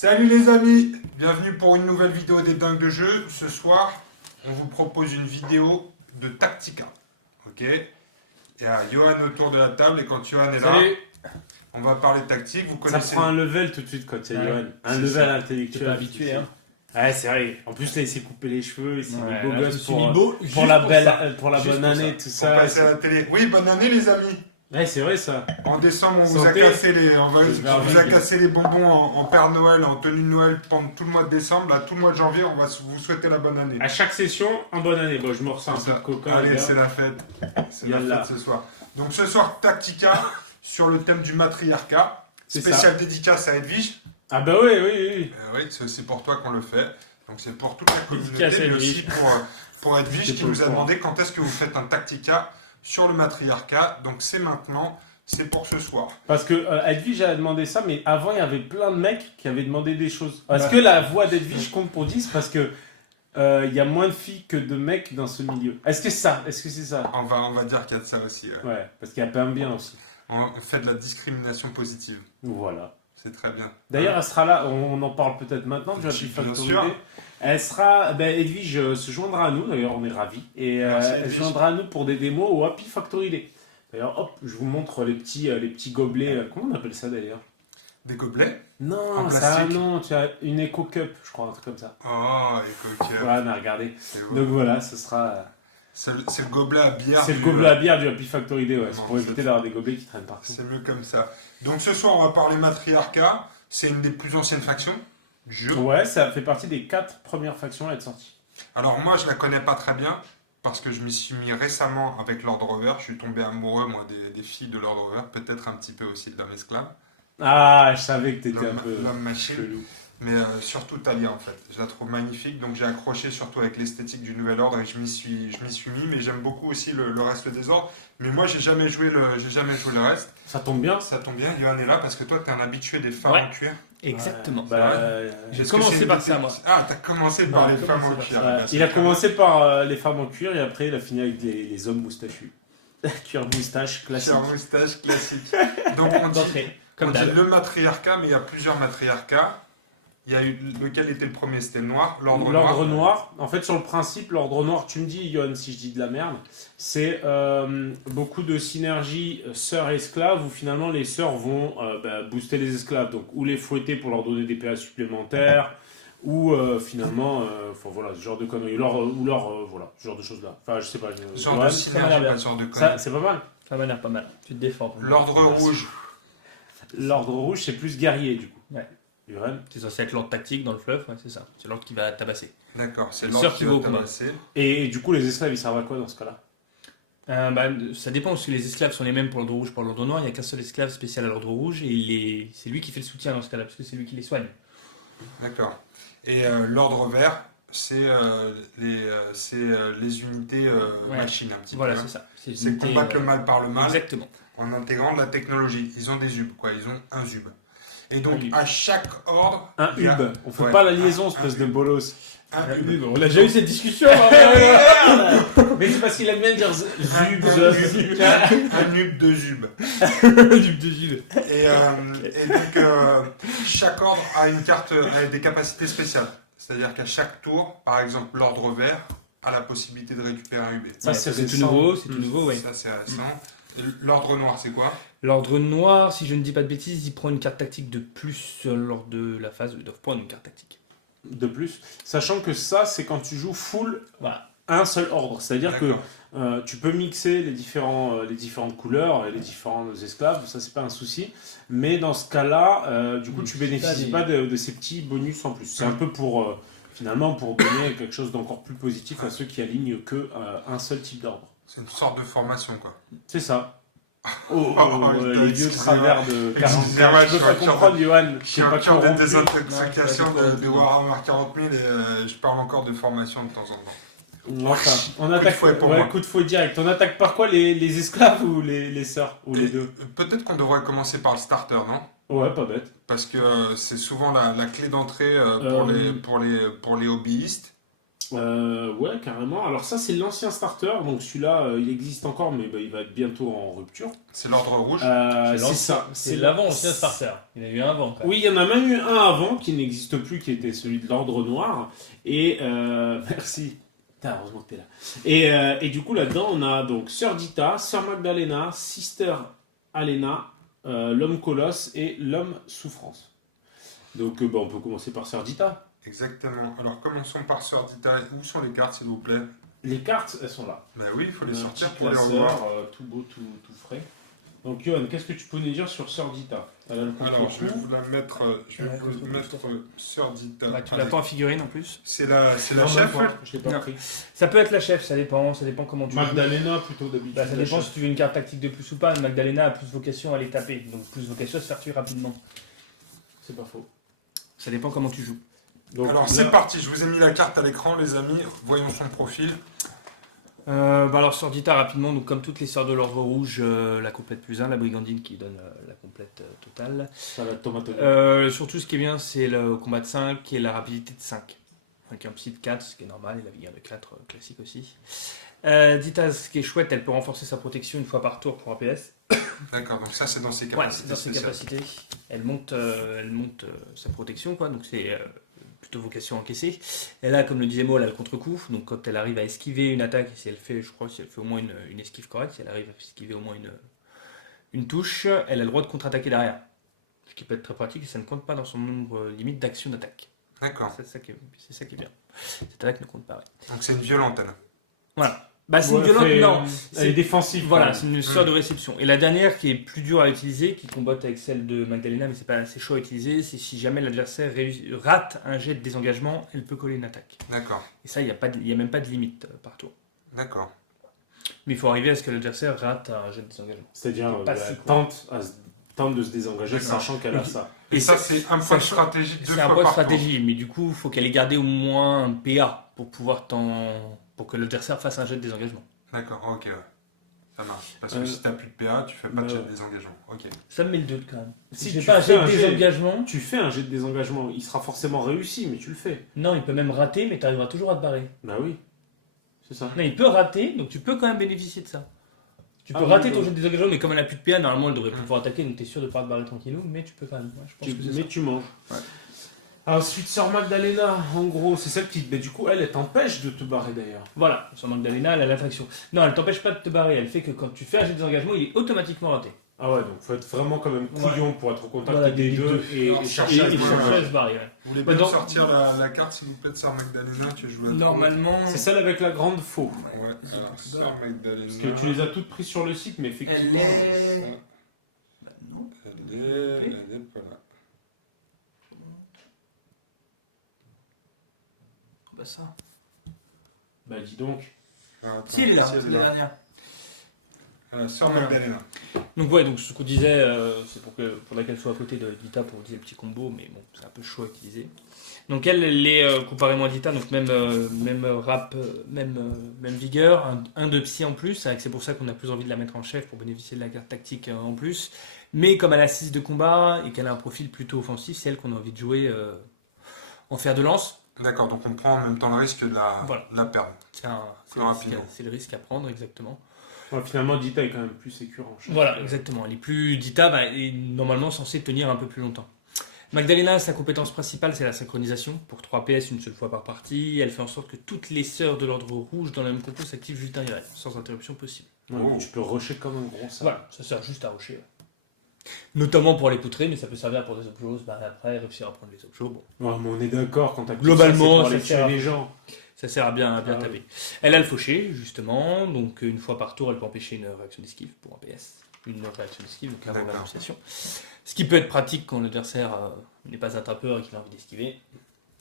Salut les amis, bienvenue pour une nouvelle vidéo des dingues de jeu. Ce soir, on vous propose une vidéo de Tactica. Ok. Il y a Johan autour de la table et quand Johan est là, Salut. on va parler tactique. Vous Ça connaissez. prend un level tout de suite quand il y a Ouais, Johan. Un c'est level ça. intellectuel. T'es pas habitué, hein. Ouais, c'est vrai. En plus, là, il s'est coupé les cheveux, il s'est mis beau Là, je me gosse suis mis pour, beau pour juste la pour belle, ça. pour la Juste bonne pour année, ça. tout On ça. passe à la télé. Oui, bonne année les amis. Ouais, c'est vrai ça. En décembre, on vous a Santé. cassé les, on Je vais vous a arrêter. cassé les bonbons en Père Noël, en tenue de Noël pendant tout le mois de décembre. Là, tout le mois de janvier, on va vous souhaiter la bonne année. À chaque session, en bonne année. Bon, je me ressens un C'est peu ça. de coca. les Allez, gars. c'est la fête. C'est la Yallah. fête ce soir. Donc ce soir, Tactica sur le thème du matriarcat. C'est Spécial dédicace à Edwige. Ah bah oui, oui, oui. Oui, c'est pour toi qu'on le fait. Donc c'est pour toute la communauté, Dédicace à mais aussi Edwige. pour Edwige J'étais qui pas au nous a courant. demandé quand est-ce que vous faites un Tactica sur le matriarcat. Donc c'est maintenant, c'est pour ce soir. Parce que Edwige a demandé ça, mais avant, il y avait plein de mecs qui avaient demandé des choses. Est-ce Ouais. que la voix d'Edwige compte pour 10 parce que il y a moins de filles que de mecs dans ce milieu. Est-ce que c'est ça On va dire qu'il y a de ça aussi. Ouais. Ouais, parce qu'il y a plein de bien aussi. On fait de la discrimination positive. Voilà. C'est très bien. D'ailleurs, elle sera là, on en parle peut-être maintenant, du Happy Bien Factory sûr. Day. Elle sera, Edwige se joindra à nous, d'ailleurs on est ravis, et Merci, elle se Edwige. joindra à nous pour des démos au Happy Factory Day. D'ailleurs, hop, je vous montre les petits gobelets, comment on appelle ça d'ailleurs? Des gobelets. Non, En ça a un plastique. nom, tu as une Eco Cup, je crois, un truc comme ça. Oh, écoute. Voilà, on a regardé. C'est beau. Donc voilà, ce sera... C'est le gobelet à bière. C'est le du- gobelet à bière du Happy Factory Day, ouais, c'est Non, pour c'est- éviter d'avoir des gobelets qui traînent partout. C'est mieux comme ça. Donc ce soir, on va parler matriarcat. C'est une des plus anciennes factions du jeu. Ouais, ça fait partie des 4 premières factions à être sorties. Alors moi, je la connais pas très bien parce que je m'y suis mis récemment avec Lord Rover. Je suis tombé amoureux, moi, des filles de Lord Rover. Peut-être un petit peu aussi de l'homme esclave. Ah, je savais que t'étais un L'homme peu l'homme machine. chelou. Mais surtout Talia, en fait. Je la trouve magnifique. Donc j'ai accroché surtout avec l'esthétique du Nouvel Ordre et je m'y suis mis. Mais j'aime beaucoup aussi le reste des ordres. Mais moi, j'ai jamais joué le reste. Ça tombe bien. Ça tombe bien, Johan est là parce que toi, t'es un habitué des femmes Ouais. en cuir. Exactement. Bah, J'ai Est-ce que commencé c'est par une ça, des- moi. Ah, t'as commencé par Ouais, les femmes en commencé cuir. par Ouais, Bah, c'est il a bien. commencé par les femmes en cuir et après il a fini avec les hommes moustachus. Cuir moustache classique. Chère moustache classique. Donc on dit, D'entrée, comme on dit d'hab. le matriarcat, mais il y a plusieurs matriarcats. Il y a eu lequel était le premier, c'était le noir, l'ordre noir. L'ordre noir, en fait sur le principe, l'ordre noir, tu me dis Yohan si je dis de la merde, c'est beaucoup de synergie sœurs et esclaves où finalement les sœurs vont booster les esclaves, donc ou les fouetter pour leur donner des PA supplémentaires, ou finalement, enfin voilà, ce genre de conneries, voilà, ce genre de choses là. Enfin je sais pas, Genre Johan, de ça m'a synergie, l'air pas bien. genre de ça conneries. c'est pas mal. Ça m'a l'air pas mal. Tu te défends. L'ordre rouge. L'ordre rouge c'est plus guerrier du coup. Ouais. Johan. C'est censé être l'ordre tactique dans le fleuve, ouais, c'est ça. C'est l'ordre qui va tabasser. D'accord, c'est Le l'ordre sœur qui qui va va au combat. tabasser. Et du coup les esclaves ils servent à quoi dans ce cas-là? Ça dépend parce que les esclaves sont les mêmes pour l'ordre rouge, pour l'ordre noir. Il n'y a qu'un seul esclave spécial à l'ordre rouge et c'est lui qui fait le soutien dans ce cas-là parce que c'est lui qui les soigne. D'accord. Et l'ordre vert, c'est les unités Ouais. machines un petit Voilà, peu. c'est ça. C'est une unité, combattre le mal par le mal. Exactement. En intégrant de la technologie. Ils ont des hubs, quoi. Ils ont un hub. Et donc, Un hub. à chaque ordre... Un il y a- hub, on fait Ouais, pas la liaison un espèce de hub. bolos. Un hub. On a déjà eu cette discussion. Mais c'est parce qu'il aime bien dire zub, Un hub de zub. de Gilles. Et donc, chaque ordre a une carte avec des capacités spéciales. C'est-à-dire qu'à chaque tour, par exemple, l'ordre vert a la possibilité de récupérer un UB. Ça, c'est c'est tout récent. nouveau, c'est tout nouveau, ouais. Ça, c'est récent. L'ordre noir, c'est quoi? L'ordre noir, si je ne dis pas de bêtises, il prend une carte tactique de plus lors de la phase où ils doivent prendre une carte tactique. De plus, sachant que ça, c'est quand tu joues full Voilà. un seul ordre. C'est-à-dire que D'accord. tu peux mixer les différentes couleurs et les différents esclaves, ça c'est pas un souci. Mais dans ce cas-là, du coup, tu bénéficies pas de ces petits bonus en plus. C'est un peu pour finalement pour donner quelque chose d'encore plus positif à ceux qui alignent que un seul type d'ordre. C'est une sorte de formation, quoi. C'est ça. putain, Les vieux excusez-moi. travers de Excusez-moi, 44. je Je peux suis pas en cœur comprendre, Johan. Je Je suis sais en pas cœur des corrompu. désintoxications Ouais, de Warhammer 40 000 et je parle encore de formation de temps en temps. Enfin, on Coup de attaque. fouet pour Ouais, moi. coup de fouet direct. On attaque par quoi les esclaves ou les sœurs? Ou les Et deux? peut-être qu'on devrait commencer par le starter, non? Ouais, pas bête. Parce que c'est souvent la clé d'entrée pour les hobbyistes. Ouais, carrément. Alors ça, c'est l'ancien starter. Donc celui-là, il existe encore, mais il va être bientôt en rupture. C'est l'ordre rouge. C'est ça. C'est l'avant-ancien starter. Il y en a eu un avant. Quand même. Oui, il y en a même eu un avant qui n'existe plus, qui était celui de l'ordre noir. Et merci. Putain, heureusement que t'es là. Et du coup, là-dedans, on a donc Sœur Dita, Sœur Magdalena, Sister Alena, l'homme Colosse et l'homme Souffrance. Donc, on peut commencer par Sœur Dita. Exactement. Alors, commençons par Sœur Dita. Où sont les cartes, s'il vous plaît? Les cartes, elles sont là. Ben oui, il faut les Un sortir petit pour les classeur, revoir. tout beau, tout frais. Donc, Johan, qu'est-ce que tu peux nous dire sur Sœur Dita? Elle a le Alors, je vais contre-coup. vous la mettre, Sœur Dita. Bah, tu l'as pas en figurine en plus. C'est la Non, chef. même pas, je l'ai pas Non. pris. Ça peut être la chef, ça dépend comment tu joues. Magdalena, plutôt d'habitude. Bah, ça la dépend chef. si tu veux une carte tactique de plus ou pas. Magdalena a plus vocation à les taper, donc plus vocation à se faire tuer rapidement. C'est pas faux. Ça dépend comment tu joues. Donc, Alors, là- c'est parti. Je vous ai mis la carte à l'écran, les amis. Voyons son profil. Alors Sœur Dita rapidement, donc comme toutes les sœurs de l'ordre rouge, la complète +1, la brigandine qui donne la complète totale. Ça va être tomate. Surtout ce qui est bien c'est le combat de 5 et la rapidité de 5. Avec un psy de 4, ce qui est normal, et la vigueur de 4, classique aussi. Dita, ce qui est chouette, elle peut renforcer sa protection une fois par tour pour un PS. D'accord, donc ça, c'est dans ses Ouais, capacités. c'est dans ses spéciales. capacités. Elle monte sa protection, quoi, donc c'est plutôt vocation encaissée. Elle a, comme le disait Mo, elle a le contre-coup, donc quand elle arrive à esquiver une attaque, si elle fait, je crois, si elle fait au moins une esquive correcte, si elle arrive à esquiver au moins une touche, elle a le droit de contre-attaquer derrière. Ce qui peut être très pratique et ça ne compte pas dans son nombre limite d'action d'attaque. D'accord. C'est ça qui est bien. Cette attaque ne compte pas. Ouais. Donc c'est une violente, elle. Voilà. Bah, c'est une violente, non. Elle est défensive. Voilà, quand c'est même. une sœur de réception. Et la dernière qui est plus dure à utiliser, qui combatte avec celle de Magdalena, mais c'est pas assez chaud à utiliser, c'est si jamais l'adversaire rate un jet de désengagement, elle peut coller une attaque. D'accord. Et ça, il n'y a même pas de limite par tour. D'accord. Mais il faut arriver à ce que l'adversaire rate un jet de désengagement. C'est-à-dire, Pas elle si court. tente de se désengager, D'accord. sachant qu'elle a Ok. ça. Et ça, c'est un point de stratégie deux C'est fois un point de par stratégie, mais du coup, il faut qu'elle ait gardé au moins un PA pour pouvoir pour que l'adversaire fasse un jet de désengagement. tour. D'accord, ok, ouais. Ça marche. Parce que Euh, si t'as plus de PA, tu fais pas de bah jet ouais. de désengagement. Ok. Ça me met le doute quand même. Si Si j'ai tu pas un fais jet un de jet- désengagement, Tu fais un jet de désengagement, il sera forcément réussi, mais tu le fais. non, il peut même rater, mais tu arriveras toujours à te barrer. Bah oui, c'est ça. Non, il peut rater, donc tu peux quand même bénéficier de ça. Tu peux Ah, rater oui, ton oui. jet de désengagement, mais comme elle a plus de PA, normalement elle devrait pouvoir attaquer, donc tu es sûr de pouvoir te barrer tranquillou, mais tu peux quand même. Ouais, je pense que c'est Mais ça. tu manges. Ouais. Ensuite, Sœur Magdalena, en gros, c'est celle qui. Mais du coup, elle t'empêche de te barrer d'ailleurs. Voilà, sur Magdalena, elle a l'attraction. Non, elle t'empêche pas de te barrer, elle fait que quand tu fais un jet de désengagement, il est automatiquement raté. Ah ouais, donc faut être vraiment quand même couillon pour être au contact Voilà, des des deux deux. et Alors, chercher à Et se il voilà. cherche barrer. à se barrer, ouais. Vous voulez Bah, bien dans- sortir la carte, s'il vous plaît, de Sœur Magdalena, que je vous la trouve. Normalement. C'est celle avec la grande faux. Ouais, alors, Sœur Magdalena. Parce que tu les as toutes prises sur le site, mais effectivement. Bah, non. Elle est pas là. Bah ça. Bah dis donc. Ah, attends, Si, elle est là, si, c'est la dernière. Sœur Voilà. Magdalena. Donc ouais, donc ce qu'on disait, c'est pour laquelle soit à côté de Dita pour dire le petit combo, mais bon, c'est un peu chaud à utiliser. Donc elle est comparément à Dita, donc même rap, même vigueur, un de psy en plus, c'est pour ça qu'on a plus envie de la mettre en chef pour bénéficier de la carte tactique en plus. Mais comme elle a 6 de combat et qu'elle a un profil plutôt offensif, c'est elle qu'on a envie de jouer en fer de lance. D'accord, donc on prend en même temps le risque de Voilà. la perdre. C'est rapidement. le risque à prendre, exactement. Ouais, finalement, Dita est quand même plus sécure en chef. Voilà, exactement. Elle est plus Dita, est normalement censée tenir un peu plus longtemps. Magdalena, sa compétence principale, c'est la synchronisation. Pour 3 PS, une seule fois par partie. Elle fait en sorte que toutes les sœurs de l'ordre rouge dans le même compo s'activent juste derrière elle, sans interruption possible. Ouais, Oh. mais tu peux rusher comme un gros ça. Voilà, ça sert juste à rusher. Ouais. Notamment pour les poutrer, mais ça peut servir pour des objets. Après, réussir à prendre les objets, bon. Ouais, mais on est d'accord quand t'as Globalement, ça, c'est pour aller ça sert tuer à- les gens. Ça sert à bien Ah taper. Elle a le fauché, justement, donc une fois par tour, elle peut empêcher une réaction d'esquive pour un PS. Une réaction d'esquive, donc avant D'accord. l'annonciation. Ce qui peut être pratique quand l'adversaire n'est pas un tapeur et qu'il a envie d'esquiver.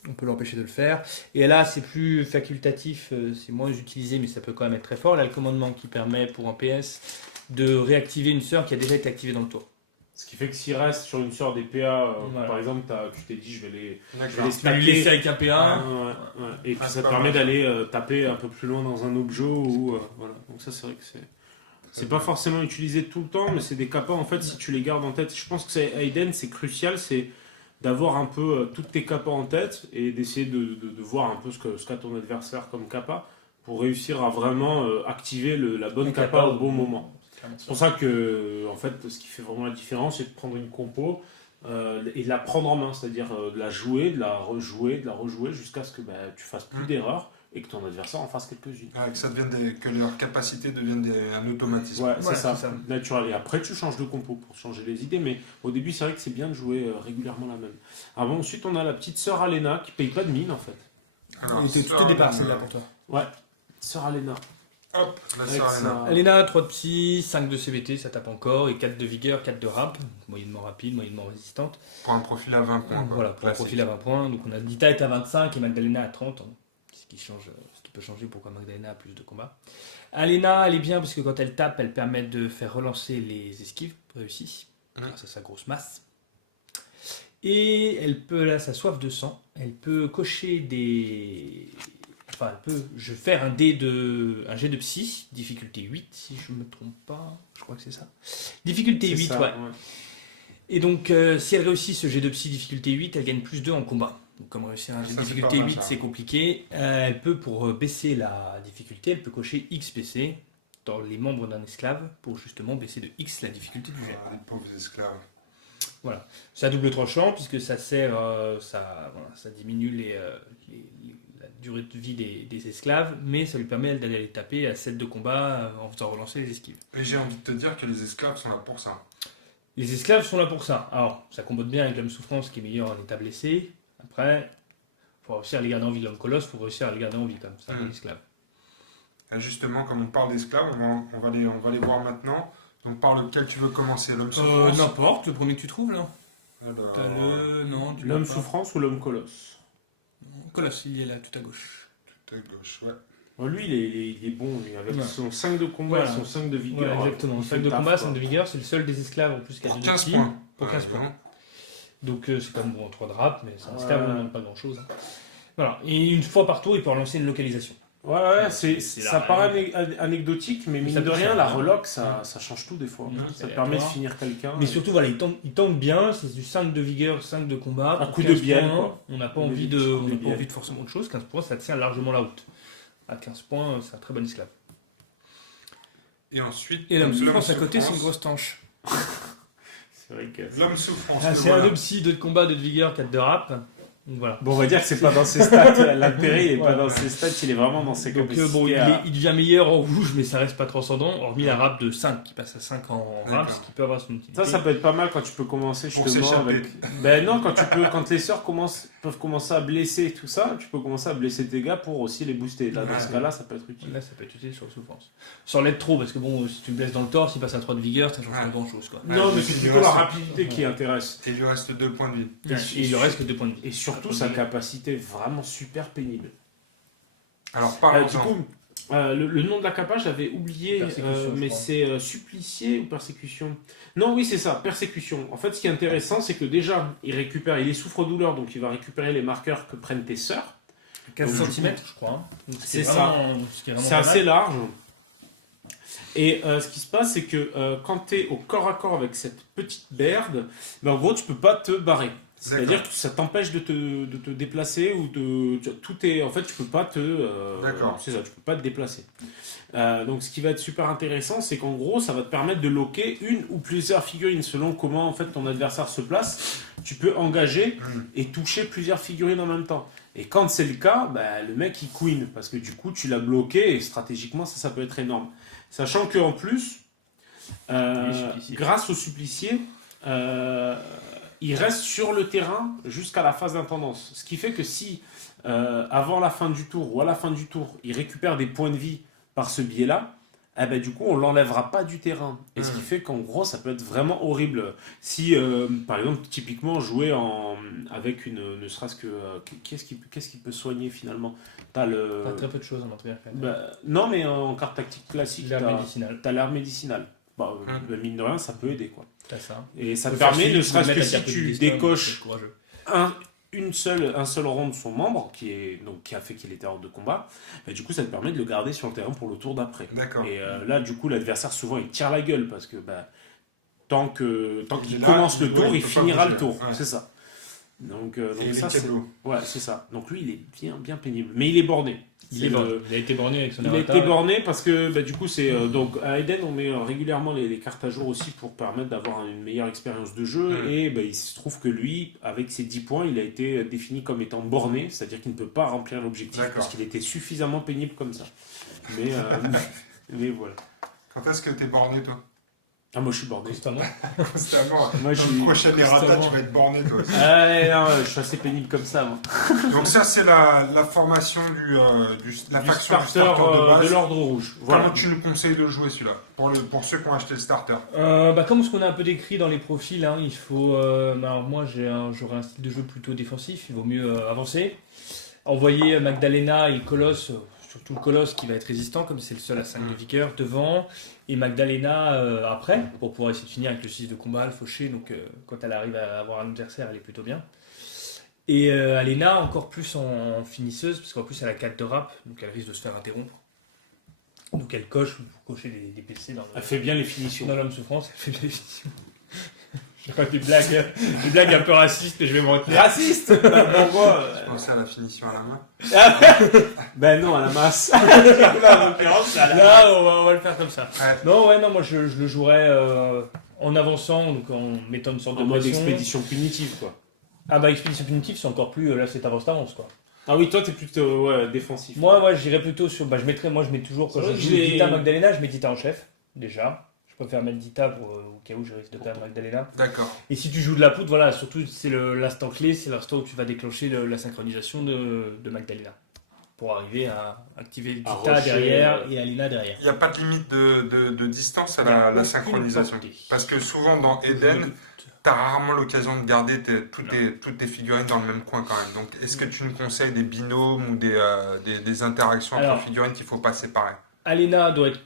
On peut l'empêcher de le faire. Et là, c'est plus facultatif, c'est moins utilisé, mais ça peut quand même être très fort. Elle a le commandement qui permet pour un PS de réactiver une sœur qui a déjà été activée dans le tour. Ce qui fait que s'il reste sur une sœur des PA, Voilà. par exemple, tu t'es dit je vais les D'accord. Tu peux lui laisser avec un PA. Ouais. Et puis Ah, ça c'est te pas permet mal. d'aller taper un peu plus loin dans un objet ou voilà. Donc ça c'est vrai que c'est pas forcément utilisé tout le temps, mais c'est des capas en fait si tu les gardes en tête. Je pense que c'est Aiden, c'est crucial, c'est d'avoir un peu toutes tes kappas en tête et d'essayer de voir un peu ce qu'a ton adversaire comme kappa pour réussir à vraiment activer la bonne kappa au bon moment. C'est pour ça que, en fait, ce qui fait vraiment la différence, c'est de prendre une compo et de la prendre en main, c'est-à-dire de la jouer, de la rejouer, jusqu'à ce que tu fasses plus d'erreurs et que ton adversaire en fasse quelques-unes. Ouais, que leurs capacités deviennent un automatisme. Ouais, c'est ça, naturel. Et après, tu changes de compo pour changer les idées, mais au début, c'est vrai que c'est bien de jouer régulièrement la même. Alors bon, ensuite, on a la petite sœur Alena qui paye pas de mine, en fait. Alors, Et tout est départ, celle-là pour toi. Ouais, sœur Alena. Hop, la Avec sœur sa- Alena. Alena, 3 de psy, 5 de CVT, ça tape encore, et 4 de vigueur, 4 de rap, moyennement rapide, moyennement résistante. Pour un profil à 20 points. quoi. Voilà, pour un Classique. profil à 20 points. Donc on a Dita est à 25 et Magdalena à 30. Ce qui peut changer pourquoi Magdalena a plus de combats. Alena, elle est bien parce que quand elle tape, elle permet de faire relancer les esquives réussies grâce à sa grosse masse. Et elle peut, là, sa soif de sang, elle peut cocher des. Enfin, je vais faire un jet de psy, difficulté 8, si je me trompe pas. Je crois que c'est ça. Difficulté 8, ça, ouais. Et donc, si elle réussit ce jet de psy difficulté 8, elle gagne plus 2 en combat. Donc, comme réussir un jet de Ça, c'est difficulté pas mal, 8, ça. c'est compliqué. Elle peut, pour baisser la difficulté, elle peut cocher XPC dans les membres d'un esclave pour justement baisser de X la difficulté du jet. Ah, les pauvres esclaves. C'est à double tranchant puisque ça sert, ça diminue la durée de vie des esclaves, mais ça lui permet elle, d'aller les taper à 7 de combat en faisant relancer les esquives. Et j'ai envie de te dire que les esclaves sont là pour ça. Les esclaves sont là pour ça. Alors, ça combote bien avec l'homme souffrance qui est meilleur en état blessé. Après, il faut réussir à les garder en vie. L'homme colosse, il faut réussir à les garder en vie comme ça, les esclaves. Et justement, comme on parle d'esclaves, on va les voir maintenant. Donc par lequel tu veux commencer, l'homme souffrance N'importe, le premier que tu trouves là. Alors, T'as le. Non, tu L'homme l'as pas. souffrance ou l'homme colosse? Colosse, il est là, tout à gauche. tout à gauche, ouais. Bon, lui, il est bon, lui, avec Ouais. son 5 de combat Voilà. et son 5 de vigueur. Voilà, exactement. il fait 5 le de taf, combat, quoi. 5 de vigueur, c'est le seul des esclaves en plus qui a Pour deux 15 de points. Pour 15 points. Donc c'est quand même bon en 3 de rap, mais c'est un Ouais. esclave, on ne demande pas grand chose. Voilà. Et une fois par tour, il peut relancer une localisation. Ouais, C'est ça la paraît anecdotique, mais mine ça de peut rien, changer. la reloc, ça change tout des fois. Mhm. Ça C'est permet de aléatoire. finir quelqu'un. Mais surtout, voilà, il tank bien, c'est du 5 de vigueur, 5 de combat. Un pour coup de 15 bielle, points. quoi. On n'a pas Des envie petits de, coups on de n'a pas bielle. envie de forcément autre chose. 15 points, ça tient largement la route. À 15 points, c'est un très bon esclave. Et ensuite, Et l'homme souffrance à souffrance. côté, c'est une grosse tanche. C'est vrai que... L'homme souffrance. Ah, le c'est un voilà. de psy, 2 de combat, 2 de vigueur, 4 de rap. Donc voilà. Bon, on va dire que c'est pas dans ses stats. L'intérêt, il est pas Ouais. dans ses stats, il est vraiment dans ses Donc capacités. bon, à- il devient meilleur en rouge, mais ça reste pas transcendant, hormis la rap de 5 qui passe à 5 en rap, D'accord. ce qui peut avoir son utilité. Ça peut être pas mal quand tu peux commencer Pour justement s'échapper. avec. Ben non, quand les sœurs peuvent commencer à blesser tout ça, tu peux commencer à blesser tes gars pour aussi les booster. Là, dans Ouais. ce cas-là, ça peut être utile. Là, ça peut être utile sur souffrance. Sans l'être trop, parce que bon, si tu me blesses dans le torse, il passe à 3 de vigueur, ça change pas Ouais. grand chose quoi. Non, mais mais c'est il plutôt lui la reste- rapidité qui intéresse. Et il lui reste 2 points de vie. Et il ne reste que 2 points de vie. Et surtout sa capacité vraiment super pénible. Alors Du parlons-en. coup, le nom de la capa, j'avais oublié, Persécution, je mais crois. c'est supplicié ou persécution? Non, oui, c'est ça, persécution. En fait, ce qui est intéressant, c'est que déjà, il est souffre-douleur, donc il va récupérer les marqueurs que prennent tes sœurs. 15 Donc, du cm, je crois. Hein. Donc, c'est vraiment- ce qui est vraiment C'est pas assez mal. large. Et ce qui se passe, c'est que quand tu es au corps à corps avec cette petite berde, ben, en gros, tu peux pas te barrer. C'est-à-dire que ça t'empêche de te déplacer ou tout est en fait tu peux pas D'accord. c'est ça, tu peux pas te déplacer. Donc ce qui va être super intéressant, c'est qu'en gros ça va te permettre de loquer une ou plusieurs figurines selon comment en fait ton adversaire se place. Tu peux engager et toucher plusieurs figurines en même temps. Et quand c'est le cas, bah, le mec il queen parce que du coup tu l'as bloqué et stratégiquement ça peut être énorme. Sachant que en plus supplicié. grâce au supplicié il reste sur le terrain jusqu'à la phase d'intendance. Ce qui fait que si, avant la fin du tour ou à la fin du tour, il récupère des points de vie par ce biais-là, eh ben, du coup, on ne l'enlèvera pas du terrain. Et ce qui fait qu'en gros, ça peut être vraiment horrible. Si, par exemple, typiquement, jouer avec une... Ne serait-ce que... qu'est-ce qui peut soigner finalement? T'as le... Enfin, très peu de choses en entraînement. Bah, non, mais en carte tactique classique, L'herbe médicinale. t'as l'herbe médicinale. Bah, mine de rien, ça peut aider, quoi. T'as ça. Et ça te Faut faire permet, suivre, ne serait-ce mettre que la si carte tu du destin, décoches c'est courageux. un seul rond de son membre, qui a fait qu'il était hors de combat, bah, du coup ça te permet de le garder sur le terrain pour le tour d'après. D'accord. Et là, du coup, l'adversaire, souvent, il tire la gueule, parce que tant qu'il Il est là, commence le ouais, tour, il il peut pas finira bouger. le tour. Ouais. C'est ça. Donc Et ça, les c'est... câbleaux. Ouais, c'est ça. Donc lui, il est bien pénible. Mais il est borné. Il C'est est borné. le- Il a été borné avec son Il a avatar. été borné parce que du coup c'est donc à Eden on met régulièrement les cartes à jour aussi pour permettre d'avoir une meilleure expérience de jeu et il se trouve que lui avec ses 10 points il a été défini comme étant borné, c'est-à-dire qu'il ne peut pas remplir l'objectif D'accord. parce qu'il était suffisamment pénible comme ça. Mais, mais voilà. Quand est-ce que t'es borné, toi? Ah moi je suis borné. Constamment. Constamment. Moi je Dans suis... le prochain errata, constamment. tu vas être borné, toi aussi. Ah ouais, non, je suis assez pénible comme ça moi. Donc ça, c'est la formation la Du faction starter, du starter de de base. l'ordre rouge. Voilà. Comment tu nous conseilles de jouer celui-là pour ceux qui ont acheté le starter. Comme ce qu'on a un peu décrit dans les profils, hein, il faut. Alors moi, j'aurais un style de jeu plutôt défensif. Il vaut mieux avancer. Envoyer Magdalena et Colosse, surtout le Colosse qui va être résistant, comme c'est le seul à 5 de vigueur, devant. Et Magdalena après, pour pouvoir essayer de finir avec le 6 de combat, le fauché. Donc quand elle arrive à avoir un adversaire, elle est plutôt bien. Et Alena encore plus en finisseuse, parce qu'en plus elle a 4 de rap, donc elle risque de se faire interrompre. Donc elle coche pour cocher des PC dans Elle fait bien les finitions. dans l'homme souffrance, elle fait de l'émission. Je fais des blagues un peu racistes, mais je vais me retenir. Raciste. Pourquoi Je pensais à la finition à la main. Ben non, à la masse. Là, en l'occurrence, à la masse. Là, on va le faire comme ça. Ouais. Non, moi je le jouerais en avançant, donc en mettant une sorte En de mode pression. expédition punitive, quoi. Ah bah expédition punitive, c'est encore plus, là c'est avance quoi. Ah oui, toi, t'es plutôt défensif. Moi j'irais plutôt sur, je mets toujours, quand C'est je vrai que joue j'ai- Dita Magdalena, je mets Dita en chef, déjà. Je préfère mettre Dita pour, au cas où je risque de perdre Magdalena. D'accord. Et si tu joues de la poudre, voilà, surtout c'est l'instant clé, c'est l'instant où tu vas déclencher la synchronisation de Magdalena. Pour arriver à activer À Dita rusher, derrière et Alina derrière. Il n'y a pas de limite de distance à Il y a la aucune synchronisation. portée. Parce que souvent dans Eden, tu as rarement l'occasion de garder toutes tes figurines dans le même coin quand même. Donc est-ce que tu nous conseilles des binômes ou des interactions Alors, entre figurines qu'il ne faut pas séparer? Alena doit être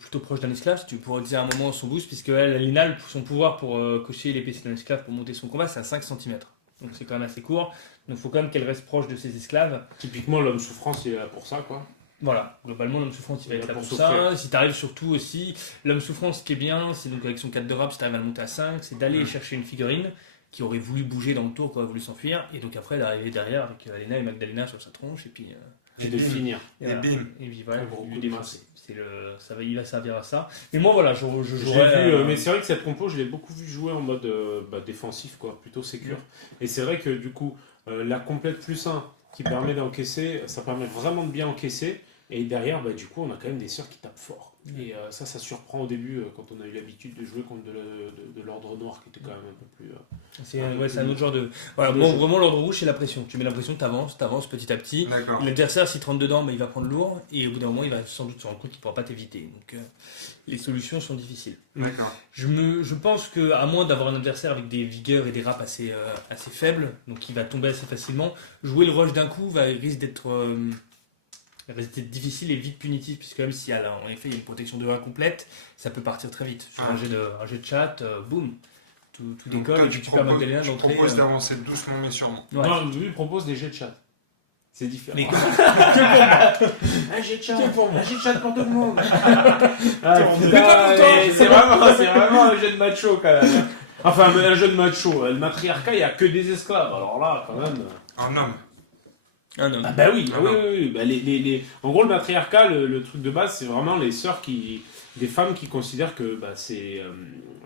plutôt proche d'un esclave, si tu pourrais dire à un moment son boost, puisque elle, Alina, son pouvoir pour cocher les PC d'un esclave pour monter son combat, c'est à 5 cm. Donc c'est quand même assez court. Donc il faut quand même qu'elle reste proche de ses esclaves. Typiquement, l'homme souffrance, il est là pour ça, quoi. Voilà, globalement l'homme souffrance il va Il être va là pour pour souffrir. ça. Si tu arrives surtout aussi, l'homme souffrance ce qui est bien, c'est donc avec son 4 de rap, si tu arrives à le monter à 5, c'est d'aller chercher une figurine qui aurait voulu bouger dans le tour, qui aurait voulu s'enfuir, et donc après d'arriver derrière avec Alena et Magdalena sur sa tronche, et puis... Et de bim. finir. et Et voilà. bim. Et puis voilà, Un gros lui coup de défoncer. Il va servir à ça. Mais moi voilà, je Je l'ai jouerais... vu, mais c'est vrai que cette compo, je l'ai beaucoup vu jouer en mode défensif, quoi, plutôt sécure. Et c'est vrai que du coup, la complète plus 1 qui permet d'encaisser, ça permet vraiment de bien encaisser. Et derrière, du coup, on a quand même des sœurs qui tapent fort. Et ça surprend au début quand on a eu l'habitude de jouer contre de l'ordre noir qui était quand même un peu plus. C'est un autre genre de... Voilà, de bon, jeu. vraiment l'ordre rouge c'est la pression. Tu mets la pression, t'avances petit à petit. D'accord. L'adversaire s'il te rentre dedans, il va prendre lourd. Et au bout d'un moment, il va sans doute se rendre compte qu'il ne pourra pas t'éviter. Donc les solutions sont difficiles. D'accord. Je pense qu'à moins d'avoir un adversaire avec des vigueurs et des raps assez faibles, donc qui va tomber assez facilement, jouer le rush d'un coup risque d'être difficile et vite punitif, puisque même si en effet il y a une protection de 1 complète, ça peut partir très vite. Sur un jet de chat, boum, tout Donc, décolle toi, et puis tu perds Magdalena tu d'entrée. proposes d'avancer doucement mais sûrement. Ouais. Non, lui, il propose des jets de chat. C'est différent. Mais Un jet de chat. Un jet de chat pour tout le monde. Mais pas pour toi. C'est vraiment un jeu de macho quand même. Enfin, un jeu de macho. Le matriarcat, il n'y a que des esclaves. Alors là, quand même. Un homme. Ah non. Ah bah oui, Ah oui, non. oui, oui. En gros, le matriarcat, le truc de base, c'est vraiment les sœurs des femmes qui considèrent que c'est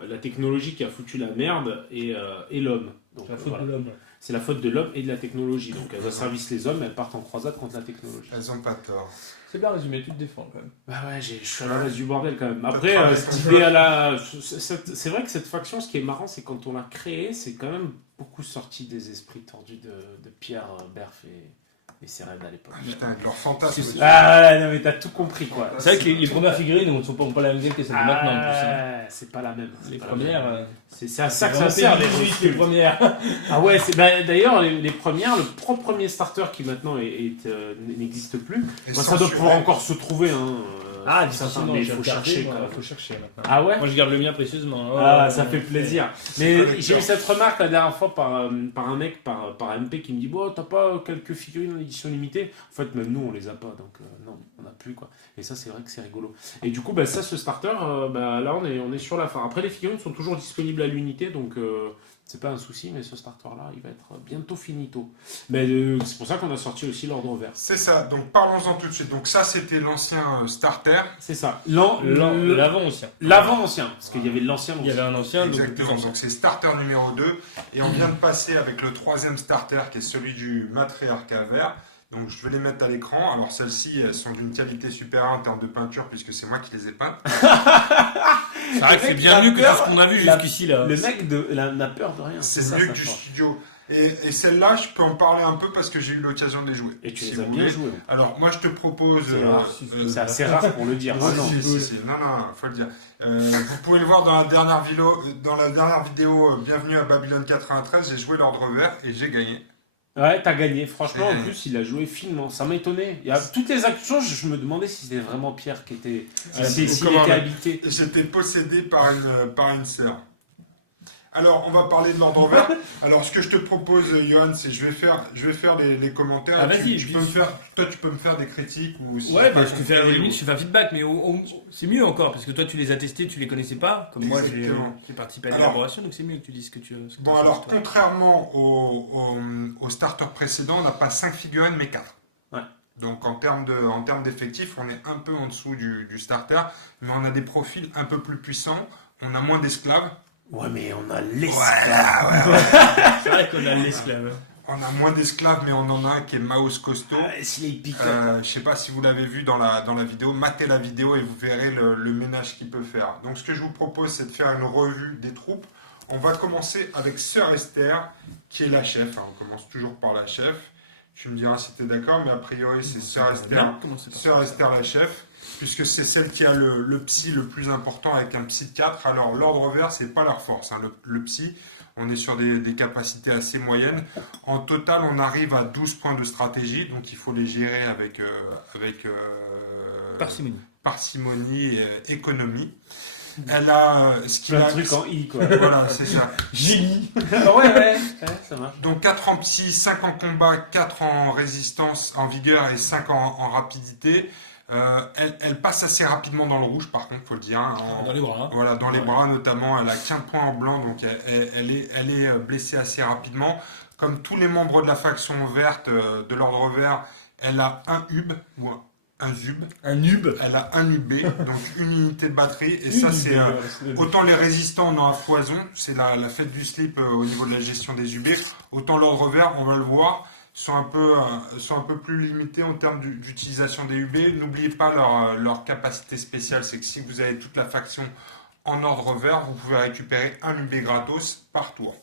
la technologie qui a foutu la merde et l'homme. Donc, C'est la faute voilà. de l'homme. C'est la faute de l'homme et de la technologie. Donc elles asservissent les hommes, elles partent en croisade contre la technologie. Elles ont pas tort. C'est bien résumé, tu te défends quand même. Bah ouais, je suis à la base du bordel quand même. Pas de Après, problème. cette idée à la... c'est vrai que cette faction, ce qui est marrant, c'est quand on l'a créée, c'est quand même beaucoup sorti des esprits tordus de Pierre Berf et ses rêves à l'époque. Putain, leur fantasme. C'est- Ah non mais t'as tout compris quoi. C'est vrai que les premières figurines ne sont pas la même que celles de maintenant en plus. Hein. C'est pas la même. Les c'est pas la premières. même. C'est à ça que ça vraiment sert les P18, les resculptes. premières. Ah ouais, d'ailleurs les premières, le premier starter qui maintenant n'existe plus, Et moi, ça doit censuré. pouvoir encore se trouver. Ah, certains, difficilement, mais il j'ai faut regardé, chercher. moi, Quoi. faut chercher maintenant. Ah ouais. Moi je garde le mien précieusement. Ah, ça fait plaisir. C'est pas Mais le j'ai eu temps. cette remarque la dernière fois par un mec, par MP, qui me dit bon, t'as pas quelques figurines en édition limitée? En fait, même nous, on les a pas, donc non, on n'a plus quoi. Et ça, c'est vrai que c'est rigolo. Et du coup, ça, ce starter, là, on est sur la fin. Après, les figurines sont toujours disponibles à l'unité, donc C'est pas un souci, mais ce starter-là, il va être bientôt finito. Mais c'est pour ça qu'on a sorti aussi l'ordre vert. C'est ça, donc parlons-en tout de suite. Donc ça, c'était l'ancien starter. C'est ça. L'avant ancien. L'avant ancien, parce qu'il y avait l'ancien. Il y avait un ancien, donc Exactement, donc c'est starter numéro 2. Et on vient de passer avec le troisième starter, qui est celui du matriarcat vert. Donc je vais les mettre à l'écran. Alors celles-ci, elles sont d'une qualité supérieure en termes de peinture, puisque c'est moi qui les ai peintes. c'est vrai que c'est bien mieux que tout ce qu'on a vu jusqu'ici là. Le mec n'a peur de rien. C'est ça, mieux sa que du force. studio. Et celle-là, je peux en parler un peu parce que j'ai eu l'occasion de les jouer. Et tu si les as vous bien voulez. joués. Alors moi, je te propose... C'est rare. C'est assez rare pour le dire. Ah, Ah, non. si. Non, faut le dire. Vous pouvez le voir dans la dernière vidéo Bienvenue à Babylone 93, j'ai joué l'ordre vert et j'ai gagné. Ouais, t'as gagné. Franchement, Ouais. en plus, il a joué finement. Ça m'a étonné. Il y a toutes les actions, je me demandais si c'était vraiment Pierre qui était. S'il comment, était là habité. J'étais possédé par une sœur. Alors, on va parler de l'ordre vert. Alors, ce que je te propose, Johan, c'est je vais faire les commentaires. Ah, vas-y, tu peux me faire, toi, tu peux me faire des critiques ou si Ouais, j'ai pas parce que compris, à la ou- limite, je fais un feedback, mais c'est mieux encore, parce que toi, tu les as testés, tu les connaissais pas, comme moi, Exactement. j'ai participé à Alors- l'élaboration, donc c'est mieux que tu dises ce que tu ce que Bon, t'as alors, fait, toi. contrairement au starter précédent, on n'a pas 5 figurines, mais 4. Ouais. Donc, en termes d'effectifs, on est un peu en dessous du starter, mais on a des profils un peu plus puissants, on a moins d'esclaves. Ouais, mais on a l'esclave. C'est vrai qu'on a l'esclave. On a moins d'esclaves, mais on en a un qui est Maos costaud. S'il est picote. Je sais pas si vous l'avez vu dans la vidéo, matez la vidéo et vous verrez le ménage qu'il peut faire. Donc ce que je vous propose, c'est de faire une revue des troupes. On va commencer avec Sœur Esther, qui est la chef. On commence toujours par la chef. Tu me diras si tu es d'accord, mais a priori c'est Sœur Esther. Bien, commencez par Sœur Esther la chef, puisque c'est celle qui a le psy le plus important avec un psy de 4. Alors l'ordre vert, c'est pas leur force. Hein. Le psy, on est sur des capacités assez moyennes. En total, on arrive à 12 points de stratégie, donc il faut les gérer avec parcimonie. parcimonie et économie. Elle a ce qu'il Plein a. de trucs en I, quoi. Voilà, c'est ça. Génie. ouais, ça marche. Donc 4 en psy, 5 en combat, 4 en résistance, en vigueur et 5 en rapidité. Elle passe assez rapidement dans le rouge, par contre, faut le dire. Hein, Dans les bras. Voilà, dans les Ouais. bras notamment. Elle a qu'un point en blanc, donc elle est blessée assez rapidement. Comme tous les membres de la faction verte, de l'ordre vert, elle a un hub, ou un zub. Un nub. Elle a un UB, donc une unité de batterie. Et ça, c'est... autant les résistants, on en a foison. C'est la fête du slip au niveau de la gestion des UB. Autant l'ordre vert, on va le voir, sont un peu plus limités en termes d'utilisation des UB. N'oubliez pas leur capacité spéciale, c'est que si vous avez toute la faction en ordre vert, vous pouvez récupérer un UB gratos par tour.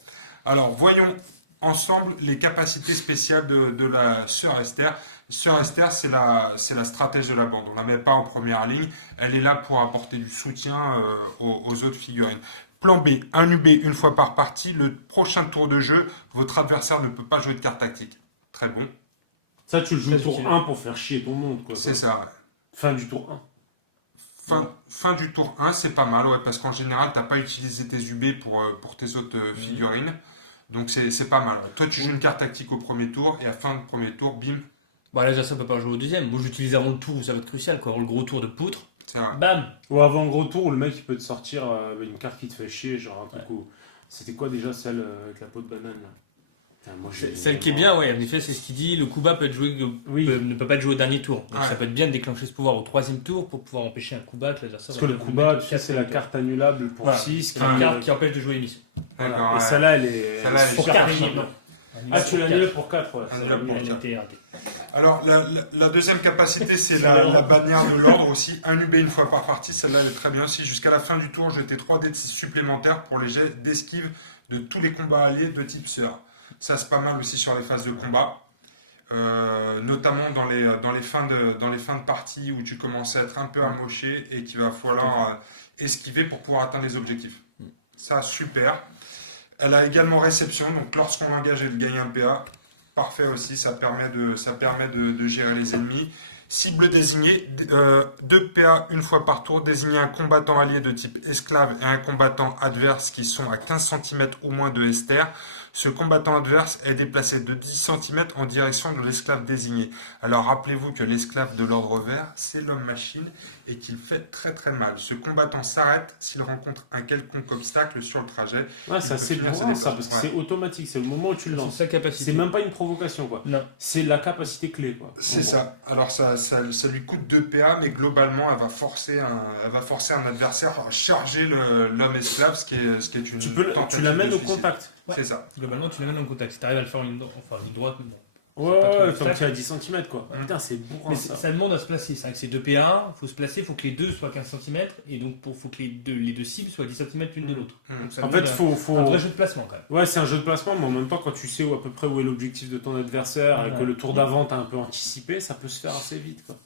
Alors, voyons ensemble les capacités spéciales de la Sœur Esther. Sœur Esther, c'est la stratège de la bande. On ne la met pas en première ligne. Elle est là pour apporter du soutien aux autres figurines. Plan B, un UB une fois par partie. Le prochain tour de jeu, votre adversaire ne peut pas jouer de carte tactique. Très bon. Ça, tu le joues Ça, tour c'est- 1 pour faire chier ton monde, quoi. C'est ça. Ouais. Fin du tour 1. Fin du tour 1, c'est pas mal, ouais, parce qu'en général, tu n'as pas utilisé tes UB pour tes autres figurines. Donc c'est pas mal. Ouais. Toi, tu joues une carte tactique au premier tour, et à fin de premier tour, bim, Bon, là, ça peut pas jouer au deuxième. Moi, j'utilise avant le tour où ça va être crucial, quoi. Avant le gros tour de poutre. c'est vrai. Bam. Ou avant le gros tour où le mec il peut te sortir une carte qui te fait chier, genre un truc où. C'était quoi déjà celle avec la peau de banane là? Putain, moi, j'ai- Celle qui est bien, ouais, en effet, c'est ce qu'il dit. Le coup bas peut être joué, Oui. ne peut pas être joué au dernier tour. Donc Ouais. ça peut être bien de déclencher ce pouvoir au troisième tour pour pouvoir empêcher un coup bas que l'adversaire. Parce que le coup bas, tu sais, c'est la carte annulable pour Voilà. 6 C'est la carte qui empêche de jouer l'émission. Voilà. D'accord, Et ouais. celle-là, elle est. Celle-là, elle est super Pour 4 puissante. non. Ah, tu l'as annulé pour 4, ouais. Annulé Ça va pour mieux. Elle était ratée. Alors, la deuxième capacité, c'est la bannière de l'ordre aussi. Un UB une fois par partie, celle-là, elle est très bien aussi. Jusqu'à la fin du tour, jetez 3 dés de 6 supplémentaires pour les jets d'esquive de tous les combats alliés de type sœur. Ça, c'est pas mal aussi sur les phases de combat. Notamment dans les fins de partie où tu commences à être un peu amoché et qu'il va falloir esquiver pour pouvoir atteindre les objectifs. Ça, super. Elle a également réception, donc lorsqu'on l'engage, elle gagne un PA. Parfait aussi, ça permet de gérer les ennemis. Cible désignée, 2 PA une fois par tour. Désigner un combattant allié de type esclave et un combattant adverse qui sont à 15 cm ou moins de Esther. Ce combattant adverse est déplacé de 10 cm en direction de l'esclave désigné. Alors rappelez-vous que l'esclave de l'ordre vert, c'est l'homme-machine et qu'il fait très très mal. Ce combattant s'arrête s'il rencontre un quelconque obstacle sur le trajet. Ouais, c'est assez bourrin ça, parce que c'est automatique, c'est le moment où tu le C'est lances. sa capacité. C'est même pas une provocation, quoi. Non. C'est la capacité clé, quoi. C'est ça. Alors ça lui coûte 2 PA, mais globalement, elle va forcer un adversaire à charger l'homme esclave, ce qui est une Tu l'amènes au tentative de suicide. contact. Ouais. C'est ça. Globalement, tu l'amènes en contact. Si tu arrives à le faire en ligne droite, bon. Ouais, pas trop ouais, d'obstacle. comme tu as 10 cm, quoi. Ouais. Putain, c'est bourrin, Mais ça. ça demande à se placer. C'est vrai que c'est 2 PA, il faut se placer, il faut que les deux soient 15 cm, et donc il faut que les deux cibles soient 10 cm l'une de l'autre. Donc ça En fait, demande faut... un vrai jeu de placement quand même. Ouais, c'est un jeu de placement, mais en même temps, quand tu sais à peu près où est l'objectif de ton adversaire et que Ouais. le tour d'avant t'as un peu anticipé, ça peut se faire assez vite, quoi.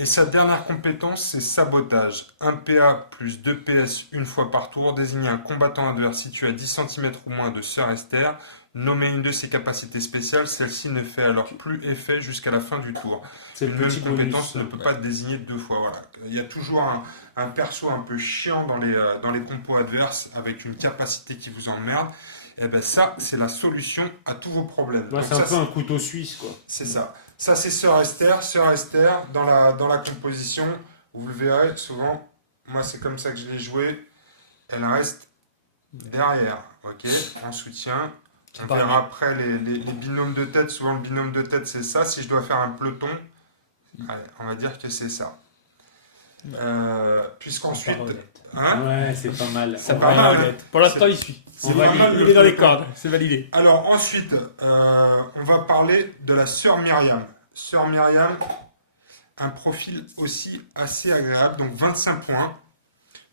Et sa dernière compétence, c'est sabotage. 1 PA plus 2 PS une fois par tour. Désigner un combattant adverse situé à 10 cm ou moins de Sœur Esther. Nommer une de ses capacités spéciales. Celle-ci ne fait alors plus effet jusqu'à la fin du tour. C'est Une le même petit compétence bonus. ne peut pas être désignée 2 fois. Voilà. Il y a toujours un perso un peu chiant dans les compos adverses avec une capacité qui vous emmerde. Et ben ça, c'est la solution à tous vos problèmes. Ouais, Donc c'est un ça, peu un couteau suisse, quoi. c'est ça. Ça, c'est Sœur Esther. Sœur Esther, dans la composition, vous le verrez souvent, moi, c'est comme ça que je l'ai joué. Elle reste derrière, ok, en soutien. On Pareil. verra après les binômes de tête. Souvent, le binôme de tête, c'est ça. Si je dois faire un peloton, allez, on va dire que c'est ça. Puisqu'ensuite... On part honnête. Hein Ouais, c'est pas mal. C'est On pas va- mal. Honnête. Pour l'instant, il suit. C'est pas mal, Il le est dans les peloton. cordes, c'est validé. Alors ensuite, on va parler de la sœur Myriam. Sœur Myriam, un profil aussi assez agréable, donc 25 points.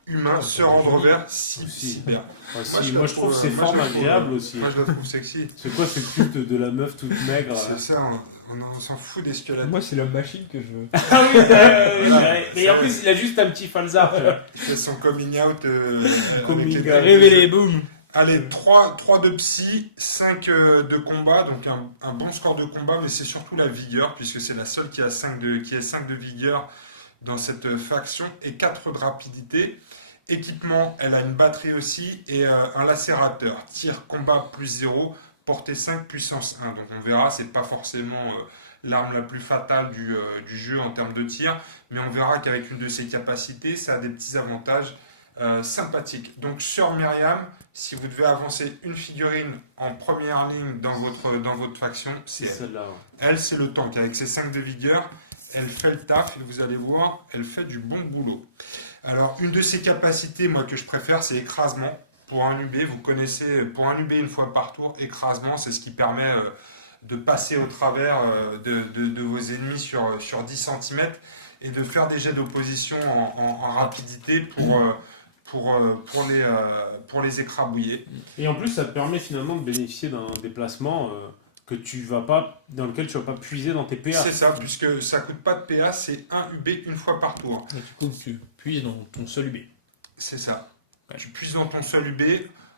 Humain, sœur ordre vert, Aussi. cyber. Aussi, la moi, je trouve que c'est moi, fort je la trouve, agréable aussi. Moi je la trouve sexy. C'est quoi ce culte de la meuf toute maigre C'est ça, on s'en fout des squelettes. Moi, c'est la machine que je veux. Ah oui, mais en plus, il a juste un petit falzar, tu vois. Il fait son coming out. Coming avec les out. têtes. Révélé, boum. Allez, 3 de psy, 5 de combat, donc un bon score de combat, mais c'est surtout la vigueur, puisque c'est la seule qui a 5 de vigueur dans cette faction, et 4 de rapidité. Équipement, elle a une batterie aussi, et un lacérateur. Tir, combat, plus 0, portée 5, puissance 1. Donc on verra, c'est pas forcément l'arme la plus fatale du jeu en termes de tir, mais on verra qu'avec une de ses capacités, ça a des petits avantages sympathiques. Donc sur Myriam, si vous devez avancer une figurine en première ligne dans votre faction, c'est elle. Celle-là, ouais. Elle, c'est le tank. Avec ses 5 de vigueur, elle fait le taf et vous allez voir, elle fait du bon boulot. Alors, une de ses capacités, moi, que je préfère, c'est écrasement. Pour un UB, vous connaissez, pour un UB une fois par tour, écrasement, c'est ce qui permet de passer au travers de vos ennemis sur 10 cm et de faire des jets d'opposition en rapidité pour les écrabouiller. Et en plus, ça te permet finalement de bénéficier d'un déplacement dans lequel tu vas pas puiser dans tes PA. C'est ça, puisque ça coûte pas de PA, c'est un UB une fois par tour. Et du coup, tu puises dans ton seul UB. C'est ça. Ouais. Tu puises dans ton seul UB,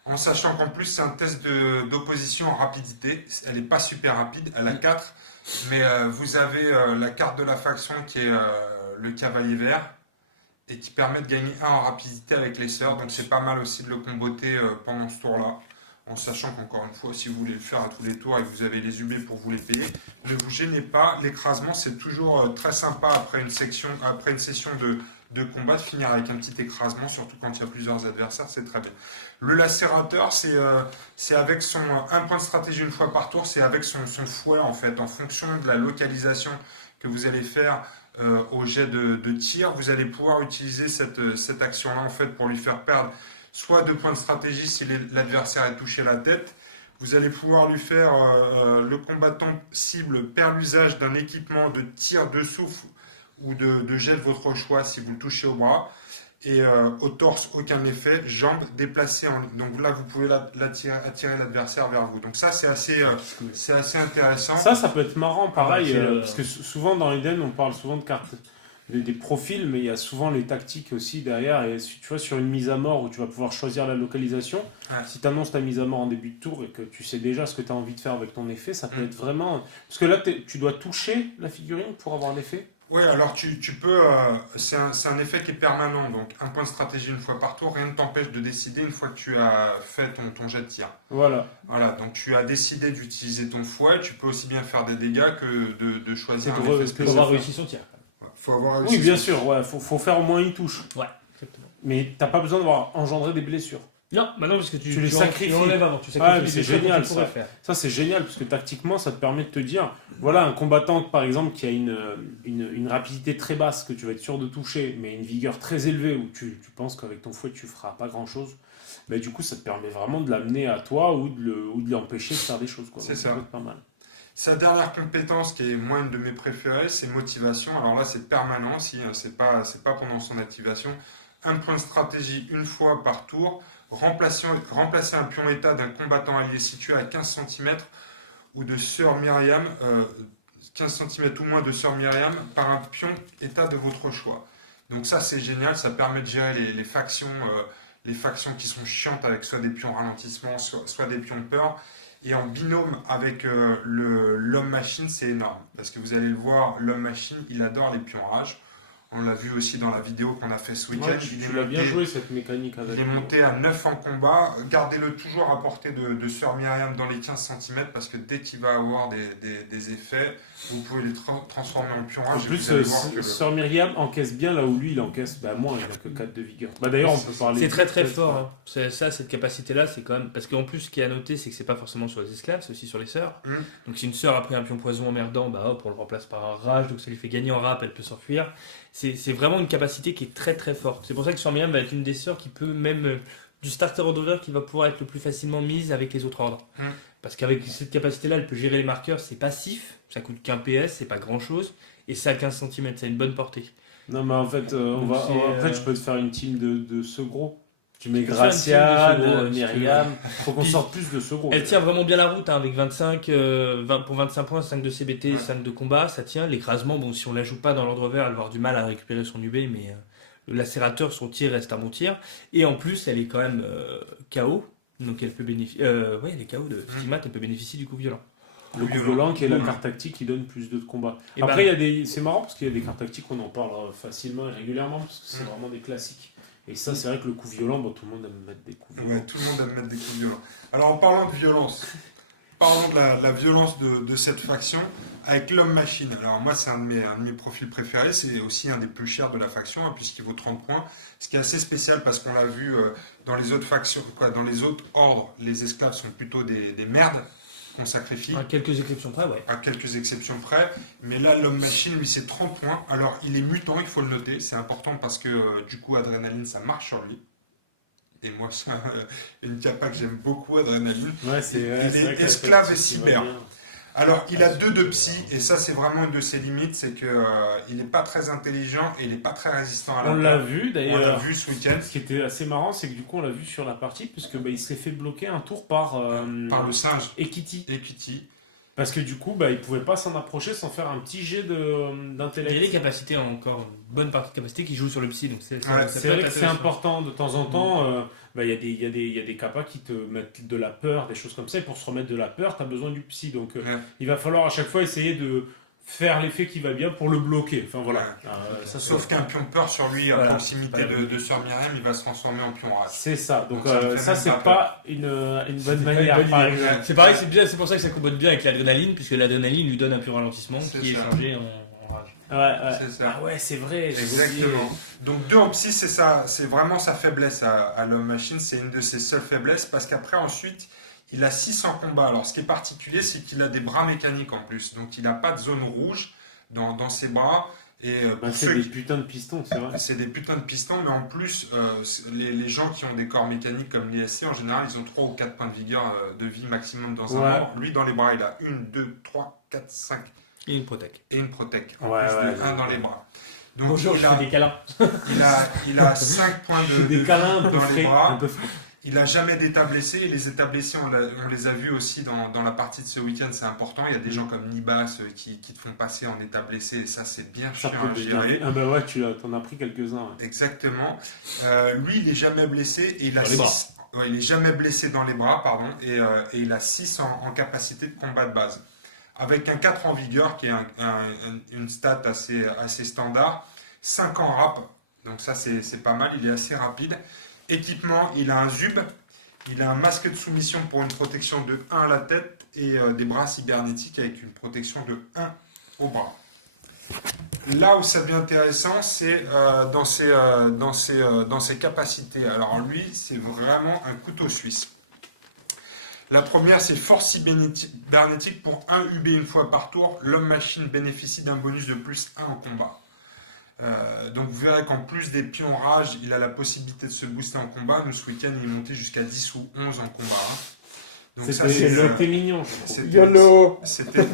en sachant qu'en plus c'est un test d'opposition en rapidité. Elle n'est pas super rapide, elle a 4, mais vous avez la carte de la faction qui est le cavalier vert et qui permet de gagner 1 en rapidité avec les sœurs. Donc c'est pas mal aussi de le comboter pendant ce tour-là. En sachant qu'encore une fois, si vous voulez le faire à tous les tours et que vous avez les UB pour vous les payer, ne vous gênez pas. L'écrasement, c'est toujours très sympa après une session de combat, de finir avec un petit écrasement, surtout quand il y a plusieurs adversaires, c'est très bien. Le lacérateur, c'est avec un point de stratégie une fois par tour, c'est avec son fouet en fait, en fonction de la localisation que vous allez faire au jet de tir, vous allez pouvoir utiliser cette action-là en fait pour lui faire perdre soit 2 points de stratégie si l'adversaire est touché la tête. Vous allez pouvoir lui faire, le combattant cible perd l'usage d'un équipement de tir de souffle ou de jet de votre choix si vous le touchez au bras. Et au torse, aucun effet. Jambes déplacées. Donc là, vous pouvez attirer l'adversaire vers vous. Donc ça, c'est assez intéressant. Ça peut être marrant, pareil, Ouais, parce que souvent dans Eden, on parle souvent de cartes, des profils, mais il y a souvent les tactiques aussi derrière. Et tu vois, sur une mise à mort où tu vas pouvoir choisir la localisation, Ouais. si tu annonces ta mise à mort en début de tour et que tu sais déjà ce que tu as envie de faire avec ton effet, ça peut Mm. être vraiment... Parce que là, tu dois toucher la figurine pour avoir l'effet. Oui, alors tu peux, c'est un effet qui est permanent, donc un point de stratégie une fois par tour, rien ne t'empêche de décider une fois que tu as fait ton jet de tir. Voilà. Voilà, donc tu as décidé d'utiliser ton fouet, tu peux aussi bien faire des dégâts que de choisir C'est un de effet re- Faut spécial. avoir réussi son tir. Faut avoir Oui, réussi bien son- sûr, ouais, faut faire au moins une touche. Ouais, exactement. Mais t'as pas besoin d'avoir engendré des blessures. Non, bah non, parce que Tu les sacrifies. Tu enlèves avant, tu Ouais, sacrifies mais les c'est blessures génial, que tu pourrais ça. faire. Ça, c'est génial, parce que tactiquement, ça te permet de te dire, voilà, un combattant, par exemple, qui a une rapidité très basse, que tu vas être sûr de toucher, mais une vigueur très élevée, où tu penses qu'avec ton fouet, tu feras pas grand-chose, bah, du coup, ça te permet vraiment de l'amener à toi ou de l'empêcher de faire des choses. Quoi. C'est Donc, ça. peut être pas mal. Sa dernière compétence, qui est moi une de mes préférées, c'est motivation. Alors là, c'est permanent aussi, hein, c'est pas pendant son activation. Un point de stratégie une fois par tour. Remplacer un pion état d'un combattant allié situé à 15 cm ou de Sœur Myriam, 15 cm ou moins de Sœur Myriam, par un pion état de votre choix. Donc ça, c'est génial, ça permet de gérer les factions qui sont chiantes avec soit des pions ralentissement, soit des pions peur. Et en binôme avec l'homme-machine, c'est énorme. Parce que vous allez le voir, l'homme-machine, il adore les pions rage. On l'a vu aussi dans la vidéo qu'on a fait ce week-end. Ouais, tu l'as bien joué, cette mécanique avec Il est lui. monté à 9 en combat. Gardez-le toujours à portée de Sœur Myriam dans les 15 cm parce que dès qu'il va avoir des effets, vous pouvez les transformer en pion En rage. et plus, vous allez voir que Sœur Myriam encaisse bien là où lui, il encaisse moins, il a que 4 de vigueur. Bah, d'ailleurs, on peut parler. C'est très très peut-être, fort. Hein. Cette capacité-là, c'est quand même. Parce qu'en plus, ce qui est à noter, c'est que c'est pas forcément sur les esclaves, c'est aussi sur les sœurs. Mm. Donc, si une sœur a pris un pion poison emmerdant, bah hop, on le remplace par un rage, donc ça lui fait gagner en rap, elle peut s'enfuir. C'est vraiment une capacité qui est très très forte. C'est pour ça que Sœur Myriam va être une des sœurs qui peut même. Du starter order qui va pouvoir être le plus facilement mise avec les autres ordres. Mm. Parce qu'avec cette capacité-là, elle peut gérer les marqueurs, c'est passif, ça coûte qu'un PS, c'est pas grand-chose, et ça a 15 cm, ça a une bonne portée. Non, mais en fait, Donc c'est, je peux te faire une team de Segro. Tu mets peux faire une team de Gracia, Segro, si tu veux. Myriam. Faut qu'on Puis, sorte plus de Segro. Elle tient vraiment bien la route, hein, avec 20 pour 25 points, 5 de CBT, Ouais. 5 de combat, ça tient. L'écrasement, bon, si on la joue pas dans l'ordre vert, elle va avoir du mal à récupérer son UB, mais le lacérateur, son tir reste un bon tir. Et en plus, elle est quand même KO, donc elle peut bénéficier. Oui, elle est KO de Stigmat, elle peut bénéficier du coup violent. Le coup violent qui est la carte tactique qui donne plus de combat. Et Après, ben, c'est marrant parce qu'il y a des cartes tactiques, on en parle facilement et régulièrement parce que c'est vraiment des classiques. Et ça, c'est vrai que le coup violent, bon, tout le monde aime mettre des coups violents. Ouais, tout le monde aime mettre des coups violents. Alors en parlant de violence, parlons de la violence de cette faction avec l'homme-machine. Alors moi, c'est un de mes profils préférés, c'est aussi un des plus chers de la faction, hein, puisqu'il vaut 30 points. Ce qui est assez spécial parce qu'on l'a vu dans les autres factions, dans les autres ordres, les esclaves sont plutôt des merdes qu'on sacrifie. à quelques exceptions près, ouais. À quelques exceptions près, mais là l'homme-machine lui c'est 30 points, alors il est mutant, il faut le noter, c'est important parce que du coup adrénaline ça marche sur lui, et moi c'est une capa que j'aime beaucoup, adrénaline. Ouais, Il est vrai que la esclave et tactique, il va cyber. bien. Alors il a 2 de psy, et ça c'est vraiment une de ses limites, c'est que il n'est pas très intelligent et il n'est pas très résistant à la On l'a peur. vu On l'a d'ailleurs. vu ce week-end Ce qui était assez marrant, c'est que du coup, on l'a vu sur la partie, puisque il s'est fait bloquer un tour par par le singe Ekiti. et Kitty. Parce que du coup, il pouvait pas s'en approcher sans faire un petit jet Il y a d'intellect. des capacités, encore une bonne partie de capacités qui jouent sur le psy, donc Ouais, ça C'est peut vrai être que c'est intéressant. important de temps en temps. Il y a des capas qui te mettent de la peur, des choses comme ça. Et pour se remettre de la peur, tu as besoin du psy. Donc Ouais. il va falloir à chaque fois essayer de faire l'effet qui va bien pour le bloquer. Enfin voilà. Ouais. Ça, Sauf qu'un pion de peur sur lui, à Voilà. proximité de Sœur Myriam, il va se transformer en pion rage. c'est ça. Donc Donc, ça me fait ça, même c'est pas pas une bonne une manière, bonne par idée. exemple. C'est pareil, c'est pour ça que ça combote bien avec l'adrénaline, puisque l'adrénaline lui donne un pur ralentissement C'est qui est ça. changé en rage. Ouais. C'est ça. Ah ouais, c'est vrai. j'ai Exactement. oublié. Donc 2 en psy, c'est vraiment sa faiblesse à l'homme-machine, c'est une de ses seules faiblesses, parce qu'après ensuite, il a 6 en combat. Alors ce qui est particulier, c'est qu'il a des bras mécaniques en plus, donc il n'a pas de zone rouge dans ses bras. Et pour C'est ceux des qui- putains de pistons, c'est vrai. c'est des putains de pistons, mais en plus, les gens qui ont des corps mécaniques comme l'ISC, en général, ils ont 3 ou 4 points de vigueur de vie maximum dans un Ouais. mort. Lui, dans les bras, il a 1, 2, 3, 4, 5 Et une protec. et une protec. En Ouais, plus ouais, de 1 ouais. dans les bras. Donc Bonjour, il je a, fais des câlins. il a 5 points de, Des de câlins un vie peu dans les frais. bras. Un peu frais. Il n'a jamais d'état blessé. Et les états blessés, on les a vus aussi dans la partie de ce week-end, c'est important. Il y a des gens comme Nibas qui te font passer en état blessé. Et ça, c'est bien Ça chiant peut à te gérer. gérer. Ah bah ouais, t'en as pris quelques-uns. Ouais. Exactement. Lui, il est jamais blessé. Et il a Dans les bras. 6. Ouais, il est jamais blessé dans les bras, pardon. Et il a 6 en capacité de combat de base. avec un 4 en vigueur, qui est une stat assez standard, 5 en rap, donc ça c'est pas mal, il est assez rapide. Équipement, il a un ZUB, il a un masque de soumission pour une protection de 1 à la tête et des bras cybernétiques avec une protection de 1 au bras. Là où ça devient intéressant, c'est dans ses capacités. Alors lui, c'est vraiment un couteau suisse. La première, c'est force cybernétique pour 1 UB une fois par tour. L'homme-machine bénéficie d'un bonus de plus 1 en combat. Donc vous verrez qu'en plus des pions rage, il a la possibilité de se booster en combat. Nous, ce week-end, il est monté jusqu'à 10 ou 11 en combat. Donc c'était mignon, je trouve. YOLO. C'était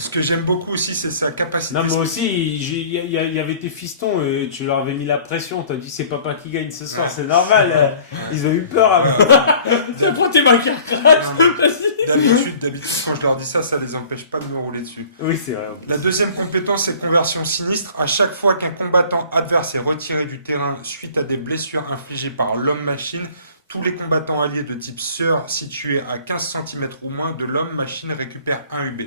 Ce que j'aime beaucoup aussi, c'est sa capacité. Non, moi aussi, il y avait tes fistons, et tu leur avais mis la pression. T'as dit, c'est papa qui gagne ce soir, c'est normal. Ils ont eu peur après. Ça prend tes mains qui D'habitude, quand je leur dis ça, ça les empêche pas de me rouler dessus. Oui, c'est vrai. La deuxième compétence, c'est conversion sinistre. À chaque fois qu'un combattant adverse est retiré du terrain suite à des blessures infligées par l'homme-machine, tous les combattants alliés de type sœur situés à 15 cm ou moins de l'homme-machine récupèrent 1 UB.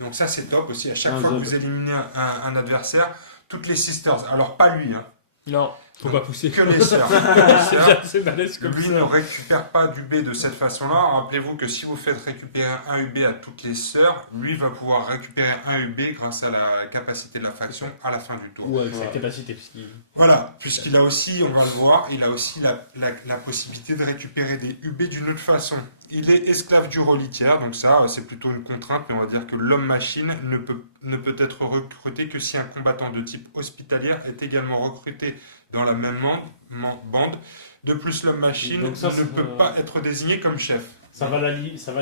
Donc ça c'est top aussi, à chaque fois que vous éliminez un adversaire, toutes les sisters, alors pas lui, hein. Non, faut pas pousser. Que les sœurs. C'est balèze comme Lui ça. ne récupère pas d'UB de cette façon-là. Rappelez-vous que si vous faites récupérer un UB à toutes les sœurs, lui va pouvoir récupérer un UB grâce à la capacité de la faction à la fin du tour. Ou avec sa capacité. Voilà, puisqu'il a aussi, on va le voir, il a aussi la possibilité de récupérer des UB d'une autre façon. Il est esclave du reliquaire, donc ça c'est plutôt une contrainte, mais on va dire que l'homme-machine ne peut être recruté que si un combattant de type hospitalière est également recruté dans la même bande. De plus, l'homme-machine ne peut pas être désigné comme chef. Ça va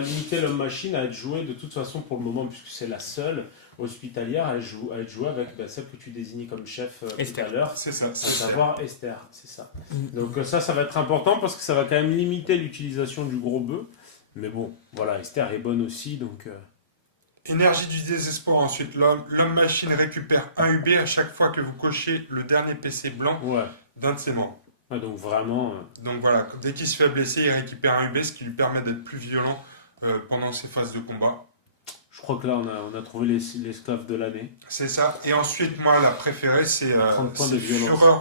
limiter l'homme-machine à être joué de toute façon pour le moment, puisque c'est la seule hospitalière à être jouée avec celle que tu désignais comme chef tout à l'heure. C'est ça, à savoir Esther, c'est ça. Donc ça va être important parce que ça va quand même limiter l'utilisation du gros bœuf. Mais bon, voilà, Esther est bonne aussi, donc... Énergie du désespoir ensuite. L'homme-machine récupère un UB à chaque fois que vous cochez le dernier PC blanc d'un de ses membres. Ouais, donc vraiment... Donc voilà, dès qu'il se fait blesser, il récupère un UB, ce qui lui permet d'être plus violent pendant ses phases de combat. Je crois que là, on a trouvé l'esclave de l'année. C'est ça. Et ensuite, moi, la préférée, c'est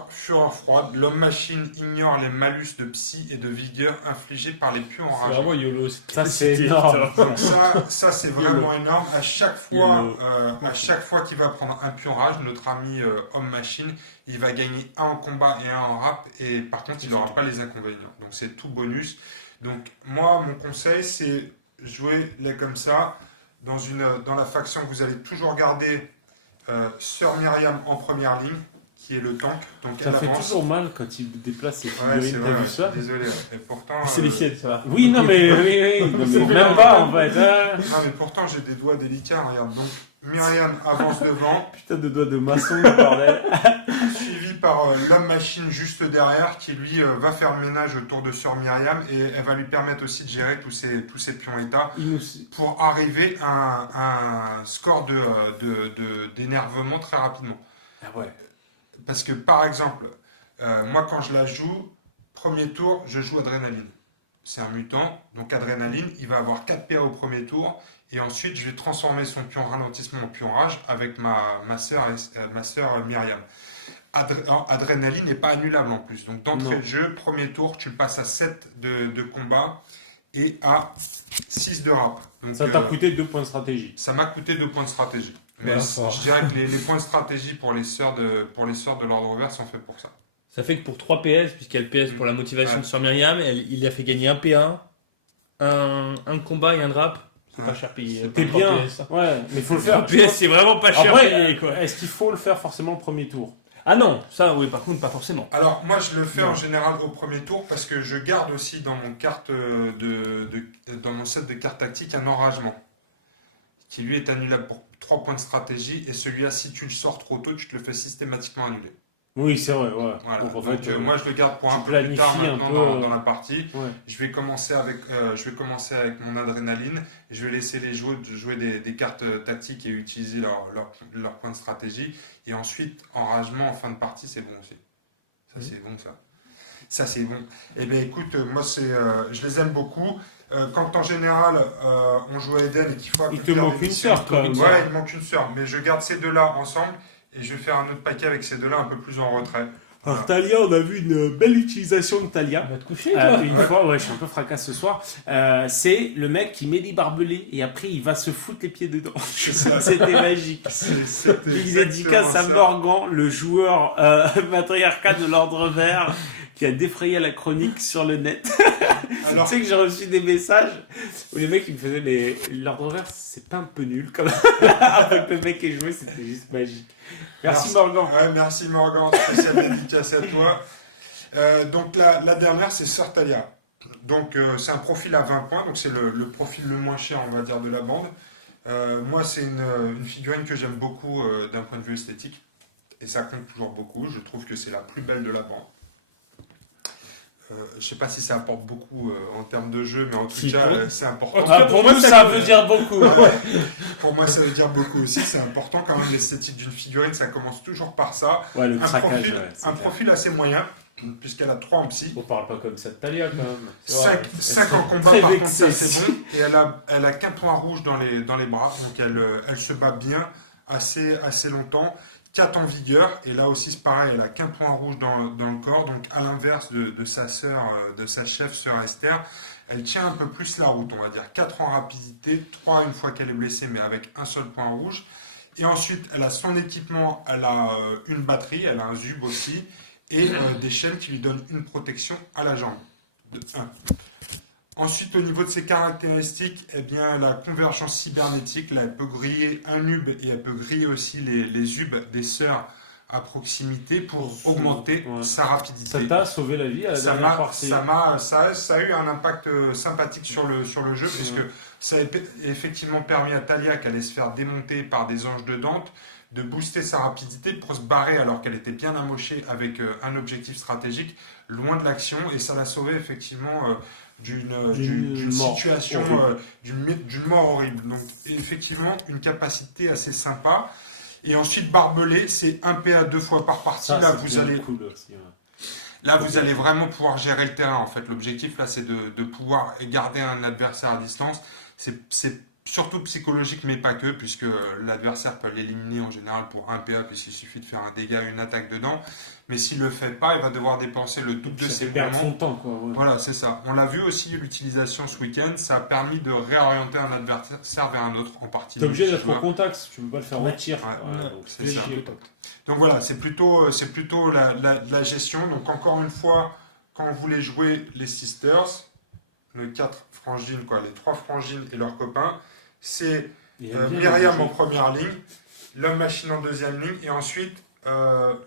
Fureur froide. L'homme-machine ignore les malus de psy et de vigueur infligés par les pions enragés. C'est vraiment YOLO. Ça, c'est énorme. Ça c'est vraiment énorme. À chaque fois qu'il va prendre un pion rage, notre ami homme-machine, il va gagner 1 en combat et 1 en rap. Et par contre, il n'aura pas les inconvénients. Donc, c'est tout bonus. Donc, moi, mon conseil, c'est jouer les comme ça. Dans la faction, vous allez toujours garder Sœur Myriam en première ligne, qui est le tank. Donc ça fait toujours mal quand il déplace ses figurines, t'as vu ça? Désolé. Et pourtant, c'est les siennes, ça va. Oui, non, mais même pas, en fait. Non, mais pourtant, j'ai des doigts délicats, regarde. Donc, Myriam avance devant. Putain de doigts de maçon, bordel. Suivi par l'homme-machine juste derrière, qui lui va faire le ménage autour de Sœur Myriam, et elle va lui permettre aussi de gérer tous ces pions états pour arriver à un score d'énervement très rapidement. Ah ouais. Parce que par exemple, moi quand je la joue, premier tour, je joue Adrénaline. C'est un mutant, donc Adrénaline, il va avoir 4 PA au premier tour, et ensuite je vais transformer son pion ralentissement en pion rage avec ma sœur Myriam. Adrénaline n'est pas annulable en plus. Donc d'entrée de jeu, premier tour, tu le passes à 7 de combat et à 6 de rap. Donc, ça t'a coûté 2 points de stratégie. Ça m'a coûté 2 points de stratégie. Mais je dirais que les points de stratégie pour les sœurs de l'ordre vert sont faits pour ça. Ça fait que pour 3 PS, puisqu'il y a le PS pour la motivation de Sœur Myriam, il a fait gagner un P1, un combat et un drap. C'est pas cher payé. C'était bien. Ouais, mais il faut le faire. PS, c'est vraiment pas cher payé, quoi. Est-ce qu'il faut le faire forcément au premier tour? Ah non, ça oui, par contre, pas forcément. Alors moi je le fais en général au premier tour parce que je garde aussi dans mon dans mon set de cartes tactiques un enragement qui lui est annulable pour 3 points de stratégie, et celui-là si tu le sors trop tôt, tu te le fais systématiquement annuler. Oui, c'est vrai, ouais. Voilà. Donc, en fait, moi je le garde pour un peu plus tard dans la partie. Ouais. Je vais commencer avec mon adrénaline, et je vais laisser les jouer des cartes tactiques et utiliser leur point de stratégie. Et ensuite, enragement en fin de partie, c'est bon aussi. Ça, c'est bon ça. Ça, c'est bon. Eh bien, écoute, moi, je les aime beaucoup. Quand en général, on joue à Eden et qu'il faut Il te manque une sœur, quand même. Ouais, il manque une sœur. Mais je garde ces deux-là ensemble et je vais faire un autre paquet avec ces deux-là un peu plus en retrait. Alors, Talia, on a vu une belle utilisation de Talia. On va te coucher, toi. Une fois, ouais, je suis un peu fracasse ce soir. C'est le mec qui met des barbelés et après il va se foutre les pieds dedans. C'était magique. Il dédicace à Morgan, le joueur matriarcat de l'ordre vert, qui a défrayé la chronique sur le net. Alors, Tu sais que j'ai reçu des messages où les mecs ils me faisaient mais l'ordre vert c'est pas un peu nul comme après que le mec ait joué, c'était juste magique. Merci Morgan. Ouais, merci Morgan, spécial dédicace à toi. Donc la dernière, c'est Sœur Talia. Donc c'est un profil à 20 points, donc c'est le profil le moins cher, on va dire, de la bande. Moi, c'est une figurine que j'aime beaucoup d'un point de vue esthétique. Et ça compte toujours beaucoup. Je trouve que c'est la plus belle de la bande. Je sais pas si ça apporte beaucoup en termes de jeu, mais en tout cas, c'est important. Pour nous ça veut dire beaucoup. Pour moi, ça veut dire beaucoup aussi. C'est important quand même, l'esthétique d'une figurine, ça commence toujours par ça. Ouais, le Un craquage, profil, ouais, c'est un clair. profil assez moyen, puisqu'elle a 3 en psy. On parle pas comme ça de Talia quand même. 5 en combat, très par contre, vexée. ça c'est bon. Et elle a qu'un point rouge dans les bras, donc elle se bat bien assez longtemps. 4 en vigueur, et là aussi c'est pareil, elle a qu'un point rouge dans le corps, donc à l'inverse de sa sœur, de sa chef, sœur Esther, elle tient un peu plus la route, on va dire. 4 en rapidité, 3 une fois qu'elle est blessée, mais avec un seul point rouge. Et ensuite, elle a son équipement, elle a une batterie, elle a un zub aussi, et des chaînes qui lui donnent une protection à la jambe. De 1. Ensuite, au niveau de ses caractéristiques, eh bien, la convergence cybernétique, là, elle peut griller un nub et elle peut griller aussi les hubs des sœurs à proximité pour augmenter sa rapidité. Ça t'a sauvé la vie à la dernière partie. Ça a eu un impact sympathique sur le jeu, puisque ça a effectivement permis à Talia, qui allait se faire démonter par des anges de Dante, de booster sa rapidité pour se barrer alors qu'elle était bien amochée avec un objectif stratégique, loin de l'action, et ça l'a sauvé effectivement d'une situation, d'une mort horrible. Donc effectivement, une capacité assez sympa. Et ensuite, barbelé, c'est 1 PA 2 fois par partie. Ça, là, vous allez, cool aussi, ouais. là, vous allez vraiment pouvoir gérer le terrain. En fait, l'objectif là, c'est de pouvoir garder un adversaire à distance. C'est surtout psychologique, mais pas que, puisque l'adversaire peut l'éliminer en général pour 1 PA, puisqu'il suffit de faire un dégât, une attaque dedans. Mais s'il le fait pas, il va devoir dépenser le double de ses perdre mouvements. son temps, quoi. Ouais. Voilà, c'est ça. On l'a vu aussi, l'utilisation ce week-end, ça a permis de réorienter un adversaire vers un autre en partie. T'es obligé d'être au contact, si tu peux pas le faire au tir. Ouais, c'est ça. chier. Donc voilà, c'est plutôt la gestion. Donc encore une fois, quand vous voulez jouer les Sisters, les 4 frangines, quoi, les 3 frangines et leurs copains, c'est Myriam en première ligne, l'homme machine en deuxième ligne, et ensuite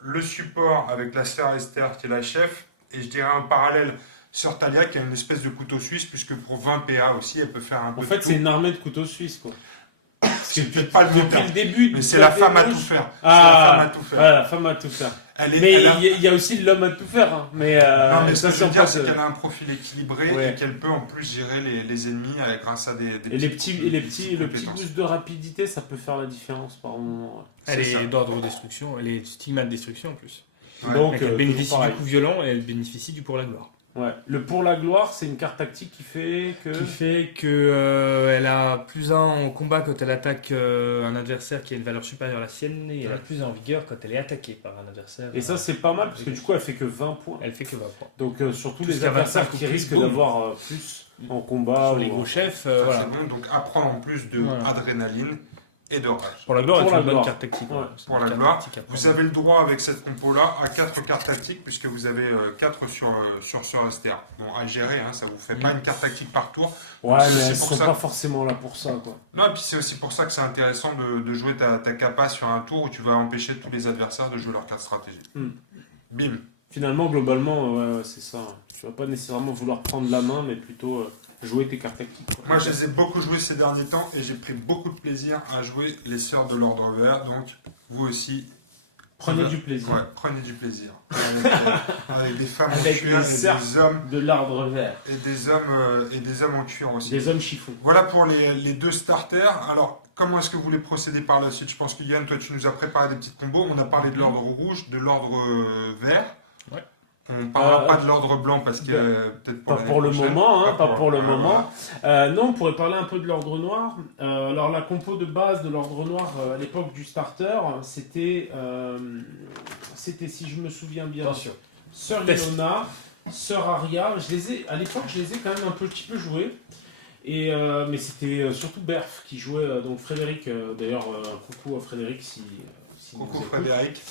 le support avec la sœur Esther qui est la chef, et je dirais en parallèle sœur Talia qui a une espèce de couteau suisse, puisque pour 20 PA aussi, elle peut faire un peu En fait, de tout. c'est une armée de couteaux suisses, quoi. C'est peut-être pas le bon Depuis terme, le début. mais c'est la femme à tout faire. Ah, c'est la femme à tout faire. Ouais, la femme à tout faire. Mais il y a aussi l'homme à tout faire. Hein. Mais, non, mais ce ça, que je veux c'est dire, c'est qu'elle a un profil équilibré, Ouais. et qu'elle peut en plus gérer les ennemis grâce à des Et le petit compétences. boost de rapidité, ça peut faire la différence par moment. Elle C'est ça. est d'ordre destruction, elle est stigmate destruction en plus. Ouais. Donc, Donc elle bénéficie toujours du pareil. coup violent et elle bénéficie du pour la gloire. Ouais. Le pour la gloire, c'est une carte tactique qui fait que. Qui fait que elle a plus 1 au combat quand elle attaque un adversaire qui a une valeur supérieure à la sienne, et elle a plus 1 en vigueur quand elle est attaquée par un adversaire. Et ça, c'est pas mal parce que du coup, elle fait que 20 points. Elle fait que 20 points. Donc, surtout Tout ce les qui a adversaires 25 ou qui plus, risquent boum. d'avoir plus en combat. Sur les ou gros en- chefs, Ça, voilà. c'est bon. Donc apprendre en plus de Voilà. adrénaline et de rage. Pour la gloire, Pour c'est la une bonne gloire. carte tactique. Ouais. C'est Pour une la carte gloire, tactique à vous prendre. avez le droit avec cette compo-là à 4 cartes tactiques, puisque vous avez 4 sur Sœur Esther. Bon, à gérer, hein, ça vous fait pas une carte tactique par tour. Ouais, C'est mais elles pour sont ça. pas forcément là pour ça, quoi. Non, et puis c'est aussi pour ça que c'est intéressant de jouer ta capa sur un tour où tu vas empêcher tous les adversaires de jouer leur carte stratégique. Bim. Finalement, globalement, ouais, c'est ça. Tu vas pas nécessairement vouloir prendre la main, mais plutôt jouer tes cartes tactiques, quoi. Moi, je les ai beaucoup joués ces derniers temps et j'ai pris beaucoup de plaisir à jouer les Sœurs de l'Ordre Vert. Donc, vous aussi, Prenez du plaisir. ouais, prenez du plaisir. Avec des femmes en Avec cuir les sœurs. et des hommes De l'ordre vert. et des hommes en cuir aussi. Des hommes chiffons. Voilà pour les 2 starters. Alors, comment est-ce que vous voulez procéder par la suite? Je pense que Yann, toi, tu nous as préparé des petites combos. On a parlé de l'ordre rouge, de l'ordre vert. Ouais. On ne parlera pas de l'ordre blanc parce que peut-être Pas l'année pour le prochaine. moment, hein, pas pour le voilà, moment. voilà. Non, on pourrait parler un peu de l'ordre noir. Alors la compo de base de l'ordre noir à l'époque du starter, c'était, si je me souviens bien, Attention. Sœur Test. Ilona, Sœur Aria. À l'époque, je les ai quand même un petit peu joués. Mais c'était surtout Berf qui jouait, donc Frédéric, d'ailleurs, coucou à Frédéric si Coucou nous écoute. Frédéric.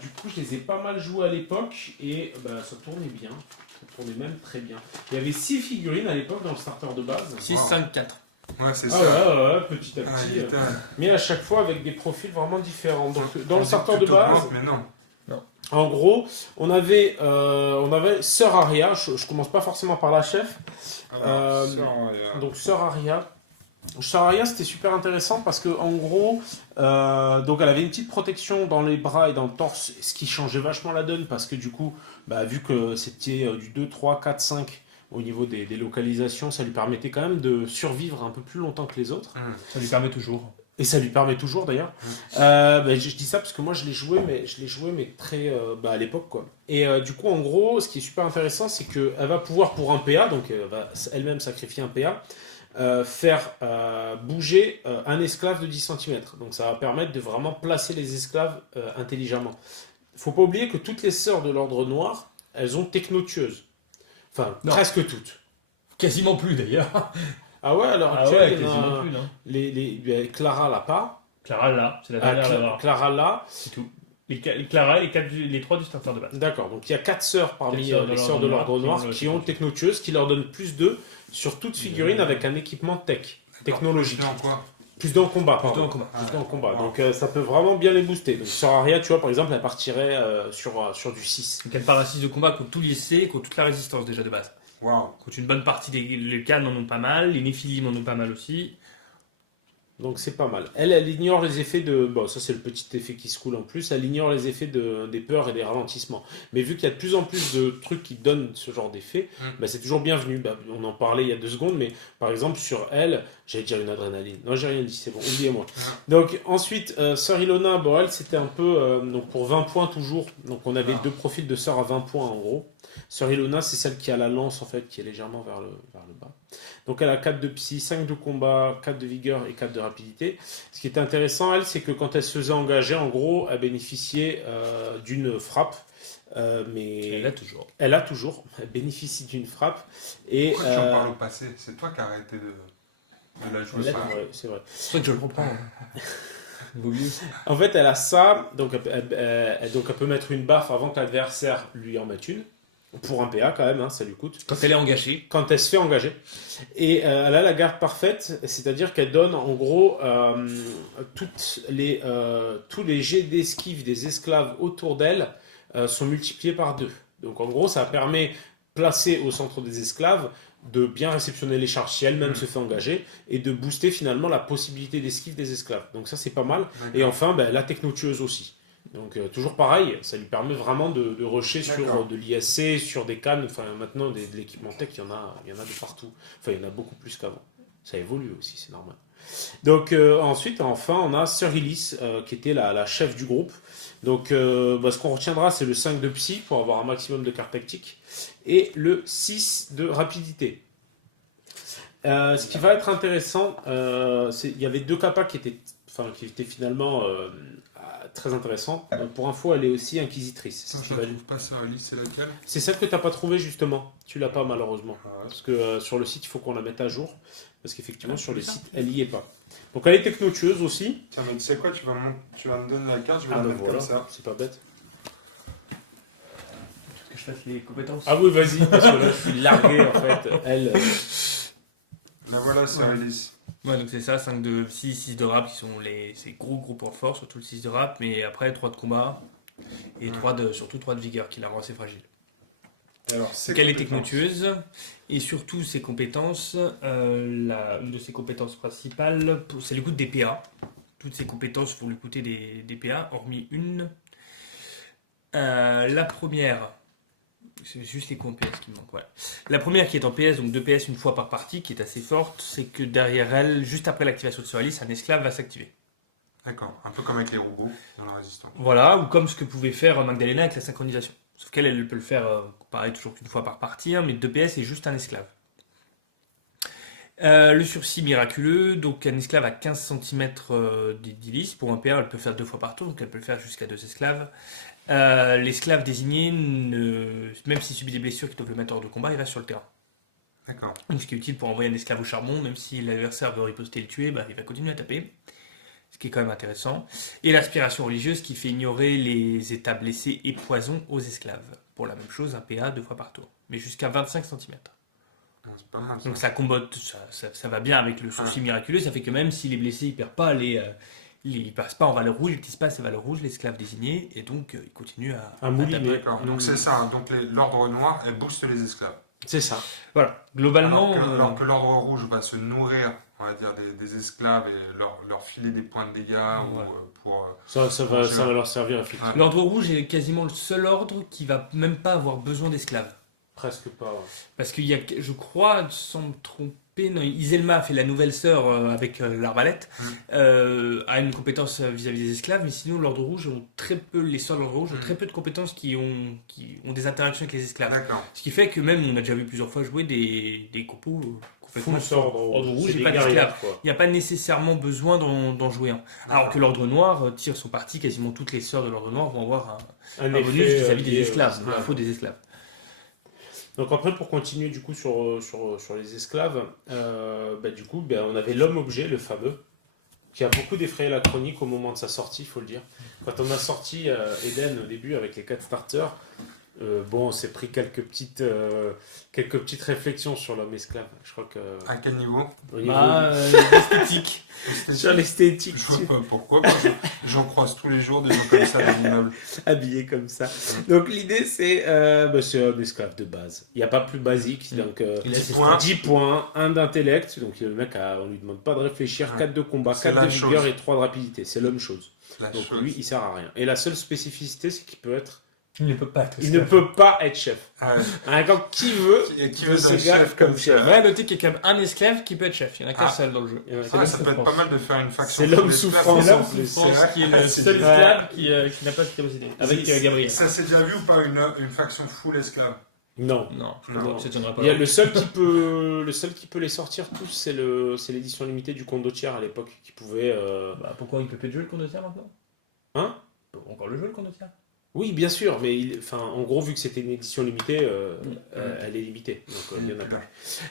Du coup, je les ai pas mal joués à l'époque et ça tournait bien. Ça tournait même très bien. Il y avait 6 figurines à l'époque dans le starter de base. 6, 5, 4. Ouais, c'est Ah ça. ouais, petit à Ah, petit. il était- Mais à chaque fois avec des profils vraiment différents. Donc, dans on le dit starter de plutôt base, blanc, mais non. en gros, on avait Sœur Aria. Je commence pas forcément par la chef. Alors, Donc Sœur Aria. Sœur Aria, c'était super intéressant parce que en gros, donc elle avait une petite protection dans les bras et dans le torse, ce qui changeait vachement la donne parce que du coup, vu que c'était du 2, 3, 4, 5 au niveau des localisations, ça lui permettait quand même de survivre un peu plus longtemps que les autres. Ça lui permet toujours. Et ça lui permet toujours d'ailleurs. Je dis ça parce que moi je l'ai joué, mais très à l'époque quoi. Et du coup, en gros, ce qui est super intéressant, c'est qu'elle va pouvoir pour un PA, donc elle va elle-même sacrifier un PA, faire bouger un esclave de 10 cm. Donc ça va permettre de vraiment placer les esclaves intelligemment. Faut pas oublier que toutes les sœurs de l'ordre noir, elles ont technotueuse. Enfin, Non. presque toutes. Quasiment plus d'ailleurs. Ah ouais, alors Ah ouais, quasiment plus. Non. Clara l'a pas. Clara là, c'est la dernière à l'avoir. Clara l'a. C'est tout. Clara et les 3 du starter de base. D'accord, donc il y a 4 sœurs parmi 4 sœurs de les l'ordre sœurs de l'ordre noir noir qui qui ont ont le technotueuse, qui leur donne plus 2 sur toute figurine avec un équipement tech, technologique. En quoi? Plus d'en combat, Plus pardon. d'en combat. Plus d'en combat. Wow. Donc ça peut vraiment bien les booster. Donc sur Aria, tu vois, par exemple, elle partirait sur du 6. Donc elle part à 6 de combat contre tout l'IC, contre toute la résistance déjà de base. Waouh. Contre une bonne partie les Khan en ont pas mal, les Néphilim en ont pas mal aussi. Donc c'est pas mal. Elle ignore les effets de... Bon, ça c'est le petit effet qui se coule en plus. Elle ignore les effets des peurs et des ralentissements. Mais vu qu'il y a de plus en plus de trucs qui donnent ce genre d'effet, c'est toujours bienvenu. On en parlait il y a 2 secondes, mais par exemple sur elle, j'allais dire une adrénaline. Non, j'ai rien dit, c'est bon, oubliez-moi. Donc ensuite, Sœur Ilona, bon, elle c'était un peu... donc pour 20 points toujours. Donc on avait 2 profils de sœurs à 20 points en gros. Sœur Ilona, c'est celle qui a la lance en fait, qui est légèrement vers le bas. Donc elle a 4 de psy, 5 de combat, 4 de vigueur et 4 de rapidité. Ce qui est intéressant, elle, c'est que quand elle se faisait engager, en gros, elle bénéficiait d'une frappe. Mais Elle l'a toujours. Elle l'a toujours. Elle bénéficie d'une frappe. Et, Pourquoi tu en parles au passé? C'est toi qui as arrêté de la jouer. Elle l'a ça. ouais, c'est vrai. C'est vrai que je le comprends. Vaut mieux. En fait, elle a ça. Donc elle peut mettre une baffe avant que l'adversaire lui en mette une. Pour un PA quand même, hein, ça lui coûte. Quand elle est engagée. Quand elle se fait engager. Et elle a la garde parfaite, c'est-à-dire qu'elle donne en gros tous les jets d'esquive des esclaves autour d'elle sont multipliés par 2. Donc en gros, ça permet, placé au centre des esclaves, de bien réceptionner les charges si elle-même se fait engager et de booster finalement la possibilité d'esquive des esclaves. Donc ça c'est pas mal. Et enfin, la technotueuse aussi. Donc toujours pareil, ça lui permet vraiment de rusher sur de l'ISC, sur des cannes, enfin maintenant de l'équipement tech, il y en a de partout. Enfin il y en a beaucoup plus qu'avant. Ça évolue aussi, c'est normal. Donc ensuite, enfin, on a Sœur Illis qui était la chef du groupe. Donc ce qu'on retiendra, c'est le 5 de psy pour avoir un maximum de cartes tactiques et le 6 de rapidité. Ce qui va être intéressant, il y avait 2 capas qui étaient finalement très intéressant. Pour info, elle est aussi inquisitrice. Ça, je ne trouve pas Sœur Illis, c'est laquelle? C'est celle que tu n'as pas trouvée justement. Tu l'as pas malheureusement. Ah ouais. Parce que sur le site, il faut qu'on la mette à jour. Parce qu'effectivement, sur le site, elle n'y est pas. Donc elle est technotueuse aussi. Tiens, mais tu sais quoi, tu vas me donner la carte, je vais la mettre voilà, comme ça. c'est pas bête. Que je fasse les compétences. Ah oui, vas-y, parce que là, je suis largué en fait. Elle. La voilà, Sœur Illis. Ouais, donc c'est ça, 5 de psy, 6 de rap qui sont ces gros points forts, surtout le 6 de rap, mais après 3 de combat et surtout 3 de vigueur qui la rend assez fragile. Alors, Donc elle est technotueuse et surtout ses compétences, une de ses compétences principales, c'est le coût des PA. Toutes ses compétences vont lui coûter des PA, hormis une. La première, c'est juste les comptes PS qui me manquent. Voilà. La première qui est en PS, donc 2 PS une fois par partie, qui est assez forte, c'est que derrière elle, juste après l'activation de Sœur Illis, un esclave va s'activer. D'accord, un peu comme avec les robots dans la résistance. Voilà, ou comme ce que pouvait faire Magdalena avec la synchronisation. Sauf qu'elle, elle peut le faire, pareil, toujours qu'une fois par partie, hein, mais 2 PS et juste un esclave. Le sursis miraculeux, donc un esclave à 15 cm d'hélice. Pour un PA, elle peut faire 2 fois par tour, donc elle peut le faire jusqu'à 2 esclaves. L'esclave désigné, même s'il subit des blessures qui doivent le mettre hors de combat, il reste sur le terrain. D'accord. Donc, ce qui est utile pour envoyer un esclave au charbon, même si l'adversaire veut riposter et le tuer, bah, il va continuer à taper. Ce qui est quand même intéressant. Et l'aspiration religieuse qui fait ignorer les états blessés et poisons aux esclaves. Pour la même chose, un PA 2 fois par tour. Mais jusqu'à 25 cm. C'est pas mal. Donc ça combote, ça va bien avec le sursis miraculeux, ça fait que même s'il est blessé, il perd pas il passe pas en valeur rouge, il n'utilise pas ses valeurs rouges, l'esclave désigné, et donc il continue à mouliner. taper. D'accord. Donc c'est ça. Donc l'ordre noir, elle booste les esclaves. C'est ça. Voilà, globalement... Alors que l'ordre rouge va se nourrir, on va dire, des esclaves et leur filer des points de dégâts Voilà. ou pour... Ça va leur servir effectivement. Ouais. L'ordre rouge est quasiment le seul ordre qui va même pas avoir besoin d'esclaves. Presque pas. Ouais. Parce qu'il y a, je crois, sans me tromper, non, Iselma a fait la nouvelle sœur avec l'arbalète, a une compétence vis-à-vis des esclaves, mais sinon l'ordre rouge ont très peu, les sœurs de l'ordre rouge ont très peu de compétences qui ont des interactions avec les esclaves. D'accord. Ce qui fait que même, on a déjà vu plusieurs fois jouer des compos complètement Full ordre rouge c'est et pas des d'esclaves. guerrières, quoi. Il n'y a pas nécessairement besoin d'en jouer un. Alors que l'ordre noir tire son parti, quasiment toutes les sœurs de l'ordre noir vont avoir un bonus vis-à-vis des esclaves. Il faut des esclaves. Donc après, pour continuer du coup sur les esclaves, du coup, on avait l'homme-objet, le fameux, qui a beaucoup défrayé la chronique au moment de sa sortie, il faut le dire. Quand on a sorti Eden au début avec les 4 starters, on s'est pris quelques petites réflexions sur l'homme esclave. Je crois que À quel niveau? au niveau L'esthétique. sur l'esthétique, Je vois pas pourquoi. J'en croise tous les jours des gens comme ça dans l'immeuble. habillé comme ça. Donc l'idée c'est un esclave de base. Il n'y a pas plus basique. Donc Il a 10 ses points. 10 points, 1 d'intellect. Donc le mec, on lui demande pas de réfléchir. Ouais. 4 de combat, C'est 4 de la vigueur chose. et 3 de rapidité. C'est l'homme chose. La Donc chose. lui, il sert à rien. Et la seule spécificité, c'est qu'il peut être. Il ne peut pas être Il ne peut pas être chef. Ouais. Quand qui veut Et qui de veut ce d'un gars chef comme comme chef. ça? Ouais, notez qu'il y a quand même un esclave qui peut être chef. Il n'y en a qu'un Ah. seul dans le jeu. Ça peut être pas mal de faire une faction. C'est l'homme full esclave. souffrance, C'est l'homme en plus. souffrance C'est vrai. qui est le C'est seul bien. esclave qui n'a pas cette capacité. Avec Gabriel. Ça s'est déjà vu ou pas une faction full esclave? Non. Non, Non. ça tiendra pas. Il y a le seul qui peut les sortir tous, c'est l'édition limitée du Condottiere à l'époque qui pouvait. Pourquoi il peut plus de jouer le condottiere maintenant Hein? Il peut encore le jouer le condottiere. Oui, bien sûr, mais en gros, vu que c'était une édition limitée, elle est limitée. Donc, il y en a plus.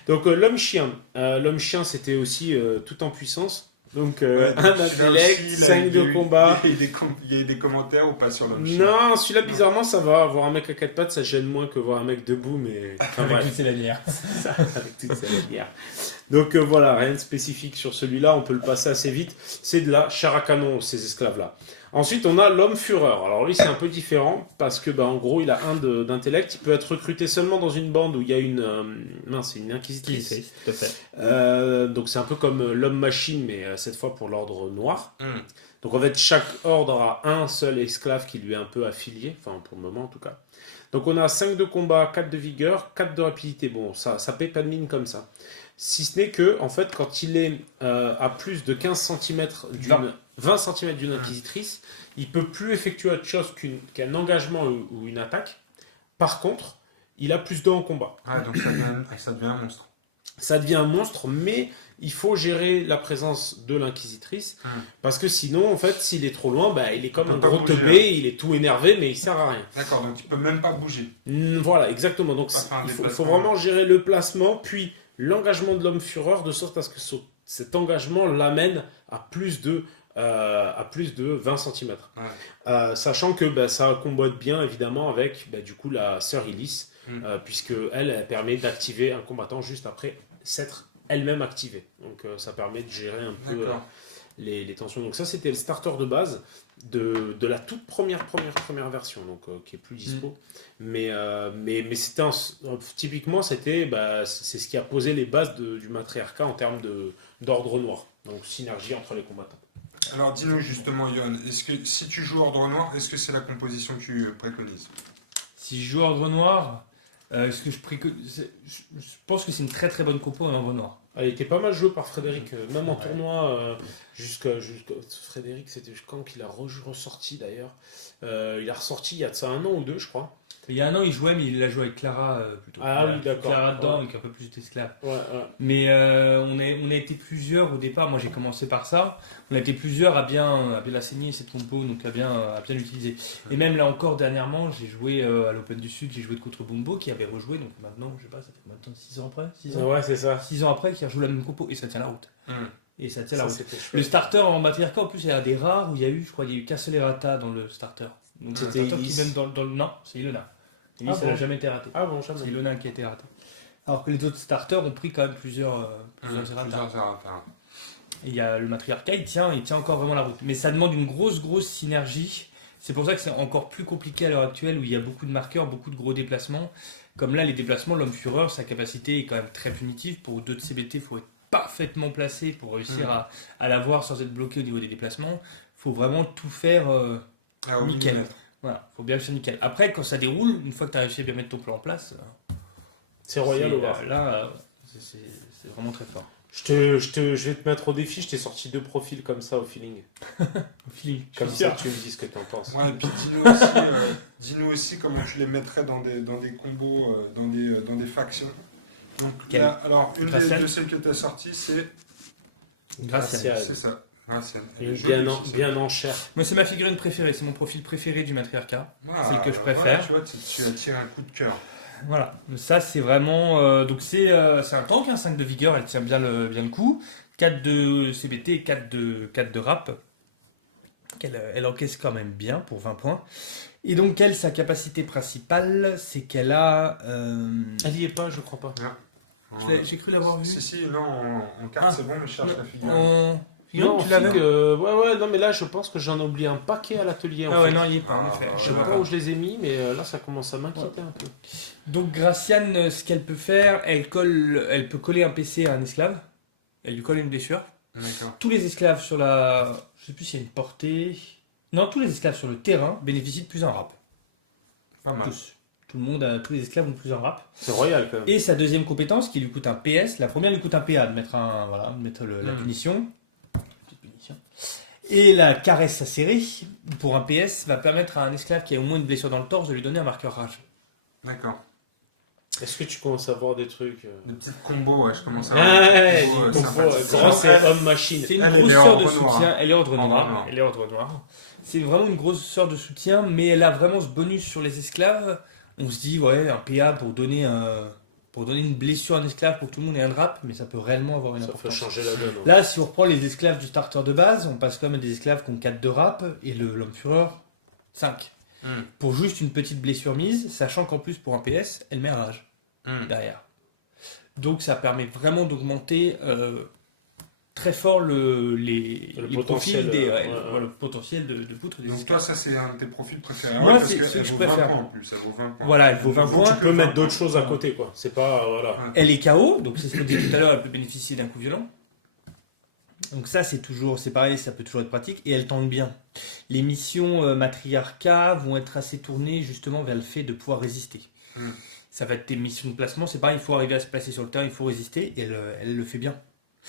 Donc, l'homme chien. L'homme chien, c'était aussi tout en puissance. Donc, Ouais, un donc celui-là intellect, aussi, là, 5 il y a de eu- combat. Il y a eu des commentaires ou pas sur l'homme chien? Non, celui-là, bizarrement, ça va. Voir un mec à 4 pattes, ça gêne moins que voir un mec debout, mais. Enfin, Avec bref. toutes ses lanières. Avec toute sa manière. Donc voilà, rien de spécifique sur celui-là, on peut le passer assez vite. C'est de la chair à canon, ces esclaves-là. Ensuite, on a l'homme fureur. Alors lui, c'est un peu différent parce que, en gros, il a 1 d'intellect. Il peut être recruté seulement dans une bande où il y a une inquisitrice. Tout à fait. Donc c'est un peu comme l'homme machine, mais cette fois pour l'ordre noir. Hmm. Donc en fait, chaque ordre a un seul esclave qui lui est un peu affilié, enfin pour le moment en tout cas. Donc on a 5 de combat, 4 de vigueur, 4 de rapidité. Bon, ça paye pas de mine comme ça. Si ce n'est que, en fait, quand il est à plus de 15 cm 20 cm d'une inquisitrice, il peut plus effectuer autre chose qu'un engagement ou une attaque. Par contre, il a plus 2 en combat. Ouais, donc ça devient un monstre. Ça devient un monstre, mais il faut gérer la présence de l'inquisitrice, parce que sinon, en fait, s'il est trop loin, il est comme Il un peut gros pas bouger, teubé, il est tout énervé, mais il sert à rien. D'accord, donc il peut même pas bouger. Voilà, exactement. Donc Pas faire un il faut déplacement. vraiment gérer le placement, puis l'engagement de l'homme fureur, de sorte à ce que cet engagement l'amène à plus de 20 cm. Ouais. Sachant que ça combote bien, évidemment, avec du coup la sœur Illis, puisque elle permet d'activer un combattant juste après s'être elle-même activée. Donc ça permet de gérer un peu D'accord. les tensions. Donc ça, c'était le starter de base de la toute première version, donc qui est plus dispo. Mais c'était typiquement c'est ce qui a posé les bases du matriarcat en termes d'ordre noir. Donc synergie entre les combattants. Alors dis-nous justement, Yohan, est-ce que si tu joues Ordre Noir, est-ce que c'est la composition que tu préconises? Si je joue Ordre Noir, ce que je pense que c'est une très très bonne compo en Ordre Noir. Il était pas mal joué par Frédéric, même en tournoi. Frédéric, c'était quand qu'il a ressorti d'ailleurs. Il a ressorti il y a de ça 1 an ou 2, je crois. Il y a un an, il jouait, mais il a joué avec Clara plutôt. Ah oui, d'accord. Clara dedans, Ouais. avec un peu plus d'esclaves. Ouais. Mais on a été plusieurs au départ. Moi, j'ai commencé par ça. On a été plusieurs à bien la saigner cette compo, donc à bien l'utiliser. Et même là encore, dernièrement, j'ai joué à l'Open du Sud, j'ai joué contre Bumbo qui avait rejoué. Donc maintenant, je sais pas, ça fait maintenant 6 ans après 6 ans Ouais, c'est ça. 6 ans après, qui rejoue la même compo et ça tient la route. Et ça tient la Ça, route. c'était chouette. Le starter en matriarcat, en plus, il y a des rares où il y a eu, je crois, il y a eu Cacelerata dans le starter. Donc C'était c'est un starter Illis. qui même dans le. Non, c'est Ilona. Illis, Ah ça bon n'a jamais été raté. Ah bon, C'est jamais. Ilona qui a été raté. Alors que les autres starters ont pris quand même plusieurs errata. Plusieurs errata. Et il y a le matriarcat, il tient encore vraiment la route. Mais ça demande une grosse synergie. C'est pour ça que c'est encore plus compliqué à l'heure actuelle où il y a beaucoup de marqueurs, beaucoup de gros déplacements. Comme là, les déplacements, l'homme fureur, sa capacité est quand même très punitive. Pour 2 de CBT, il faut être parfaitement placé pour réussir à l'avoir sans être bloqué au niveau des déplacements. Il faut vraiment tout faire nickel. Voilà, faut bien le faire nickel. Après, quand ça déroule, une fois que tu as réussi à bien mettre ton plan en place, C'est royal c'est- au bar. là, c'est vraiment très fort. Je vais te mettre au défi, je t'ai sorti 2 profils comme ça au feeling. Au feeling. Comme Je suis ça, sûr. tu me dis ce que t'en penses. Ouais, et puis dis-nous aussi comment je les mettrais dans des combos, dans des factions. Donc Quel là, alors une Gracian de celles que tu as sorties, c'est Gracial. c'est ça. Gracian. Elle est Une jolie, bien en chair. Moi, c'est ma figurine préférée, c'est mon profil préféré du matriarcat. Ah, celle que je voilà, préfère. tu vois, tu as tiré un coup de cœur. Voilà, ça c'est vraiment. Donc c'est un tank, 5 de vigueur, elle tient bien le coup. 4 de CBT et 4 de rap. Elle encaisse quand même bien pour 20 points. Et donc, elle, sa capacité principale, c'est qu'elle a. Elle y est pas, je crois pas. J'ai cru l'avoir vu. Si, là en carte, Ah. c'est bon, mais je cherche la figure. Non, tu l'avais ouais, non, mais là, je pense que j'en ai oublié un paquet à l'atelier. Ah en ouais, fait. non, il y est pas, en effet. Je sais pas où je les ai mis, mais là, ça commence à m'inquiéter un peu. Donc, Graciane, ce qu'elle peut faire, elle peut coller un PC à un esclave. Elle lui colle une blessure. D'accord. Tous les esclaves sur la. Je sais plus s'il y a une portée. Non, tous les esclaves sur le terrain bénéficient de plus un rap. Pas mal. Tous. Tous les esclaves ont plus un rap. C'est royal quand même. Et sa deuxième compétence qui lui coûte un PS. La première lui coûte un PA de mettre la punition. Petite punition. Et la caresse acérée pour un PS va permettre à un esclave qui a au moins une blessure dans le torse de lui donner un marqueur rage. D'accord. Est-ce que tu commences à voir des trucs Des petits combos, ouais, je commence à Ouais, voir des il combos, faut, sympathiques. grand, c'est homme machine. C'est une Elle est grosse en sœur de ordre noir, soutien. Elle est ordre En noir. noir. Elle est ordre noir. C'est vraiment une grosse sœur de soutien, mais elle a vraiment ce bonus sur les esclaves. On se dit, ouais, un PA pour donner une blessure à un esclave pour que tout le monde ait un drap, mais ça peut réellement avoir une Ça peut importance. changer la donne. Là, si on reprend les esclaves du starter de base, on passe quand même à des esclaves qui ont 4 de rap et l'homme fureur 5. Pour juste une petite blessure mise, sachant qu'en plus pour un PS, elle met un rage derrière. Donc ça permet vraiment d'augmenter très fort les potentiel, profils ouais. le potentiel de poutre des Donc esclaves. toi, ça c'est un de tes profils préférés. Moi, parce c'est qu'elle celui que je vaut 20 préfère. points en plus, elle vaut 20 points. Voilà, elle vaut 20 points. Tu peux mettre d'autres choses à côté, quoi. C'est pas. Voilà. Elle est KO, donc c'est ce qu'on disait tout à l'heure, elle peut bénéficier d'un coup violent. Donc ça, c'est pareil, ça peut toujours être pratique, et elle tank bien. Les missions matriarcat vont être assez tournées justement vers le fait de pouvoir résister. Ça va être des missions de placement, c'est pareil, il faut arriver à se placer sur le terrain, il faut résister, et elle le fait bien.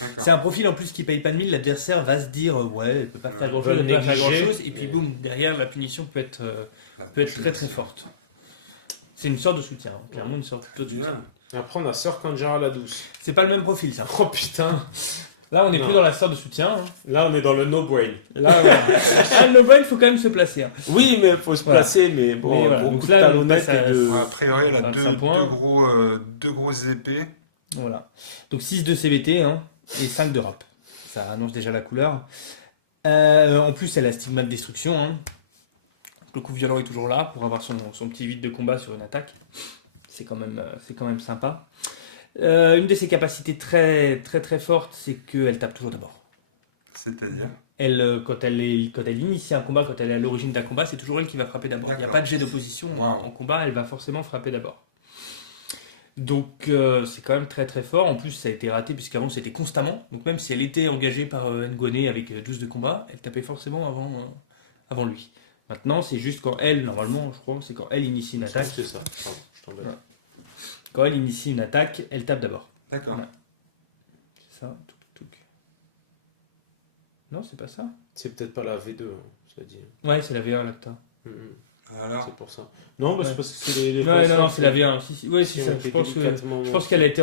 D'accord. C'est un profil en plus qui paye pas de mille, l'adversaire va se dire ouais, elle peut pas faire grand Va chose, le elle peut pas faire grand négliger. chose, et puis boum, derrière la punition peut être très très forte. C'est une sorte de soutien, hein, clairement une sorte de soutien. Et après, on a Sœur Kanjara la douce. C'est pas le même profil ça. Oh putain. Là, on est Non. plus dans la sorte de soutien. Hein. Là, on est dans le no-brain. Là, ouais. Le brain, il faut quand même se placer. Hein. Oui, mais il faut se Voilà. placer, mais bon, Mais voilà. beaucoup Donc de là, talonnettes on passe et de. Ouais, a priori, elle a 25 deux points. grosses épées. Voilà. Donc 6 de CBT hein, et 5 de rap. Ça annonce déjà la couleur. En plus, elle a stigmate destruction. Hein. Le coup violent est toujours là pour avoir son petit 8 de combat sur une attaque. C'est quand même sympa. Une de ses capacités très très très fortes, c'est qu'elle tape toujours d'abord. C'est-à-dire Quand elle initie un combat, quand elle est à l'origine d'un combat, c'est toujours elle qui va frapper d'abord. Il n'y a D'accord. pas de jet d'opposition en combat, elle va forcément frapper d'abord. Donc c'est quand même très très fort. En plus, ça a été raté puisqu'avant c'était constamment. Donc même si elle était engagée par Ngone avec 12 de combat, elle tapait forcément avant lui. Maintenant, c'est juste quand elle, normalement, je crois, c'est quand elle initie une attaque. C'est ça. Pardon, je t'embête. Ouais. Quand elle initie une attaque, elle tape d'abord. D'accord. Voilà. C'est ça. Touc. Non, c'est pas ça. C'est peut-être pas la V2, cela dit. Ouais, c'est la V1 là que t'as. Mhm. Alors, C'est pour ça. Non, bah, c'est Ouais. parce que c'est les Ouais, façons, non, c'est la V1. Si, si. Ouais, qui c'est ont ça. été Je pense délicatement qu'elle a été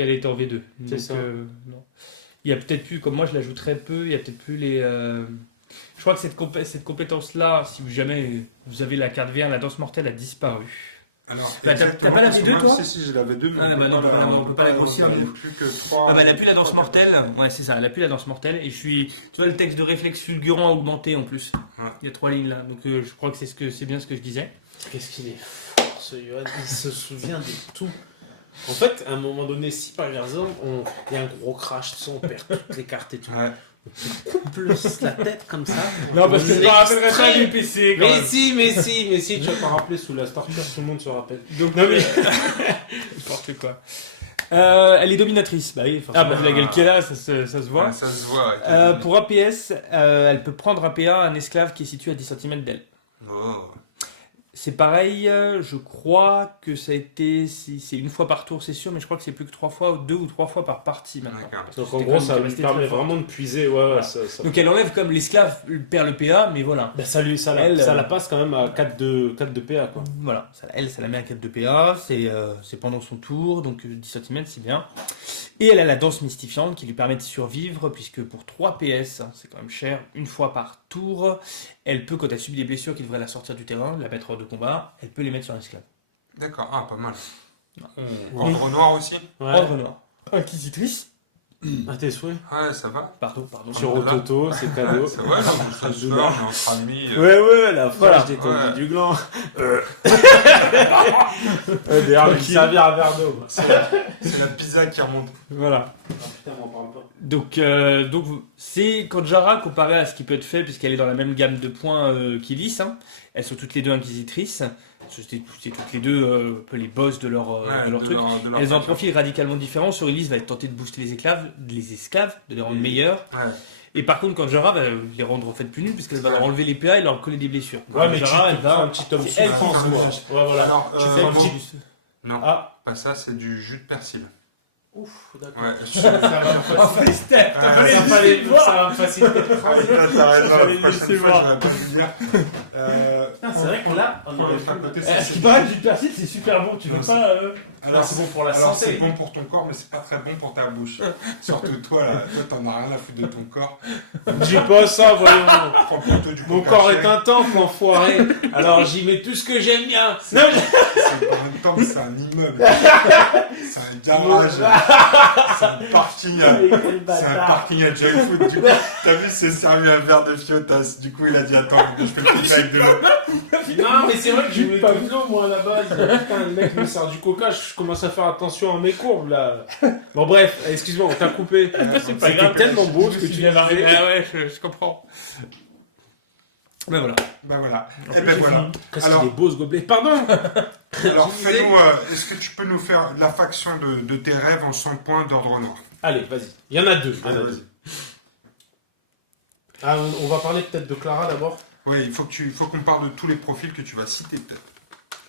elle était en V2. C'est Donc, ça. non. Il y a peut-être plus, comme moi je la joue très peu, il y a peut-être plus les. Je crois que cette compétence-là, si jamais vous avez la carte V1, la danse mortelle a disparu. alors Bah, t'as exactement, pas la parce que V2, moi, toi Si, j'ai la V2, mais Ah, bah non, on peut pas la grossir, Il n'y a nous. plus que 3. Ah bah elle a plus la danse mortelle, ouais c'est ça, elle a plus la danse mortelle et je suis, tu vois le texte de réflexe fulgurant a augmenté en plus. Ouais. Il y a 3 lignes là, donc je crois que c'est bien ce que je disais. Qu'est-ce qu'il est fort, ce Johan. Il se souvient de tout. En fait, à un moment donné, si par exemple, il y a un gros crash, tu sais, on perd toutes les cartes et tout. Ouais. On coupe la tête comme ça. Non parce que je me rappellerai extrait. pas du PC quand Mais même. si, mais si, tu vas t'en rappeler sous la torture, tout le monde se rappelle. Donc Non, mais- n'importe quoi. Elle est dominatrice, bah oui, Ah, forcément, bah, vu la gueule qu'elle a, ça se voit. Ouais, ça se voit. ouais. Pour APS, elle peut prendre APA un esclave qui est situé à 10 cm d'elle. Oh. C'est pareil, je crois que ça a été, c'est une fois par tour, c'est sûr, mais je crois que c'est plus que 3 fois, ou 2 ou 3 fois par partie maintenant. D'accord. Parce que Donc en c'était gros, quand même ça une lui capacité permet très forte. vraiment de puiser. Ouais, Voilà. ça Donc elle enlève comme l'esclave perd le PA, mais voilà. bah, ça Elle, la passe quand même à 4 de PA, quoi. Voilà, ça la met à 4 de PA, c'est pendant son tour, donc 10 cm c'est bien. Et elle a la danse mystifiante qui lui permet de survivre, puisque pour 3 PS, hein, c'est quand même cher, une fois par tour, elle peut, quand elle subit des blessures qui devraient la sortir du terrain, la mettre hors de combat, elle peut les mettre sur un esclave. D'accord, ah, pas mal. On... Ordre noir aussi. Ouais. Ordre noir. Inquisitrice. À tes souhaits. Ouais, ça va. Pardon. Sur Ototo, c'est cadeau. Ça va, on se soir, on est entre amis. Ouais, la Voilà. fraîche détendue Ouais. du gland. D'ailleurs, il servir à verre d'eau. C'est la pizza qui remonte. Voilà. Ah, putain, m'en parle pas. Donc c'est Kanjara comparé à ce qui peut être fait, puisqu'elle est dans la même gamme de points qu'Ilis. Hein. Elles sont toutes les deux inquisitrices. C'est toutes les deux un peu les boss de leur truc. Elles ont un profil radicalement différent. Sur Elise va être tentée de booster les esclaves, de les rendre meilleurs. Ouais. Et par contre, Kanjara va les rendre en fait plus nuls, puisqu'elle va leur enlever les PA et leur coller des blessures. Ouais, mais Kanjara, tu elle va. un petit homme c'est elle souffrance, qui- quoi. Ouais, voilà. Alors, Tu fais un non, petit- non, Ah, pas ça, c'est du jus de persil. ouf, d'accord. Ouais. Ça va me faciliter. T'as pas les Ça va me faciliter. Ah, putain, t'arrêtes là, J'allais la prochaine laisser fois, voir. je vais pas le dire. Putain, c'est vrai que là, on aurait à côté, Eh, ce qui paraît que du persil, c'est super bon. Tu veux Non, pas Alors, c'est bon pour la alors, santé. c'est bon pour ton corps, mais c'est pas très bon pour ta bouche. Surtout toi, là. Toi, t'en as rien à foutre de ton corps. Dis pas ça, voyons. Prends plutôt du Mon Coca corps est Cherry. un temple, enfoiré. Alors j'y mets tout ce que j'aime bien. C'est pas un temple, c'est un immeuble. C'est un garage. C'est un parking. C'est un parking à jackfruit. Du coup, t'as vu, c'est servi un verre de fiotas. Du coup, il a dit attends, je fais le truc avec de l'eau. Non, mais c'est vrai que je voulais pas de l'eau, moi, à la base. Putain, le mec me sert du coca, je commence à faire attention à mes courbes, là. Bon, bref, excuse-moi, on t'a coupé. C'est pas C'était grave. tellement beau ce que tu viens d'arriver. disais. Ah ouais, je comprends. Ben voilà. Ben voilà. Et j'ai ben voilà. fini. Qu'est-ce Alors- qu'il est beau ce gobelet. Pardon. Alors, Tu disais- fais-nous. Est-ce que tu peux nous faire la faction de tes rêves en 100 points d'ordre noir? Allez, vas-y. Il y en a deux. Allez, vas-y. Ah, on va parler peut-être de Clara d'abord. Oui, il faut qu'on parle de tous les profils que tu vas citer, peut-être.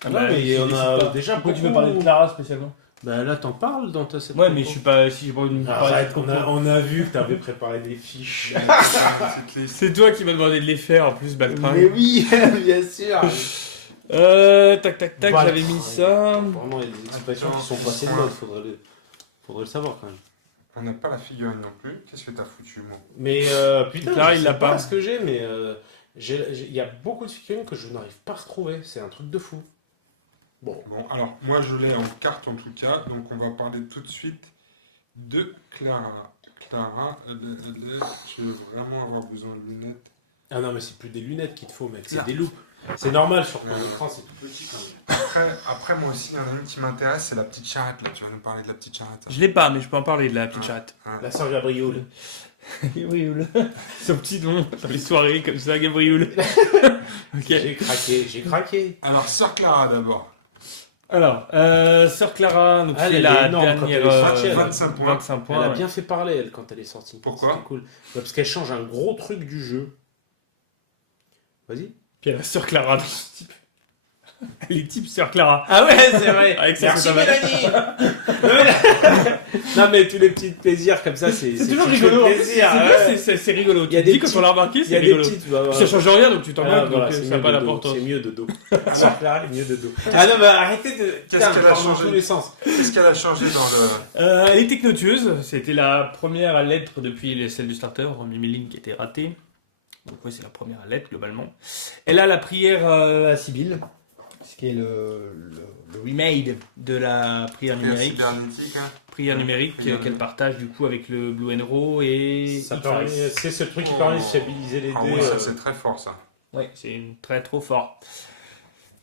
Ah Non, bah, mais si, on si, a pas. déjà Pourquoi tu veux beaucoup- parler de Clara spécialement? Bah là, t'en parles dans ta Ouais, mais je suis pas. Si j'ai pas envie de parler Arrête, de on a vu que t'avais préparé des fiches. Cette liste. C'est toi qui m'as demandé de les faire en plus, Baltringue. Mais oui, bien sûr. Tac, Baltringue. j'avais mis ça. Vraiment, il y a des expressions qui sont passées de mode, faudrait le savoir quand même. On n'a pas la figurine non plus. Qu'est-ce que t'as foutu, moi? Mais putain, Clara, je il sais l'a pas. ce que j'ai, mais il y a beaucoup de figurines que je n'arrive pas à retrouver. C'est un truc de fou. Bon, Bon, alors, moi, je l'ai en carte en tout cas. Donc, on va parler tout de suite de Clara. Clara, je vais vraiment avoir besoin de lunettes. ah non, mais c'est plus des lunettes qu'il te faut, mec, c'est Là. des loupes. C'est normal sur ton Ouais. écran, c'est tout petit quand même. Après, moi aussi, il y en a une qui m'intéresse, c'est la petite charrette. Là, tu vas nous parler de la petite charrette. Je l'ai pas, mais je peux en parler de la petite Ouais. charrette. La sœur Gabrioule. Gabrioule. Son petit nom dans les soirées comme ça, Gabrioule. Ok. J'ai craqué. Alors, Sœur Clara d'abord. Alors, Sœur Clara, donc Elle c'est est la énorme quand dernière. elle est sortie, elle a 25 points. 25 Elle points. a ouais. bien fait parler, elle, quand elle est sortie. Pourquoi C'était cool. Bah, parce qu'elle change un gros truc du jeu. Vas-y. Puis elle a Sœur Clara dans ce type. Les types Sœur Clara. Ah ouais, c'est vrai. Avec ça, Merci c'est pas mal. Mélanie. Non mais tous les petits plaisirs comme ça, c'est C'est toujours qui rigolo. fait En plus, plaisir, c'est- ouais. c'est rigolo. Il y a Tu des dis quand petits- on l'a remarqué, Il y c'est a des rigolo. petites. Bah, Ça change rien, donc tu t'en Ah, moques, voilà, donc c'est ça n'a mieux pas de dos. d'importance. C'est mieux de dos. Sœur Clara est mieux de dos. Ah non, mais arrêtez de. Putain, qu'elle a pardon, dans changé tous les sens. Qu'est-ce qu'elle a changé dans le. Elle est technotueuse, c'était la première à l'être depuis celle du starter, hormis Méline qui était ratée. Donc ouais, c'est la première à l'être globalement. Elle a la prière à Sibylle, ce qui est le remade de la prière numérique. Cybernétique, hein. Prière numérique Prière qu'elle partage du coup avec le Blue and Raw et Ça Icaris. permet- C'est ce truc qui permet de stabiliser les Ah dés. oui, ça c'est très fort ça. Ouais, c'est très trop fort.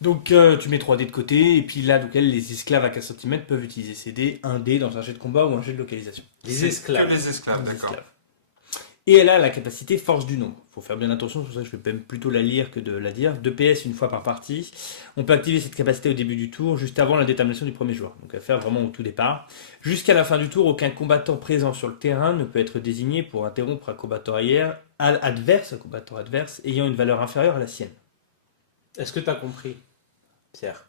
Donc tu mets 3 dés de côté, et puis là, donc, les esclaves à 15 cm peuvent utiliser ces dés, un dé dans un jet de combat ou un jet de localisation. Les C'est esclaves. Que les esclaves, Les d'accord. esclaves. Et elle a la capacité force du nombre. Il faut faire bien attention, c'est pour ça que je vais même plutôt la lire que de la dire. 2 PS une fois par partie. On peut activer cette capacité au début du tour, juste avant la détermination du premier joueur. Donc à faire vraiment au tout départ. Jusqu'à la fin du tour, aucun combattant présent sur le terrain ne peut être désigné pour interrompre un combattant adverse ayant une valeur inférieure à la sienne. Est-ce que t'as compris, Pierre?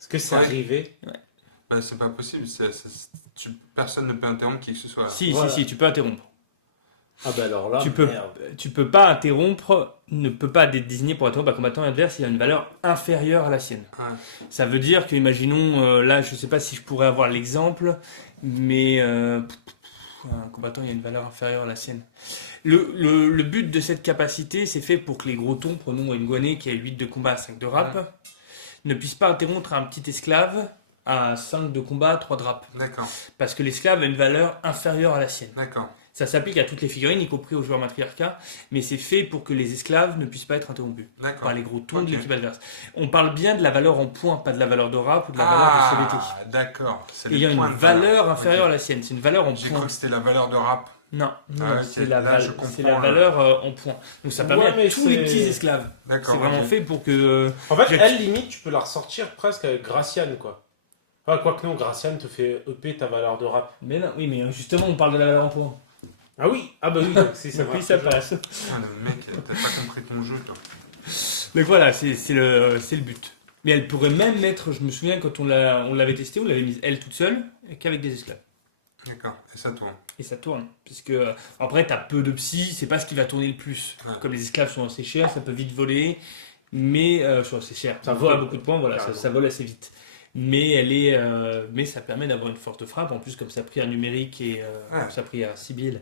Est-ce que c'est Ouais. arrivé? Bah, c'est pas possible, personne ne peut interrompre qui que ce soit. Si, Voilà. tu peux interrompre. Ah bah alors là, Tu peux, merde. tu peux pas interrompre, ne peut pas être désigné pour interrompre un combattant adverse s'il a une valeur inférieure à la sienne. Ouais. Ça veut dire que, imaginons, là je sais pas si je pourrais avoir l'exemple, mais un combattant il a une valeur inférieure à la sienne. Le but de cette capacité, c'est fait pour que les gros tons, prenons une Guané qui a 8 de combat, 5 de rap, ne puissent pas interrompre un petit esclave à 5 de combat, 3 de rap. D'accord, Parce que l'esclave a une valeur inférieure à la sienne. d'accord. Ça s'applique à toutes les figurines, y compris aux joueurs matriarcat, mais c'est fait pour que les esclaves ne puissent pas être interrompus D'accord. par les gros tons Ok. de l'équipe adverse. On parle bien de la valeur en points, pas de la valeur de rap ou de la valeur de CVT. Ah, d'accord. C'est Il y a les une points de valeur inférieure Ok. à la sienne, c'est une valeur en J'ai points. cru que c'était la valeur de rap. Non, non, Ah, ok. c'est la, Là, je c'est comprends, la valeur en points. Donc ça permet Ouais, mais à tous les c'est- petits esclaves. D'accord. C'est vraiment ok. fait pour que... En fait, J'ai- elle, limite, tu peux la ressortir presque avec Graciane, quoi. Enfin, quoique non, Graciane te fait EP ta valeur de rap. Mais non, oui, mais justement, on parle de la valeur en points. Ah oui, ah bah oui, donc c'est ça. Donc oui, ça passe. Putain, le mec, t'as pas compris ton jeu, toi. Donc voilà, c'est le but. Mais elle pourrait même mettre, je me souviens quand on l'avait testé, on l'avait mise elle toute seule, qu'avec des esclaves. D'accord, et ça tourne. Et ça tourne. Puisque après, t'as peu de psy, c'est pas ce qui va tourner le plus. Ouais. Comme les esclaves sont assez chers, ça peut vite voler. Mais sont assez chers. Ça Ça vole à vole. beaucoup de points, voilà, Carrément. ça vole assez vite. Mais mais ça permet d'avoir une forte frappe. En plus, comme ça prière numérique et Ouais. ça prière Sibylle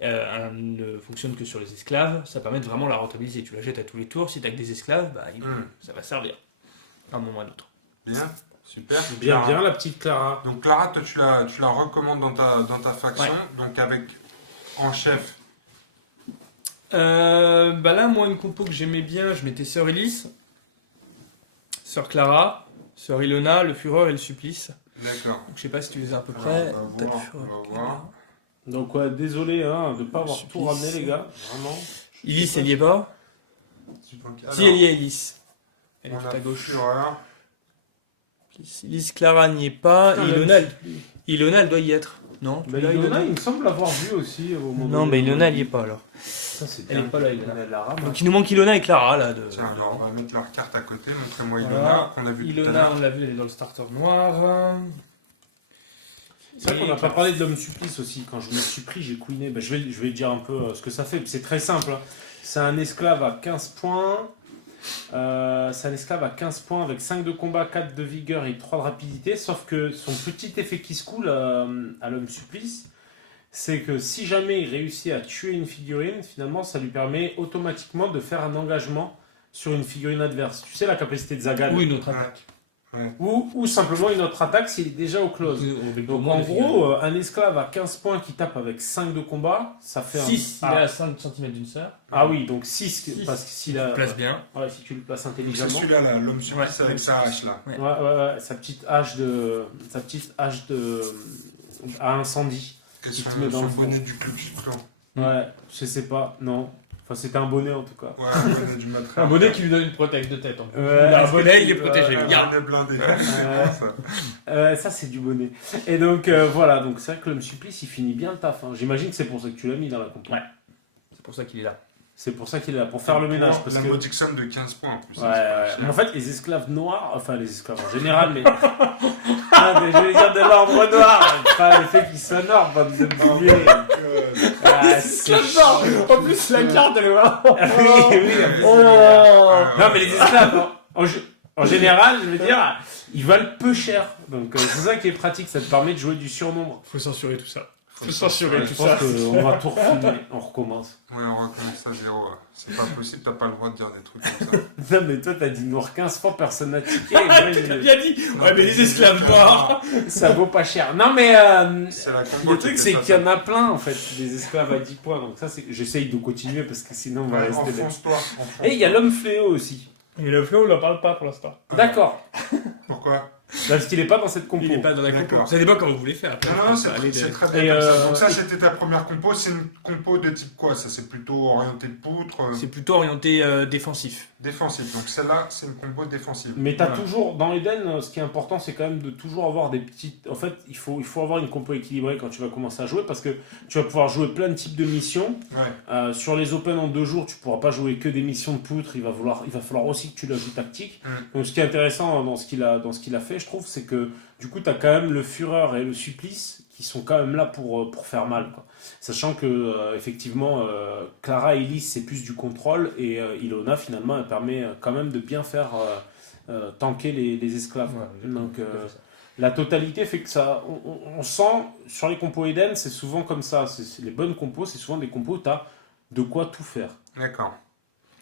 ne fonctionne que sur les esclaves, ça permet de vraiment la rentabiliser. Tu la jettes à tous les tours. Si t'as que des esclaves, bah, ça va servir à un moment ou à l'autre. Bien, super. Bien, Clara. bien, la petite Clara. Donc Clara, toi, tu la recommandes dans ta faction, donc avec en chef. Bah là, moi, une compo que j'aimais bien, je mettais Sœur Elise, Sœur Clara, Sœur Ilona, le Fureur et le Supplice. D'accord. Donc, je sais pas si tu les as à peu Alors, près. on T'as va le voir, Fureur. on va voir. Donc, ouais, désolé hein, de ne pas avoir tout Supplice. ramené, les gars. Vraiment. Elise, elle y est pas. Alors, Si, elle y est, Elise. Elle est on tout a à gauche. Fureur. Elise, Clara n'y est pas. Putain, Ilona, Ilona, elle doit y être. Non, tu Mais l'as, Ilona, il me semble l'avoir vu aussi au moment Non, mais Ilona, elle y est pas alors. Putain, c'est elle est dingue. pas là, Ilona. Elle la rame. Donc, il nous manque Ilona et Clara là. Tiens, alors on va mettre leur carte à côté. Montrez-moi Voilà. Ilona, qu'on a vu tout à Ilona, l'heure. on l'a vu, elle est dans le starter noir. C'est vrai qu'on n'a pas parlé de l'homme supplice aussi. Quand je me suis pris, j'ai couiné. Bah, je vais dire un peu ce que ça fait. C'est très simple. Hein. C'est un esclave à 15 points. C'est un esclave à 15 points avec 5 de combat, 4 de vigueur et 3 de rapidité. Sauf que son petit effet qui se coule à l'homme supplice, c'est que si jamais il réussit à tuer une figurine, finalement, ça lui permet automatiquement de faire un engagement sur une figurine adverse. Tu sais la capacité de Zagan. Ou une autre attaque. Ou simplement une autre attaque s'il est déjà au close. Donc en gros, un esclave à 15 points qui tape avec 5 de combat, ça fait 6, il un... est à 5 cm d'une sœur. Ah oui, donc 6, parce que s'il a... Place bien. Ouais, si tu le places C'est intelligemment. celui-là, là, l'homme supplice Ouais, avec sa hache, là. Ouais, sa petite hache à incendie. Et Qui te son, met dans son le fond. bonnet du club cyclone. Ouais, je sais pas, non. Enfin, c'était un bonnet en tout cas. Ouais, un bonnet du matériel. Un bonnet qui lui donne une protège de tête. En plus. Ouais, il a un est-ce que bonnet, tu- il est protégé. ouais, Un Regarde. bonnet blindé. Ça c'est du bonnet. Et donc voilà, donc c'est vrai que l'homme supplice il finit bien le taf. Hein. J'imagine que c'est pour ça que tu l'as mis dans la compo. Ouais. C'est pour ça qu'il est là. C'est pour ça qu'il est là, pour faire le ménage. Parce la que... modique somme de 15 points en plus. Ouais, ouais. Mais en fait, les esclaves noirs, enfin les esclaves en général, mais. Je vais dire de l'ordre noir, pas le fait qu'ils soient noirs, pas vous oublier. C'est fort. En plus, la carte, elle est vraiment. Oui. Non, mais les esclaves, en général, je veux dire, ils valent peu cher. Donc c'est ça qui est pratique, ça te permet de jouer du surnombre. Faut censurer tout ça. Faut censurer tout Je pense qu'on va tout refilmer, on recommence. Ouais, on recommence à zéro. C'est pas possible, t'as pas le droit de dire des trucs comme ça. Non, mais toi, t'as dit noir 15 fois, personne n'a tiqué. T'as bien dit. Ouais, mais les esclaves noirs. Ça vaut pas cher. Non, mais C'est la le truc, c'est qu'il y en a plein, en fait, des esclaves à 10 points. Donc ça, j'essaye de continuer parce que sinon, on va rester là. Enfonce-toi. Et il y a l'homme fléau aussi. Et le flow, on n'en parle pas pour l'instant. D'accord. Pourquoi? Parce qu'il est pas dans cette compo. Il n'est pas dans la compo. D'accord. Ça dépend comment vous voulez faire. Après, Non, ça c'est allait c'est de- très bien Et, comme ça. Donc ça, c'était ta première compo. C'est une compo de type quoi? Ça, c'est plutôt orienté de poutre, C'est plutôt orienté défensif. défensif. Donc celle-là, c'est une compo défensive. Mais t'as Voilà. toujours, dans Eden, ce qui est important, c'est quand même de toujours avoir des petites. En fait, il faut avoir une compo équilibrée quand tu vas commencer à jouer parce que tu vas pouvoir jouer plein de types de missions. Ouais. Sur les Open en 2 jours, tu pourras pas jouer que des missions de poutre. Il va falloir aussi que tu la joues tactique. Donc, ce qui est intéressant dans ce qu'il a fait, je trouve, c'est que du coup, tu as quand même le Fureur et le Supplice qui sont quand même là pour faire mal, quoi. Sachant que, effectivement, Clara et Elise, c'est plus du contrôle et Ilona, finalement, elle permet quand même de bien faire tanker les esclaves. quoi. Donc, la totalité fait que ça. On sent sur les compos Eden, c'est souvent comme ça. C'est les bonnes compos, c'est souvent des compos où tu as de quoi tout faire. D'accord.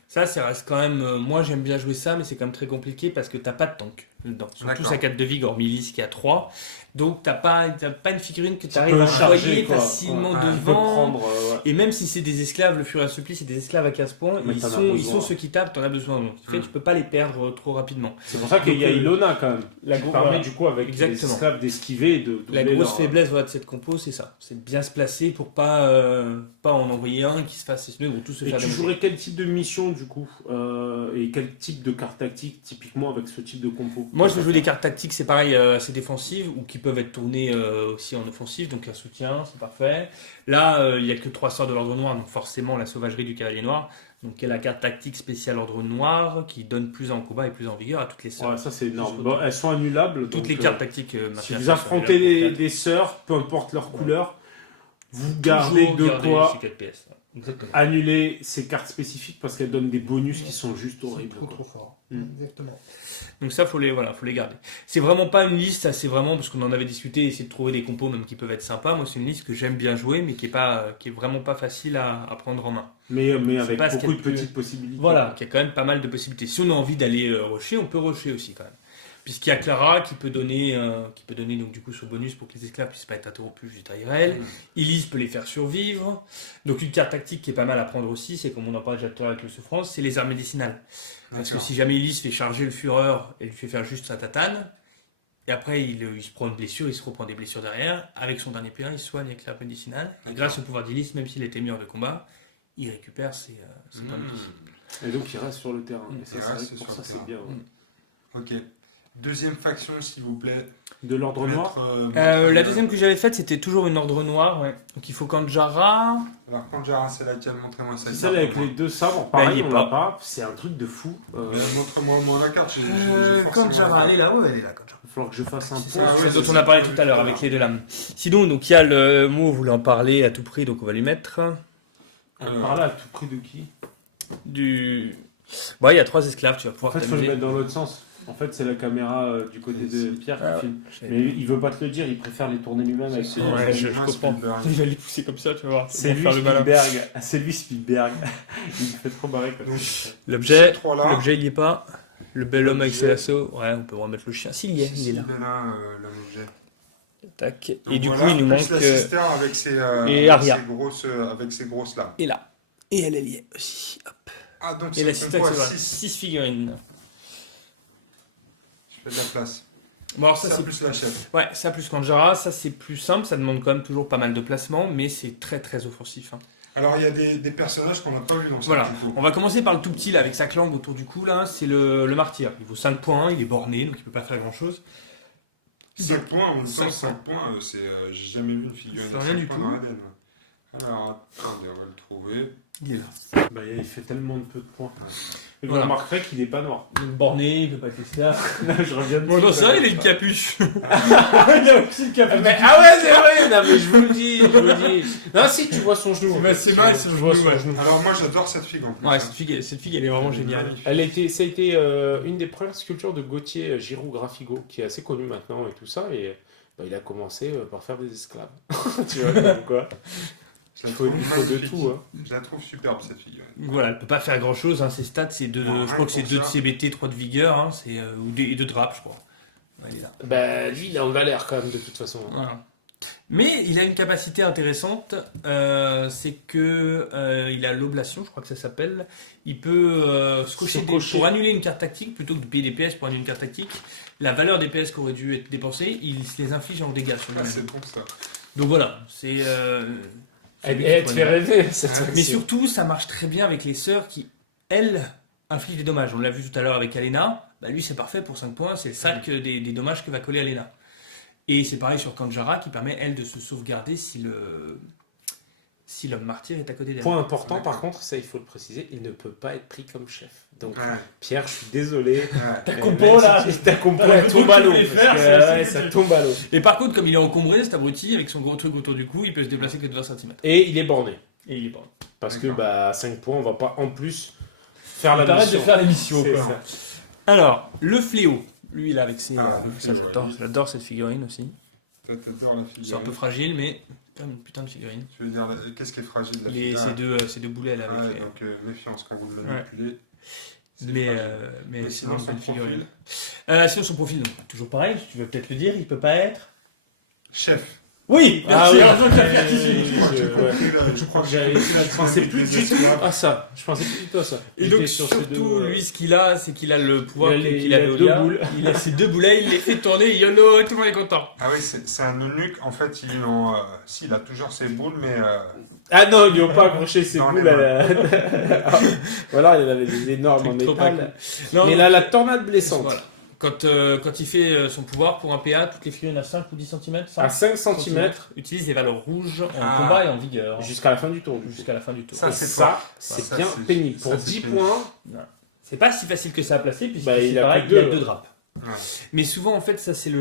Ça reste quand même. Moi, j'aime bien jouer ça, mais c'est quand même très compliqué parce que t'as pas de tank dedans. Ils sont tous D'accord. à 4 de vigueur, hormis Lys qui a 3. Donc, t'as pas une figurine que tu Tu arrives peux à charger, envoyer quoi. facilement Ouais. Tu peux devant. prendre. Et même si c'est des esclaves, le Fureur et le Supplice, c'est des esclaves à 15 points. Mais Ils t'en as sont besoin. ceux qui tapent, t'en as besoin. Donc, en fait, tu peux pas les perdre trop rapidement. C'est pour ça qu'il y a Donc, Ilona quand même. la qui gro- permet voilà. du coup avec les Exactement. esclaves d'esquiver et de La doubler grosse leur- faiblesse de cette compo, c'est ça. C'est de bien se placer pour pas en envoyer un qui se fasse assassiner ou tous se Et faire tu démonter. jouerais quel type de mission du coup et quel type de carte tactique typiquement avec ce type de compo? Moi, je veux jouer des cartes tactiques, c'est pareil, assez défensives ou qui peuvent être tournées aussi en offensive, donc un soutien, c'est parfait. Là, il n'y a que 3 sorts de l'ordre noir, donc forcément la sauvagerie du cavalier noir, donc qui est la carte tactique spéciale ordre noir qui donne plus en combat et plus en vigueur à toutes les sœurs. Ouais, ça c'est énorme. Jusqu'au Bon, elles sont annulables. Toutes donc, les cartes tactiques si m'intéressent, vous sont affrontez annulables pour des sœurs, peu importe leur Ouais. couleur, vous quatre. gardez Toujours de garder quoi ces 4 PS. Exactement. annuler ces cartes spécifiques parce qu'elles donnent des bonus qui sont juste horribles. quoi. fort. Mm. Exactement. Donc ça, faut les garder. C'est vraiment pas une liste, ça c'est vraiment parce qu'on en avait discuté, essayer de trouver des compos même qui peuvent être sympas. Moi, c'est une liste que j'aime bien jouer, mais qui est vraiment pas facile à prendre en main. Mais C'est avec pas ce beaucoup qu'il y de a de plus- petites possibilités. Voilà, qui a quand même pas mal de possibilités. Si on a envie d'aller rusher, on peut rusher aussi quand même. Puisqu'il y a Clara qui peut donner donc du coup son bonus pour que les esclaves puissent pas être interrompus juste derrière elle. Elise peut les faire survivre. Donc une carte tactique qui est pas mal à prendre aussi, c'est comme on en parlait déjà tout à l'heure avec le Souffrance, c'est les armes médicinales. Parce que D'accord. si jamais Elise fait charger le Fureur et lui fait faire juste sa tatane, et après il se prend une blessure, il se reprend des blessures derrière, avec son dernier P1, il se soigne avec l'arme médicinale. Et D'accord. grâce au pouvoir d'Elise, même s'il était meilleur de combat, il récupère ses points de vie. Et donc il reste sur le terrain. Et ça, Il c'est vrai reste que pour sur ça le c'est terrain. bien. ouais. Ok. Deuxième faction, s'il vous plaît. De l'ordre noir. La deuxième que j'avais faite, c'était toujours une ordre noire. Ouais. Donc il faut Kanjara. Alors, Kanjara, c'est laquelle? Montrez-moi ça. C'est celle avec les deux sabres, pareil, il y est on pas. l'a pas. C'est un truc de fou. Montre-moi la carte. j'ai forcément Kanjara, la elle est là, ouais, elle est là, Kanjara. Il va falloir que je fasse un C'est point. ça, ouais, celle dont c'est on ça. a parlé tout à l'heure avec les deux lames. Sinon, donc il y a le mot, vous voulez en parler à tout prix, donc on va lui mettre Par là, à tout prix de qui? du. Bon, il y a 3 esclaves, tu vas En pouvoir fait, il faut le t'amuser. mettre dans l'autre sens. En fait, c'est la caméra du côté de Pierre Ah ouais. qui filme. Je Mais il veut pas te le dire, il préfère les tourner lui-même avec C'est- son. Ouais, je Moi, comprends. Spielberg. Il va les pousser comme ça, tu vas voir. C'est Ils lui vont faire le malin. Spielberg. C'est lui Spielberg. Il me fait trop barrer comme Donc, ça. L'objet, Ces trois-là. l'objet il y est pas. Le bel homme avec ses L'objet. lassos. Ouais, on peut remettre le chien. S'il y est, il est là. Il est là, l'objet. Tac. Et Donc du voilà, coup, il nous plus manque. la sister avec ses, et Aria. avec ses grosses lames. Et là. Et elle y est aussi. Hop. Ah, donc Et c'est la une sister compo à accessoire. 6. 6 figurines. Je fais de la place. Bon, alors ça, Ça c'est plus la chef. Ouais, ça plus Kanjara, ça c'est plus simple, ça demande quand même toujours pas mal de placement, mais c'est très très offensif. Hein. Alors, il y a des personnages qu'on n'a pas vus dans cette Voilà, compo. on va commencer par le tout petit là, avec sa clangue autour du cou là, c'est le martyr. Il vaut 5 points, il est borné, donc il peut pas faire grand chose. 5 points, en même temps, 5 5 points, j'ai jamais vu une figurine C'est de rien 5 du points tout. dans la laine. Alors, attendez, on va le trouver. Il est là. Bah, il fait tellement de peu de points. Et vous Voilà. remarquerez qu'il n'est pas noir. Donc borné, il peut pas être esclave. Je reviens de Bon, non, dessus, ça, ouais. il a une capuche. Il a aussi une capuche. Ah ouais, c'est vrai. Non, mais je vous le dis, je vous le dis. Non, si, tu vois son genou. Bah, c'est mal, Tu son vois genou, son ouais. genou. Alors, moi, j'adore cette figue en plus. Ouais, hein. cette figue, elle est vraiment géniale. Magnifique. Ça a été une des premières sculptures de Gauthier Giroux Graphigo, qui est assez connu maintenant et tout ça. Et bah, il a commencé par faire des esclaves. Tu vois, comme quoi. Je la Il faut trouve de magnifique. tout. Hein. Je la trouve superbe cette figue. Ouais. Voilà, elle peut pas faire grand chose, hein, ses stats, c'est 2 Ouais, je crois que c'est pour 2 de ça. CBT, 3 de vigueur, hein, et 2 de rap, je crois. Ouais, il est là. Bah, lui, il est en galère quand même, de toute façon. Voilà. Mais il a une capacité intéressante, c'est que il a l'oblation, je crois que ça s'appelle. Il peut se cocher pour annuler une carte tactique, plutôt que de payer des PS pour annuler une carte tactique. La valeur des PS qui aurait dû être dépensée, il se les inflige en dégâts sur Ah, lui-même. c'est bon ça. Donc voilà, c'est. Elle te fait rêver, cette Mais action. surtout, ça marche très bien avec les sœurs qui, elles, infligent des dommages. On l'a vu tout à l'heure avec Alena. Bah, lui, c'est parfait pour 5 points. C'est le sac des dommages que va coller Alena. Et c'est pareil sur Kanjara qui permet, elle, de se sauvegarder si l'homme martyr est à côté d'elle. Point important, D'accord. par contre, ça il faut le préciser, il ne peut pas être pris comme chef. Donc, Ouais. Pierre, je suis désolé. Ouais. Ta Mais compo, même là si ta compo, Voilà, elle tombe à l'eau. tu voulais parce faire, que, c'est ouais, assez ça petit. tombe à l'eau. Et par contre, comme il est encombré, cet abruti, avec son gros truc autour du cou, il peut se déplacer que de 20 cm. Et il est borné. Et il est bon. Parce que, D'accord. bah, 5 points, on va pas en plus faire la T'arrêtes mission. de faire l'émission, C'est quoi. ça. Alors, le fléau. Lui, il est avec ses. Ah, ça, j'adore cette figurine aussi. Toi, t'adores la figurine. C'est un peu fragile, mais c'est quand même une putain de figurine. Tu veux dire, qu'est-ce qui est fragile la Les, figurine ces deux boulets là. Ah, Avec ouais, les- donc méfiance quand vous le Ouais. manipulez. C'est mais fragile. mais Mais sinon, sinon, c'est son une figurine. profil. Sinon, son profil, donc, toujours pareil, tu veux peut-être le dire, il peut pas être. Chef. Oui, Ah merci, oui. heureusement que t'as fait Je ici. je crois que j'avais. Je pensais plus du tout à ça. Je pensais plus du tout à ça. Et J'étais donc, sur ces surtout, deux, lui, ce qu'il a, c'est qu'il a le pouvoir Il a les- qu'il il a avait deux Olia. boules. Il a ses 2 boulets, il les fait tourner, YOLO, et tout le monde est content. Ah oui, c'est un eunuque. En fait, si, il a toujours ses boules, mais Ah non, ils lui ont pas accroché ses Dans les boules à la. Voilà, il avait des énormes en Truc trop métal. Non, Mais il a la tornade blessante. Voilà. Quand il fait son pouvoir pour un PA, toutes les figurines à 5 ou 10 cm, À 5 cm utilise des valeurs rouges en Ah. combat et en vigueur. jusqu'à la fin du tour. Jusqu'à la fin du tour. Ça, Et c'est ça, fort. c'est Ça, bien c'est- pénible. ça, Pour c'est 10 pénible. points, C'est pas si facile que ça à placer, puisque Bah, c'est il a pareil, que il y a deux. 2 drapes. Ouais. Mais souvent, en fait, ça c'est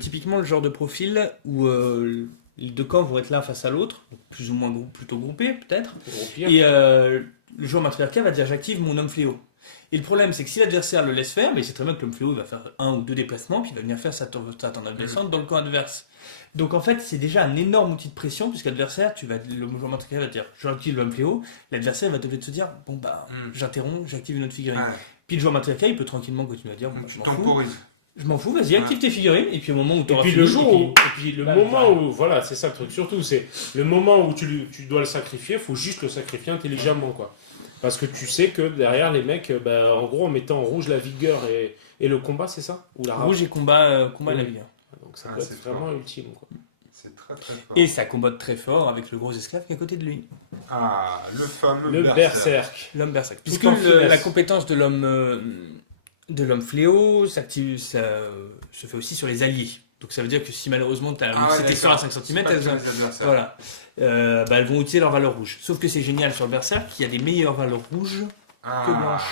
typiquement le genre de profil où les deux camps vont être l'un face à l'autre, donc plus ou moins plutôt groupés peut-être. au pire. Et le joueur matriarcal va dire j'active mon homme fléau. Et le problème c'est que si l'adversaire le laisse faire, mais c'est très bien que l'homme fléau il va faire 1 ou 2 déplacements, puis il va venir faire sa tornade descente dans le camp adverse. Donc en fait c'est déjà un énorme outil de pression, puisque l'adversaire, le joueur matriarcal va te dire j'active l'homme fléau, l'adversaire va devoir te dire bon bah j'interromps, j'active une autre figurine. Ouais. Puis le joueur matriarcal il peut tranquillement continuer à dire bon, bah, Tu je m'en fous. temporises. Je m'en fous, vas-y, active tes figurines, et puis au moment où tu Et auras puis fini, le jour et où, et puis le Bah, moment voilà. où, voilà, c'est ça le truc. Surtout, c'est le moment où tu dois le sacrifier, il faut juste le sacrifier intelligemment, quoi. Parce que tu sais que derrière les mecs, bah, en gros, en mettant en rouge la vigueur et le combat, c'est ça? Ou la rage. rouge et combat Oui. la vigueur. Donc ça Ah, peut être c'est vraiment fort. ultime, quoi. C'est très très fort. Et ça combatte très fort avec le gros esclave qui est à côté de lui. Ah, le fameux Le berserk. L'homme berserk. Tout Puisque en finesse. la compétence de l'homme fléau ça se fait aussi sur les alliés. Donc ça veut dire que si malheureusement tu as Ah ouais, c'était sur à 5 C'est cm, pas que les adversaires. voilà, bah, elles vont utiliser leur valeur rouge. Sauf que c'est génial sur le berserk qu'il y a des meilleures valeurs rouges que blanches.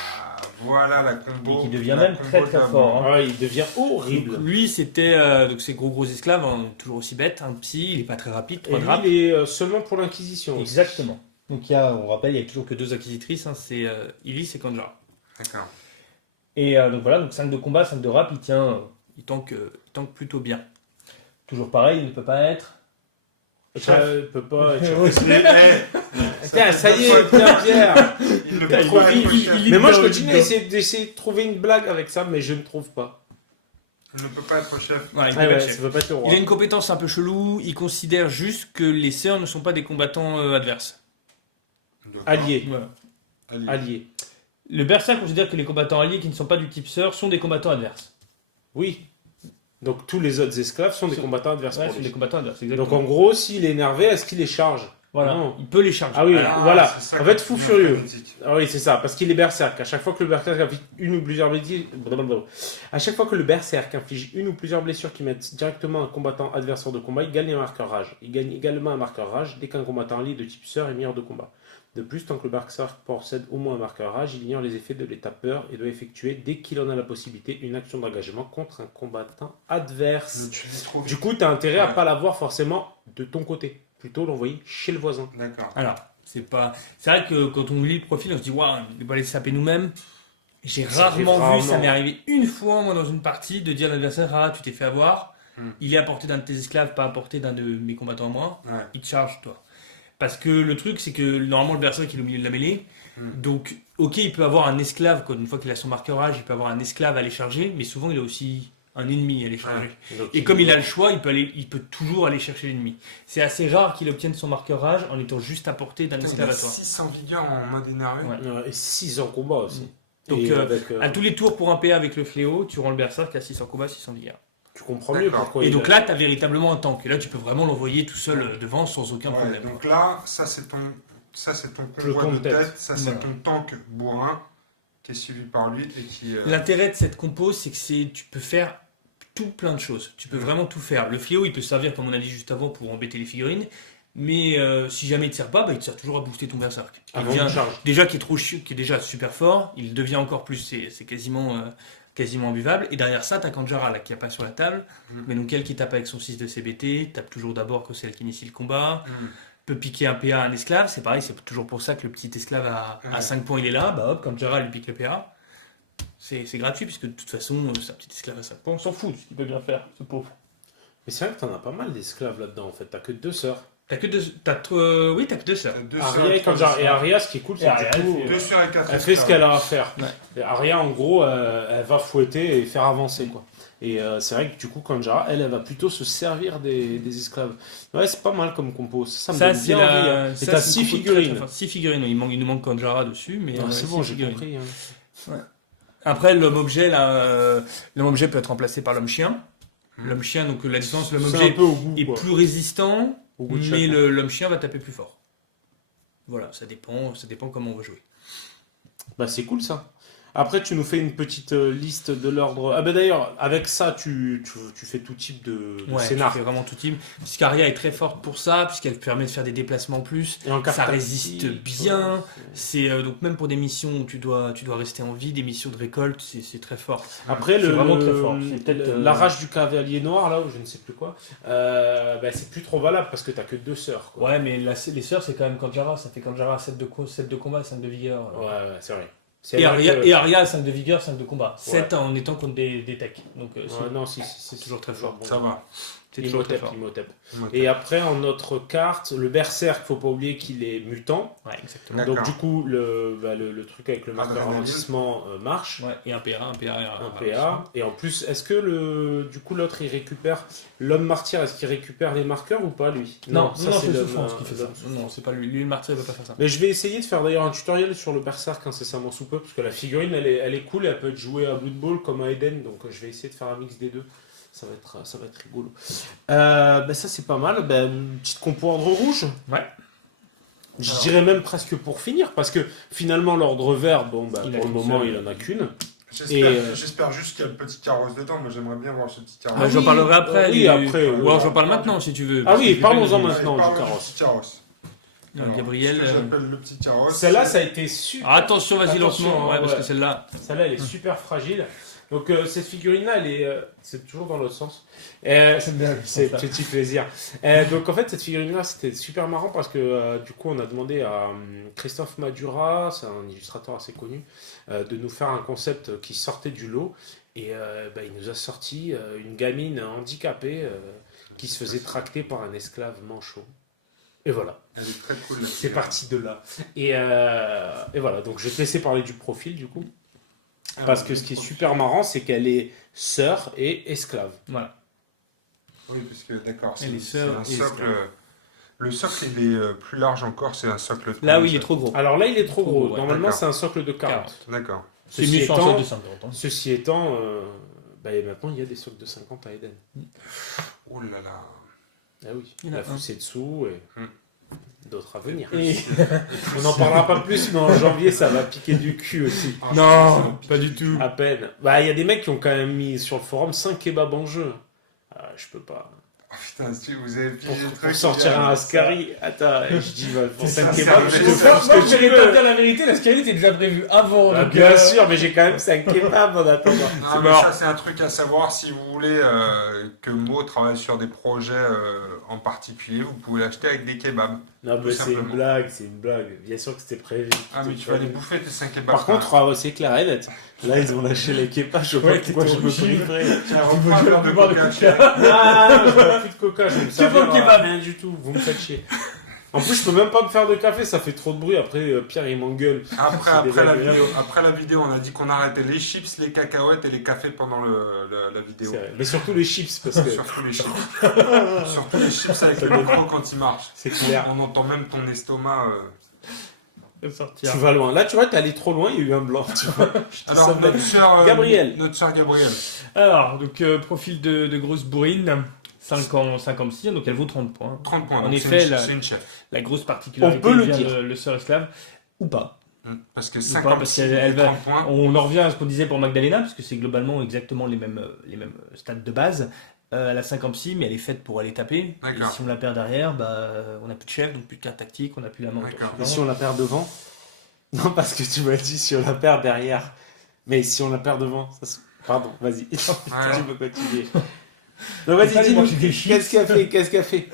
Voilà la combo. Et qui devient la même combo très, très d'abord. fort, hein. Ah, il devient horrible. Donc, lui c'était donc ces gros esclaves, hein, toujours aussi bête, un psy, il est pas très rapide, Et 3 lui, drapes. il est seulement pour l'Inquisition. Exactement. Donc on rappelle, il y a toujours que 2 acquisitrices, hein, c'est Ilis et Kanjara. D'accord. Et donc voilà, donc 5 de combat, 5 de rap, il tank plutôt bien. Toujours pareil, il ne peut pas être. Ça peut pas être. Eh, Tiens, ça y est, tiens, Pierre. il ne T'as peut trop pas vite, être chef. il- Mais moi, je dans- continue à d'essayer de trouver une blague avec ça, mais je ne trouve pas. Il ne peut pas être chef. Ouais, il peut Ah pas ouais, être ça chef. peut pas être le roi. Il a une compétence un peu chelou, il considère juste que les sœurs ne sont pas des combattants adverses. D'accord. Allié. Voilà. Allié. Allié. Le Berserk considère que les combattants alliés qui ne sont pas du type sœur sont des combattants adverses. Oui. Donc tous les autres esclaves sont des combattants adverses Ouais, pour sont lui. des combattants adverses, Donc exactement. en gros, s'il est énervé, est-ce qu'il les charge? Voilà, Non. il peut les charger. Ah oui, voilà. c'est ça En fait, qui fou devient furieux. frénétique. Ah oui, c'est ça, parce qu'il est berserk. À chaque fois que le berserk inflige une ou plusieurs blessures, à chaque fois que le berserk inflige une ou plusieurs blessures qui mettent directement un combattant adversaire de combat, il gagne un marqueur rage. Il gagne également un marqueur rage dès qu'un combattant allié de type sœur est mis hors de combat. De plus, tant que le berserk possède au moins un marqueur rage, il ignore les effets de l'état peur et doit effectuer, dès qu'il en a la possibilité, une action d'engagement contre un combattant adverse. Tu dis trop Du vite. coup, tu as intérêt à Ouais. pas l'avoir forcément de ton côté, plutôt l'envoyer chez le voisin. D'accord. Alors, c'est vrai que quand on lit le profil, on se dit, waouh, on va les saper nous-mêmes. J'ai Ça arrive rarement vu, rarement. ça m'est arrivé une fois, moi, dans une partie, de dire à l'adversaire, ah, tu t'es fait avoir, Hmm. il est à portée d'un de tes esclaves, pas à portée d'un de mes combattants à moi, Ouais. il te charge, toi. Parce que le truc, c'est que normalement, le berserk il est au milieu de la mêlée. Hmm. Donc, ok, il peut avoir un esclave, une fois qu'il a son marqueur âge, il peut avoir un esclave à aller charger, mais souvent, il a aussi un ennemi à aller charger. Donc, Et comme il a le choix, il peut toujours aller chercher l'ennemi. C'est assez rare qu'il obtienne son marqueur âge en étant juste à portée d'un Putain, il esclave a à toi. 600 vigueur en mode énervé. Ouais. Et 6 en combat aussi. Donc, Et À tous les tours pour un PA avec le fléau, tu rends le berserk à 600 combats, 600 vigueur. tu comprends mieux D'accord. pourquoi Et il donc a- là, tu as véritablement un tank. Et là, tu peux vraiment l'envoyer tout seul devant sans aucun Ouais, problème. donc là, ça c'est ton Le convoi de compte-tête. tête, ça c'est Voilà. ton tank bourrin qui est suivi par lui et qui. L'intérêt de cette compo, c'est que tu peux faire tout plein de choses. Tu peux vraiment tout faire. Le fléau, il peut servir, comme on a dit juste avant, pour embêter les figurines. Mais si jamais il ne te sert pas, il te sert toujours à booster ton berserk. Il Avant devient- de charge. déjà qui est déjà super fort, il devient encore plus, c'est quasiment imbuvable. Et derrière ça, t'as Kanjara là, qui apparaît sur la table, mais donc elle qui tape avec son 6 de CBT, tape toujours d'abord que c'est elle qui initie le combat, peut piquer un PA à un esclave, c'est pareil, c'est toujours pour ça que le petit esclave à 5 points il est là, bah hop, Kanjara lui pique le PA. C'est gratuit puisque de toute façon, c'est un petit esclave à 5 points, on s'en fout, ce qu'il peut bien faire, ce pauvre. Mais c'est vrai que t'en as pas mal d'esclaves là-dedans en fait. T'as que 2 sœurs. T'as que deux sœurs. Deux Aria sœurs, et trois Kanjara. Et sœurs. Aria, ce qui est cool, c'est Et Aria, que du coup, elle Deux sœurs et quatre elle fait ce esclaves. qu'elle a à faire. Ouais. Et Aria, en gros, elle va fouetter et faire avancer quoi. Et c'est vrai que du coup, Kanjara, elle va plutôt se servir des esclaves. Ouais, c'est pas mal comme compo. Ça me Ça, donne c'est bien envie. Hein. la. Et ça, t'as c'est 6 une compo très, figurines. très forte. 6 figurines, il nous manque Kanjara dessus, mais Ouais, c'est six bon, j'ai figurines. compris. Hein. Après, l'homme-objet, l'homme-objet peut être remplacé par l'homme-chien. L'homme-chien, donc la différence, C'est un l'homme-objet peu au goût, est quoi. plus résistant, Au goût de mais chacun. l'homme-chien va taper plus fort. Voilà, ça dépend comment on veut jouer. Bah c'est cool ça. Après tu nous fais une petite liste de l'ordre. Ah bah d'ailleurs avec ça tu fais tout type de Ouais, scénar. tu fais vraiment tout team. Puisqu'Aria est très forte pour ça, puisqu'elle permet de faire des déplacements en plus. Et en carte Ça tactique, résiste bien. ouais. C'est donc même pour des missions où tu dois rester en vie, des missions de récolte, c'est très fort. Après C'est vraiment très fort. C'est peut-être, la rage du cavalier noir là ou je ne sais plus quoi. Bah, c'est plus trop valable parce que t'as que 2 sœurs. Quoi. Ouais, mais les sœurs, c'est quand même Kanjara. Ça fait Kanjara 7 de combat, 5 de vigueur. Ouais, c'est vrai. C'est Et vrai que- Aria 5 de vigueur, 5 de combat. 7 en étant contre des techs. Donc Ouais, non, c'est toujours très fort. bon. Ça va. c'est toujours très Imhotep, fort. Imhotep. Et après en notre carte, le berserk, faut pas oublier qu'il est mutant. Ouais, exactement. D'accord. Donc du coup le truc avec le marqueur Adrénaline. ralentissement marche. Ouais, et un PA. Un PA. Et en plus, est-ce que du coup l'autre il récupère l'homme martyr, est-ce qu'il récupère les marqueurs ou pas lui? Non, ça, c'est l'homme, Souffrance qui fait ça. l'homme. Non, c'est pas lui. Lui, le martyr, il va pas faire ça. Mais je vais essayer de faire d'ailleurs un tutoriel sur le berserk incessamment sous peu, parce que la figurine elle est cool, elle peut être jouée à Blood Bowl comme à Eden, donc je vais essayer de faire un mix des deux. Ça va être rigolo. Bah ça c'est pas mal. Bah, une petite compo ordre rouge. Ouais. Je Alors. dirais même presque pour finir, parce que finalement l'ordre vert, bon bah Il a pour le qu'une moment seule. il en a qu'une. J'espère j'espère juste qu'il y a le petit carrosse dedans. Moi j'aimerais bien voir ce petit carrosse. Ah, j'en oui, parlerai après. oui, après, Ou alors j'en parle maintenant si tu veux. Ah oui, Parce que parlons-en je vais maintenant. Allez, du parle carrosse. petit carrosse. Alors, Gabriel. Ce que j'appelle le petit carrosse. Celle-là ça a été super. Ah, attention, vas-y Attention, lentement. Ouais, parce ouais. que celle-là. Celle-là elle est super fragile. Donc cette figurine-là, elle est, c'est toujours dans l'autre sens. C'est petit plaisir. Donc en fait cette figurine-là, c'était super marrant parce que du coup on a demandé à Christophe Madura, c'est un illustrateur assez connu, de nous faire un concept qui sortait du lot. Et bah, il nous a sorti une gamine handicapée qui se faisait tracter par un esclave manchot. Et voilà. Elle est très cool. la C'est figurine. parti de là. Et voilà, donc je vais te laisser parler du profil du coup. Ah, Parce ouais, que ce qui est profil. super marrant, c'est qu'elle est sœur et esclave. Voilà. Oui, parce que d'accord, Elle est c'est sœur un et socle. esclave. Le socle il est plus large encore, c'est un socle. de Là, combien, oui, il est ça trop gros. Alors là, il est trop Trop gros. gros, ouais, Normalement, d'accord. c'est un socle de 40. D'accord. C'est Ceci mieux sur un étant- sol de 50. Hein. Ceci étant, bah, maintenant, il y a des socles de 50 à Eden. Oh là là. Ah oui, Il y en a la un. Fusetsu. Et... D'autres à venir. Et... On n'en parlera pas plus, mais en janvier, ça va piquer du cul aussi. Non, pas du tout. À peine. Bah, il y a des mecs qui ont quand même mis sur le forum 5 kebabs en jeu. Ah, je peux pas. Oh, putain, si vous avez pigé le truc. Pour sortir un Ascari, attends, je dis, bah, pour C'est 5 ça, kebabs, c'est je vrai. te fais ce Moi, que je tu vais veux. dire la vérité, la Scali était déjà prévue avant. Bah, donc, bien sûr, mais j'ai quand même 5 kebabs en attendant. Non, mais ça, c'est un truc à savoir. Si vous voulez que Mo travaille sur des projets en particulier, vous pouvez l'acheter avec des kebabs. Non, mais Tout c'est une simplement. blague, c'est une blague. Bien sûr que c'était prévu. Ah, mais tu vas aller bouffer tes 5 kebabs. Par contre, c'est clair et net. Là, ils ont lâché les kepas, je vois Ouais, pas pourquoi je me t'étais priverais. tiens, Tu veux reprends un verre plus de boire de coca. coca. Ah, je veux plus de coca, je vais me Tu servir veux le kebab. rien du tout, vous me faites chier. En plus, je peux même pas me faire de café, ça fait trop de bruit. Après, Pierre, il m'engueule. Après C'est la désagréable. vidéo, on a dit qu'on arrêtait les chips, les cacahuètes et les cafés pendant la vidéo. C'est vrai. Mais surtout les chips, parce que Surtout les chips. Surtout les chips avec le micro quand il marche. c'est clair. On entend même ton estomac. Sortir. Tu vas loin. Là, tu vois, t'es allé trop loin, il y a eu un blanc. Tu vois. Je te Alors, sauve la notre vie. sœur Gabriel. Notre sœur Gabrielle. Alors, donc, profil de grosse bourrine, 5 ans, 56, donc elle vaut 30 points. 30 points. En donc effet, c'est la- une chef. La grosse particularité On peut le vient dire. le sœur esclave, ou pas. Parce que Ou 50 pas, parce qu'elle va- 30 points. On en revient à ce qu'on disait pour Magdalena, parce que c'est globalement exactement les mêmes stats de base. Elle a 5 psy, mais elle est faite pour aller taper. Et D'accord. si on la perd derrière, on n'a plus de chef, donc plus de carte tactique, on n'a plus la main. D'accord. Et si on la perd devant? Non, parce que tu m'as dit si on la perd derrière. Mais si on la perd devant, pardon, vas-y. Tu peux continuer. Non, Faut pas vas-y, aller dis-nous. manger des chips. Qu'est-ce qu'elle fait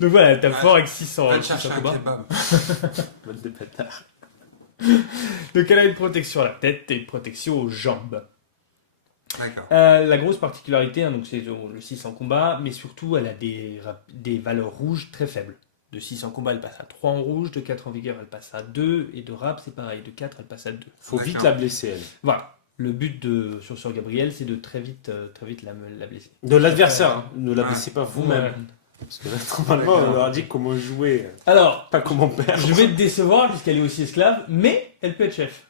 Donc voilà, elle tape fort avec 600 Va te chercher un combats. kebab. Mode de bâtard. Donc elle a une protection à la tête et une protection aux jambes. D'accord. La grosse particularité, donc c'est le 6 en combat, mais surtout elle a des valeurs rouges très faibles. De 6 en combat, elle passe à 3 en rouge, de 4 en vigueur, elle passe à 2, et de rap, c'est pareil, de 4, elle passe à 2. Faut vite D'accord. la blesser, elle. Voilà. Le but sur Sœur Gabrielle, c'est de très vite la blesser. De l'adversaire, hein. Ne la Ouais. blessez pas vous-même. Ouais. Parce que là, normalement, on leur a dit comment jouer, Alors, pas comment perdre. je vais te décevoir puisqu'elle est aussi esclave, mais elle peut être chef.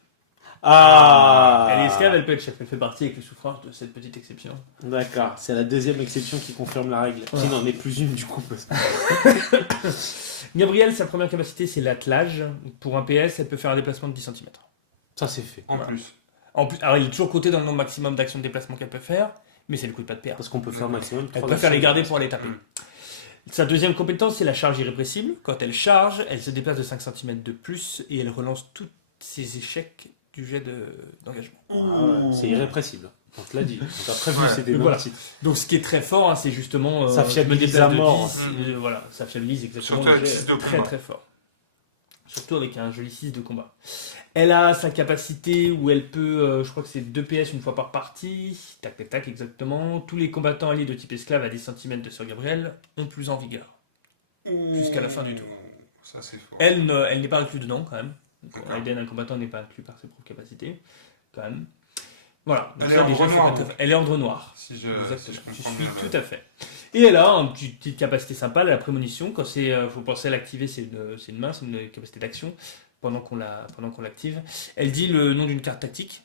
Ah Elle est esclave, elle peut être chef. Elle fait partie avec le souffrance de cette petite exception. D'accord, c'est la deuxième exception qui confirme la règle. Ouais. Qui n'en est plus une du coup. Parce que... Gabrielle, sa première capacité, c'est l'attelage. Pour un PS, elle peut faire un déplacement de 10 cm. Ça, c'est fait. En Voilà. plus. En plus, alors il est toujours coté dans le nombre maximum d'actions de déplacement qu'elle peut faire, mais c'est le coup de pas de paire. Parce qu'on peut faire maximum Elle 3 préfère les actions. garder pour aller taper. Sa deuxième compétence, c'est la charge irrépressible. Quand elle charge, elle se déplace de 5 cm de plus et elle relance tous ses échecs du jet d'engagement. Ah ouais, c'est irrépressible. On te l'a dit. On t'a prévenu, Ouais. c'était Voilà. non titre. Donc ce qui est très fort, hein, c'est justement... Ça je me fiabilise déplace à de mort. 10, voilà, ça fiabilise exactement Surtout le avec jet 6 de très combat. très fort. Surtout avec un joli 6 de combat. Elle a sa capacité où elle peut, je crois que c'est 2 PS une fois par partie, tac tac tac exactement. Tous les combattants alliés de type esclave à 10 cm de Sœur Gabrielle ont plus en vigueur. Jusqu'à la fin du tour. Ça, c'est fort. Elle n'est pas inclue dedans quand même. Donc, D'accord. Aiden, un combattant, n'est pas inclus par ses propres capacités. Quand même. Voilà. Donc Elle est ça, ordre déjà, c'est noir, pas très donc. fort. Elle est ordre noir. Si je Exactement. Tu comprends suis bien. tout à fait. Et elle a une petite capacité sympa, la prémonition. Quand faut penser à l'activer, c'est une main, c'est une capacité d'action pendant qu'on l'active. Elle dit le nom d'une carte tactique,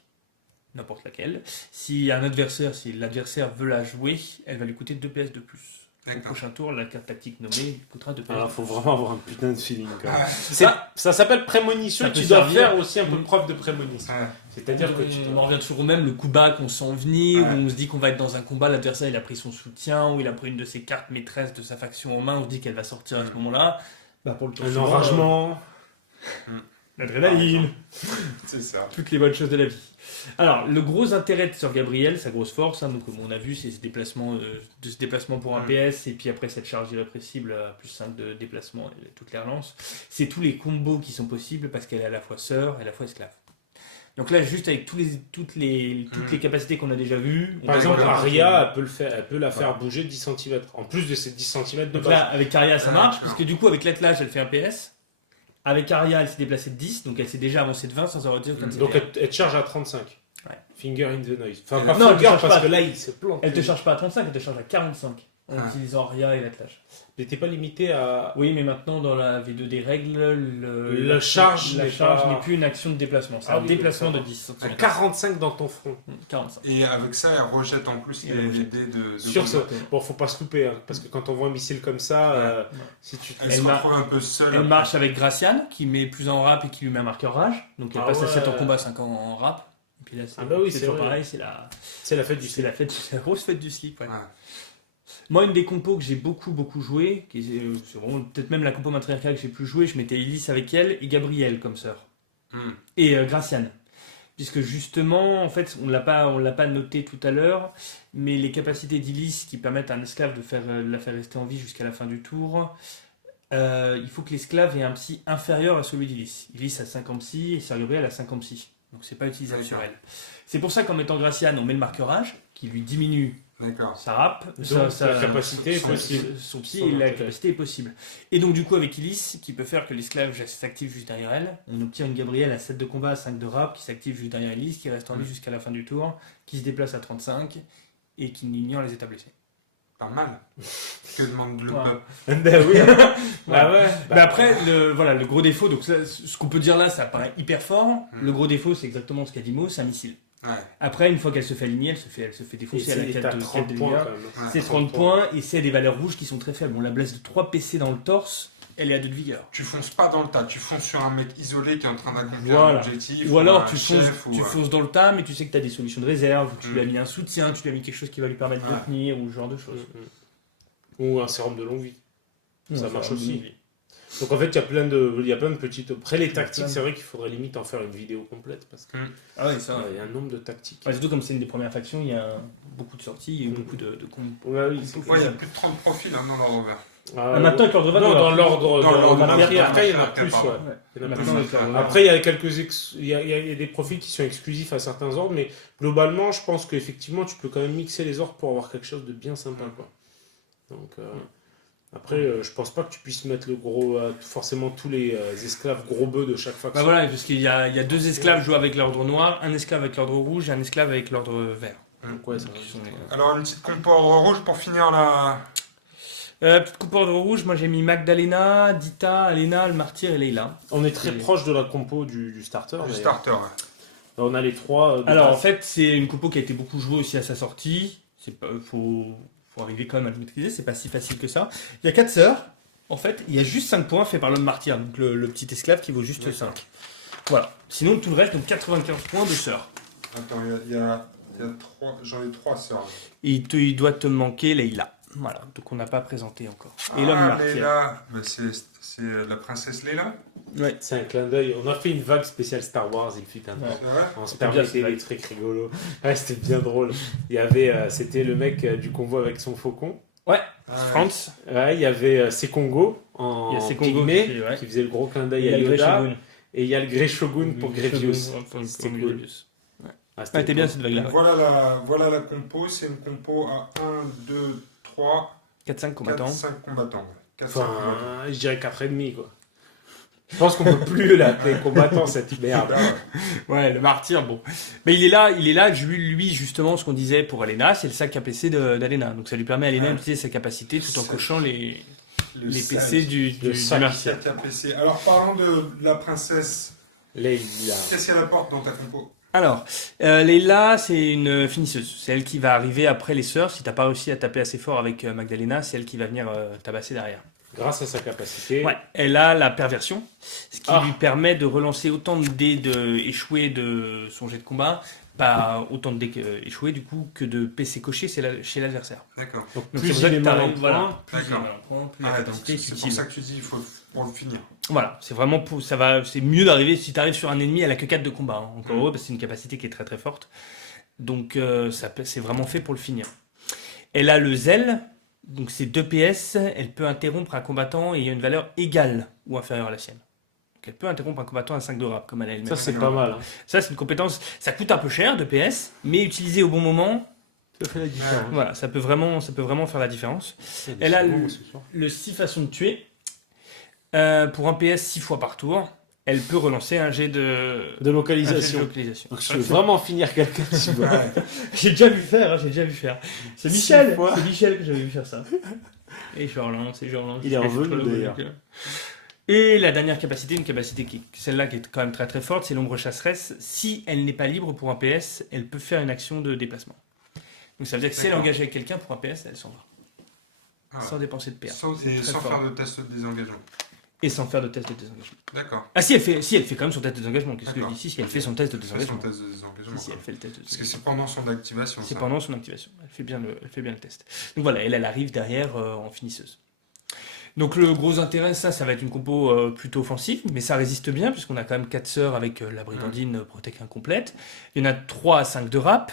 n'importe laquelle. Si l'adversaire veut la jouer, elle va lui coûter 2 PS de plus. Au D'accord. prochain tour, la carte tactique nommée coûtera 2 PS. Alors, faut vraiment avoir un putain de feeling quand même. Ah, Ça s'appelle prémonition Ça et peut tu dois servir. faire aussi un peu preuve de prémonition. ouais. C'est-à-dire que tu on dois... en revient toujours au même, le coup bas qu'on sent venir, Ouais. où on se dit qu'on va être dans un combat, l'adversaire il a pris son soutien, ou il a pris une de ses cartes maîtresses de sa faction en main, on se dit qu'elle va sortir à ce moment-là. Bah pour le tour Un suivant, enragement. l'adrénaline, C'est ça. toutes les bonnes choses de la vie. Alors, le gros intérêt de Sœur Gabrielle, sa grosse force, hein, donc comme on a vu, c'est ce déplacement pour un PS, et puis après cette charge irrépressible à plus 5 de déplacement et toutes les relances. C'est tous les combos qui sont possibles parce qu'elle est à la fois sœur et à la fois esclave. Donc là, juste avec toutes les capacités qu'on a déjà vues, on Par peut exemple, voir- Arya, elle peut le faire, elle peut la faire Voilà. bouger 10 cm. En plus de ces 10 cm de Donc base. là, avec Arya, ça Ah, marche, d'accord. puisque du coup, avec l'attelage, elle fait un PS. Avec Arya, elle s'est déplacée de 10, donc elle s'est déjà avancée de 20 sans avoir dit aucun Donc CPR. elle te charge à 35. Ouais. Finger in the noise. Enfin, Elle- pas Non, elle te finger charge parce pas. que là, il se plante. Elle te charge pas à 35, elle te charge à 45. en utilisant Aria et l'attelage. Mais t'es pas limité à. Oui, mais maintenant dans la V2 des règles, La charge la n'est charge pas- n'est plus une action de déplacement. C'est Ah un oui, déplacement de d'accord. 10 À cm. 45 dans ton front. 45. Et avec ça, elle rejette en plus Et les elle rejette. dés de Sur ce. combat. Bon, faut pas se louper, hein, parce que quand on voit un missile comme ça, si tu. Elle Elle se m'a- retrouve un peu seule. Elle marche avec Gracian, qui met plus en rap et qui lui met un marqueur rage. Donc elle Ah passe à 7 en ouais. combat, 5 en rap. Et puis là, c'est Ah bah oui, c'est toujours vrai. pareil, c'est la... C'est la fête du C'est slip. la fête, c'est la grosse fête du slip. Ouais. Ouais. Moi, une des compos que j'ai beaucoup joué, c'est vraiment peut-être même la compo matriarcale que j'ai plus joué, je mettais Elise avec elle et Gabrielle comme sœur. Hmm. Et Gracian. Puisque justement, en fait, on l'a pas noté tout à l'heure, mais les capacités d'Elise qui permettent à un esclave de la faire rester en vie jusqu'à la fin du tour, il faut que l'esclave ait un psy inférieur à celui d'Elise. Elise a 5 en psy et sœur Gabrielle a 5 en psy. Donc c'est pas utilisable sur elle. C'est pour ça qu'en mettant Gracian, on met le marqueur âge, qui lui diminue D'accord. sa rap, Donc, sa capacité est son- possible. son psy Son et la intellect. capacité est possible. Et donc du coup avec Elise, qui peut faire que l'esclave s'active juste derrière elle, on obtient une Gabrielle à 7 de combat, 5 de rap, qui s'active juste derrière Elise, qui reste en vie jusqu'à la fin du tour, qui se déplace à 35 et qui ignore les états blessés. Pas mal. Que demande le Ouais. peuple? Ben oui. Bah ouais. Mais après, le gros défaut, donc ce qu'on peut dire là, ça paraît hyper fort. Le gros défaut, c'est exactement ce qu'a dit Mo, c'est un missile. Ouais. Après, une fois qu'elle se fait aligner, elle se fait Et défoncer. Elle a c'est 4 à de 30 dégâts. points quand même. Ouais. C'est 30 points et c'est des valeurs rouges qui sont très faibles. On la blesse de 3 PC dans le torse, elle est à 2 de vigueur. Tu fonces pas dans le tas, tu fonces sur un mec isolé qui est en train d'accomplir Voilà. un objectif. Ou alors un tu chef, fonces dans le tas, mais tu sais que tu as des solutions de réserve, tu lui as Mm. mis un soutien, tu lui as mis quelque chose qui va lui permettre de Ouais. tenir, ou ce genre de choses. Ou un sérum de longue vie. Ça Ouais, marche ça, aussi. oui. Donc en fait, il y a plein de petites. Après les tactiques, plein de- c'est vrai qu'il faudrait limite en faire une vidéo complète parce qu'il Ah oui, ça. y a un nombre de tactiques. Ouais, surtout comme c'est une des premières factions, il y a beaucoup de sorties, il y a eu beaucoup de combos. Ouais, oui, c'est Ouais, il y a plus de 30 profils hein, dans l'ordre vert. Ah, maintenant, avec l'ordre vert, non, il y en a dans plus. l'ordre Dans l'ordre matriarcal, il y en a matriarcal, plus. pardon. Ouais. Ouais. Il y en a Maintenant, plus. avec l'ordre vert. Après, il y a il y a des profils qui sont exclusifs à certains ordres, mais globalement, je pense qu'effectivement, tu peux quand même mixer les ordres pour avoir quelque chose de bien sympa, quoi. Donc, après, je pense pas que tu puisses mettre le gros, forcément tous les esclaves gros bœufs de chaque faction. Bah voilà, parce qu'il y a 2 esclaves joués avec l'ordre noir, un esclave avec l'ordre rouge et un esclave avec l'ordre vert. Donc, ouais, ça va. Qui sont les- Alors, une petite compo ordre rouge pour finir la. Petite coupe ordre rouge, moi j'ai mis Magdalena, Dita, Alena, le martyr et Leila. On est très Et- proche de la compo du starter. Du d'ailleurs. starter. Ouais. On a les trois. de Alors en base. fait, c'est une compo qui a été beaucoup jouée aussi à sa sortie. Faut arriver quand même à le maîtriser, c'est pas si facile que ça. Il y a 4 sœurs. En fait, il y a juste 5 points faits par l'homme martyr, donc le petit esclave qui vaut juste D'accord. 5. Voilà. Sinon, tout le reste, donc 95 points de sœurs. Attends, il y a 3. J'en ai 3 sœurs. Et il doit te manquer Leila. Voilà, donc on n'a pas présenté encore. Et l'homme martyr. Leila. Bah, c'est la princesse Leila. Ouais. C'est un clin d'œil. On a fait une vague spéciale Star Wars, il fut un temps. Ouais. C'est vrai. On se C'était bien, permettait cette des trucs rigolos. Ouais, c'était bien drôle. Il y avait, c'était le mec du convoi avec son faucon. Ah, ouais. France. Ouais, il y avait Sekongo en Il y a Sekongo pygmée, qui fait, ouais. qui faisait le gros clin d'œil Il y à a le Grey Yoda. Shogun. Et il y a le Grey Shogun pour Grevious. C'était cool. Ah, Ouais, t'es bien cool. cette vague-là. Donc, voilà la compo. C'est une compo à 1, 2, 3, 4-5 combattants. 4, 5 combattants. 4, 5 combattants. Enfin, je dirais 4,5 quoi. Je pense qu'on peut plus l'appeler combattant cette merde. Ouais, le martyr, bon. Mais il est là, lui, justement, ce qu'on disait pour Alena, c'est le sac APC d'Alena. Donc ça lui permet à Alena Ouais. d'utiliser sa capacité tout en C'est- cochant les Le PC du sac. martyr. 7 APC. Alors, parlons de la princesse. Leila. Qu'est-ce qu'elle apporte dans ta compo? Alors, Leila, c'est une finisseuse. C'est elle qui va arriver après les sœurs. Si t'as pas réussi à taper assez fort avec Magdalena, c'est elle qui va venir tabasser derrière. Grâce à sa capacité. Ouais, elle a la perversion, ce qui Ah. lui permet de relancer autant de dés échoués de son jet de combat, pas autant de dés échoués du coup que de PC cochés chez l'adversaire. D'accord. Donc Donc plus c'est pour ça il que est mal en t'arrives, voilà, point. plus il est D'accord. mal en point, plus la Ah, donc capacité est c'est pour utile. ça que tu dis il faut pour le finir. Voilà, c'est vraiment c'est mieux d'arriver si tu arrives sur un ennemi, elle a que 4 de combat, hein, encore Mm. heureux parce que c'est une capacité qui est très très forte. Donc c'est vraiment fait pour le finir. Elle a le zèle, donc c'est 2 PS, elle peut interrompre un combattant ayant une valeur égale ou inférieure à la sienne. Donc elle peut interrompre un combattant à 5 de rap comme elle a elle-même. Ça c'est pas mal. Hein. Ça c'est une compétence, ça coûte un peu cher 2 PS, mais utilisé au bon moment, Ça fait la différence. voilà, ça peut vraiment faire la différence. Il y Elle des a secondes, le- c'est sûr. Le 6 façons de tuer, pour un PS 6 fois par tour. elle peut relancer un jet de De un jet de localisation. localisation. Donc, je veux vraiment finir quelqu'un, tu vois. Ouais. J'ai déjà vu faire, hein, j'ai déjà vu faire. C'est 6 Michel, fois. c'est Michel que j'avais vu faire ça. Et je relance, et je relance. Il est Je fais revenu, trop le d'ailleurs. truc. Et la dernière capacité, une capacité celle-là qui est quand même très très forte, c'est l'ombre chasseresse. Si elle n'est pas libre pour un PS, elle peut faire une action de déplacement. Donc ça veut dire que si elle est D'accord. engagée avec quelqu'un pour un PS, elle s'en va. Ah, Sans dépenser de PA. sans Très sans fort. faire de test de désengagement. Et sans faire de test de désengagement. D'accord. Ah si elle fait quand même son test de désengagement. Qu'est-ce que je D'accord. dis? Si elle fait son test de Elle fait son désengagement. test de désengagement. Si elle fait le test de Parce que désengagement. c'est pendant son activation. C'est ça. pendant son activation. Elle fait bien le test. Donc voilà, elle arrive derrière en finisseuse. Donc le gros intérêt, ça va être une compo plutôt offensive, mais ça résiste bien, puisqu'on a quand même 4 sœurs avec la brigandine Protect incomplète. Il y en a 3 à 5 de rap,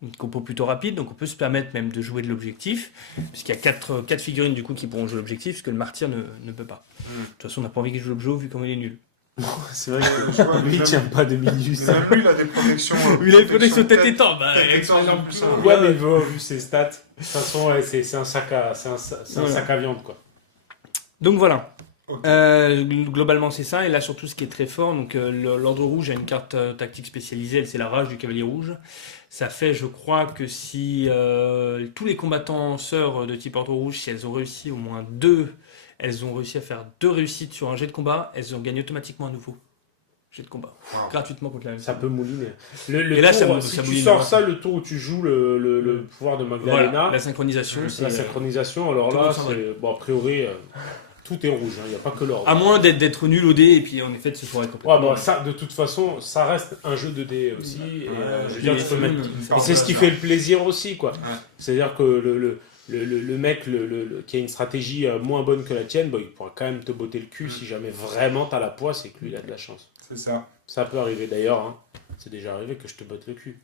une compo plutôt rapide, donc on peut se permettre même de jouer de l'objectif, puisqu'il y a 4 figurines du coup qui pourront jouer l'objectif, puisque le martyr ne peut pas. De toute façon, on n'a pas envie qu'il joue l'objet vu comme il est nul. C'est vrai que Je vois, lui, il même- tient pas de minus. Mais même lui, il a des protections. Il a une protection tête tête. étend, bah, tête avec son étendue, énorme plus plomb. ça. Ouais, mais bon, vu ses stats, de toute façon, ouais, c'est un sac à, c'est un Voilà. sac à viande, quoi. Donc voilà. Ok. Globalement c'est ça, et là surtout ce qui est très fort, donc l'ordre rouge a une carte tactique spécialisée, elle c'est la rage du cavalier rouge. Ça fait je crois que si tous les combattants sœurs de type ordre rouge, si elles ont réussi au moins 2, elles ont réussi à faire 2 réussites sur un jet de combat, elles ont gagné automatiquement un nouveau jet de combat, Wow. gratuitement contre la même Ça cible. peut mouliner. Le Et là, tour, ça si mouline tu sors le ça, le tour où tu joues le pouvoir de Magdalena, Voilà, la synchronisation, c'est la synchronisation, alors tout là, le monde s'en va. c'est... Bon, a priori, tout est rouge, il n'y a pas que l'ordre. à moins d'être nul au dé et puis en effet de se foirer Ouais, complètement. bon, ça, de toute façon, ça reste un jeu de dés aussi. Et, je veux dire, et tu peux mettre... Par Et c'est ce qui ça. fait le plaisir aussi, quoi. Ouais. C'est-à-dire que le mec qui a une stratégie moins bonne que la tienne, bon, il pourra quand même te botter le cul si jamais vraiment t'as la poisse et que lui, il a de la chance. C'est ça. Ça peut arriver d'ailleurs, hein. C'est déjà arrivé que je te botte le cul.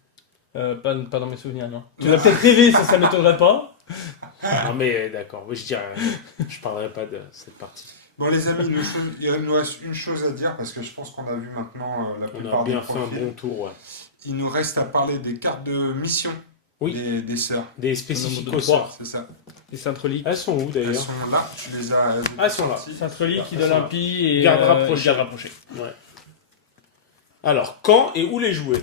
Pas dans mes souvenirs, non. Tu l'as peut-être rêvé, ça m'étonnerait pas. Non mais d'accord, oui, je parlerai pas de cette partie. Bon, les amis, il nous reste une chose à dire parce que je pense qu'on a vu maintenant la On plupart a des bien fait un profils. bon tour, ouais. Il nous reste à parler des cartes de mission Oui. des sœurs. Des spécifiques nombre de au soir. C'est ça. Les Saintes Reliques. Elles sont où Elles d'ailleurs? sont là, tu les as. Ah, elles sont là. sorties. Sainte Relique, Ah, d'Olympie et Garde rapprochée. Garde rapprochée. Ouais. Alors, quand et où les jouer?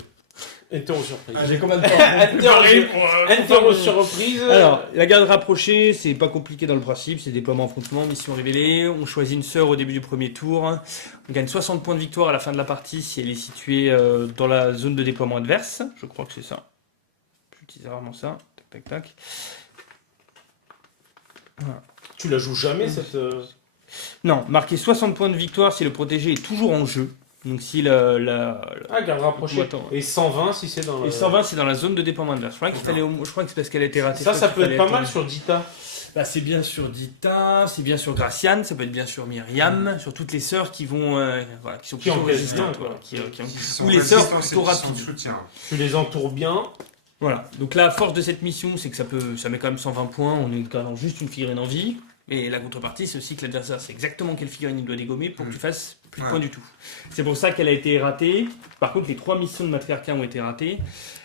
Interro surprise. Allez. J'ai combien de temps Interro surprise. Alors, la garde rapprochée, c'est pas compliqué dans le principe, c'est déploiement affrontement, mission révélée. On choisit une sœur au début du premier tour. On gagne 60 points de victoire à la fin de la partie si elle est située dans la zone de déploiement adverse. Je crois que c'est ça. J'utilise rarement ça. Tac, tac, tac. Voilà. Tu la joues jamais cette. Non, marquer 60 points de victoire si le protégé est toujours en jeu. Donc si Ah, garde rapprochée. Attends. Et 120 si c'est dans. Et 120 c'est dans la zone de déploiement adverse. Je crois que c'est parce qu'elle a été ratée. Ça, Je ça crois peut qu'il être pas fallait mal sur Dita. Bah, c'est bien sur Dita, c'est bien sur Graciane, ça peut être bien sur Myriam, sur toutes les sœurs qui vont, voilà, qui sont Qui plutôt encaissent résistantes, bien, voilà, quoi. qui ont- Qui sont Ou les sœurs résistantes et plutôt qui sont de rapides. soutien. Tu les entoures bien. Voilà. Donc la force de cette mission, c'est que ça met quand même 120 points, on est gardant juste une figurine en vie. Et la contrepartie, c'est aussi que l'adversaire sait exactement quelle figurine il doit dégommer pour que tu fasses plus de Ouais. points du tout. C'est pour ça qu'elle a été ratée. Par contre, les 3 missions de matriarcat ont été ratées.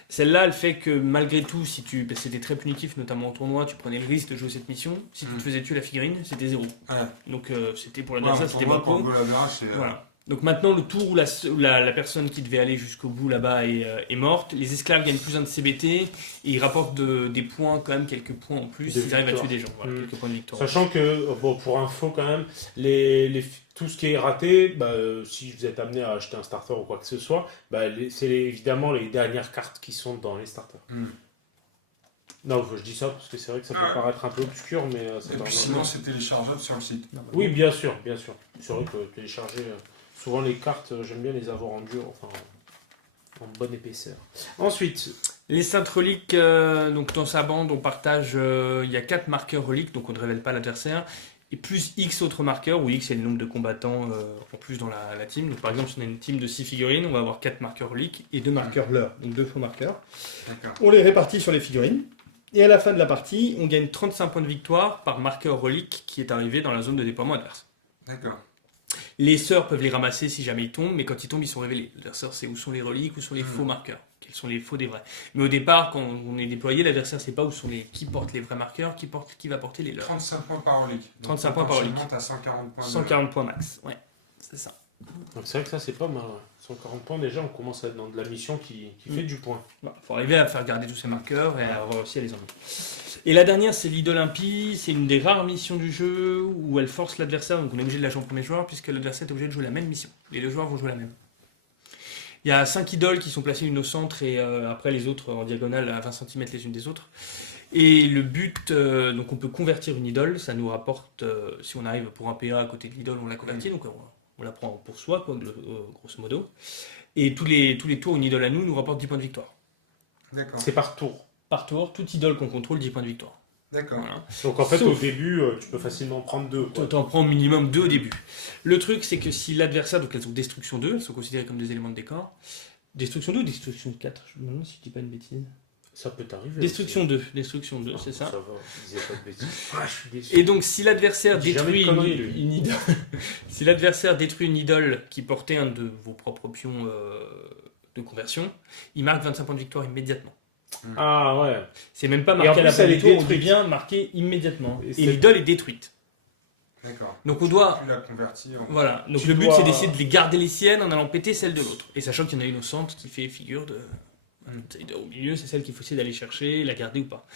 Celle-là, elle fait que malgré tout, parce que c'était très punitif, notamment au tournoi, tu prenais le risque de jouer cette mission. Si tu te faisais tuer la figurine, c'était 0. Ouais. Donc c'était pour Ouais, l'adversaire, pour c'était moi, banco. pour le goal average, c'est. Voilà. Donc maintenant, le tour où la personne qui devait aller jusqu'au bout là-bas est morte, les esclaves gagnent plus un de CBT et ils rapportent des points, quand même quelques points en plus, De s'ils arrivent à victoire. tuer des gens. Voilà, quelques points de victoire. Sachant que, bon, pour info quand même, tout ce qui est raté, bah, si vous êtes amené à acheter un starter ou quoi que ce soit, bah, c'est évidemment les dernières cartes qui sont dans les starters. Mm. Non, je dis ça parce que c'est vrai que ça peut Ah. paraître un peu obscur, mais c'est Et puis sinon, c'est téléchargeable sur le site. Oui, bien sûr, bien sûr. C'est vrai que télécharger, souvent les cartes, j'aime bien les avoir en dur, enfin en bonne épaisseur. Ensuite, Les saintes reliques, donc dans sa bande, on partage, il y a 4 marqueurs reliques, donc on ne révèle pas l'adversaire, et plus X autres marqueurs, où X c'est le nombre de combattants en plus dans la team. Donc par exemple, si on a une team de 6 figurines, on va avoir 4 marqueurs reliques et 2 marqueurs leurre, donc 2 faux marqueurs. D'accord. On les répartit sur les figurines. Et à la fin de la partie, on gagne 35 points de victoire par marqueur relique qui est arrivé dans la zone de déploiement adverse. D'accord. Les sœurs peuvent les ramasser si jamais ils tombent, mais quand ils tombent, ils sont révélés. L'adversaire sait où sont les reliques, où sont les faux marqueurs, quels sont les faux des vrais. Mais au départ, quand on est déployé, l'adversaire ne sait pas où sont qui porte les vrais marqueurs, qui va porter les leurs. 35 points par relique. 35 points par relique. Tu montes à 140 points. 140 points max, ouais, c'est ça. Donc c'est vrai que ça, c'est pas mal. Ouais. 140 points, déjà, on commence à être dans de la mission qui fait du point. Il faut arriver à faire garder tous ces marqueurs et à avoir aussi à les enlever. Et la dernière, c'est l'Idolympie. C'est une des rares missions du jeu où elle force l'adversaire, donc on est obligé de la jouer en premier joueur, puisque l'adversaire est obligé de jouer la même mission. Les deux joueurs vont jouer la même. Il y a 5 idoles qui sont placées une au centre et après les autres en diagonale à 20 cm les unes des autres. Et le but, donc on peut convertir une idole, ça nous rapporte, si on arrive pour un PA à côté de l'idole, on la convertit, donc on la prend pour soi, quoi, grosso modo. Et tous les tours, une idole à nous rapporte 10 points de victoire. D'accord. C'est par tour. Par tour, toute idole qu'on contrôle, 10 points de victoire. D'accord. Voilà. Donc en fait, Sauf- au début, tu peux facilement prendre 2. Tu en prends au minimum 2 au début. Le truc, c'est que si l'adversaire, donc elles ont destruction 2, elles sont considérées comme des éléments de décor. Destruction 2 ou destruction 4, je me demande si je dis pas une bêtise. Ça peut t'arriver. Destruction 2, c'est ça. Ça va, il disait pas de bêtises. Ah, je suis déçu. Et donc, si l'adversaire Il dit jamais détruit de conneries, lui. une idole, si l'adversaire détruit une idole qui portait un de vos propres pions de conversion, il marque 25 points de victoire immédiatement. Ah ouais. C'est même pas Et marqué en à la plus, fin elle du est tour, on dit détruite. bien marqué immédiatement. Et Et c'est- l'idole est détruite. D'accord. Donc on doit, Tu la convertir. voilà. Donc Tu le but dois- c'est d'essayer de les garder les siennes en allant péter celles de l'autre. Et sachant qu'il y en a une au centre qui fait figure de au milieu, c'est celle qu'il faut essayer d'aller chercher, la garder ou pas.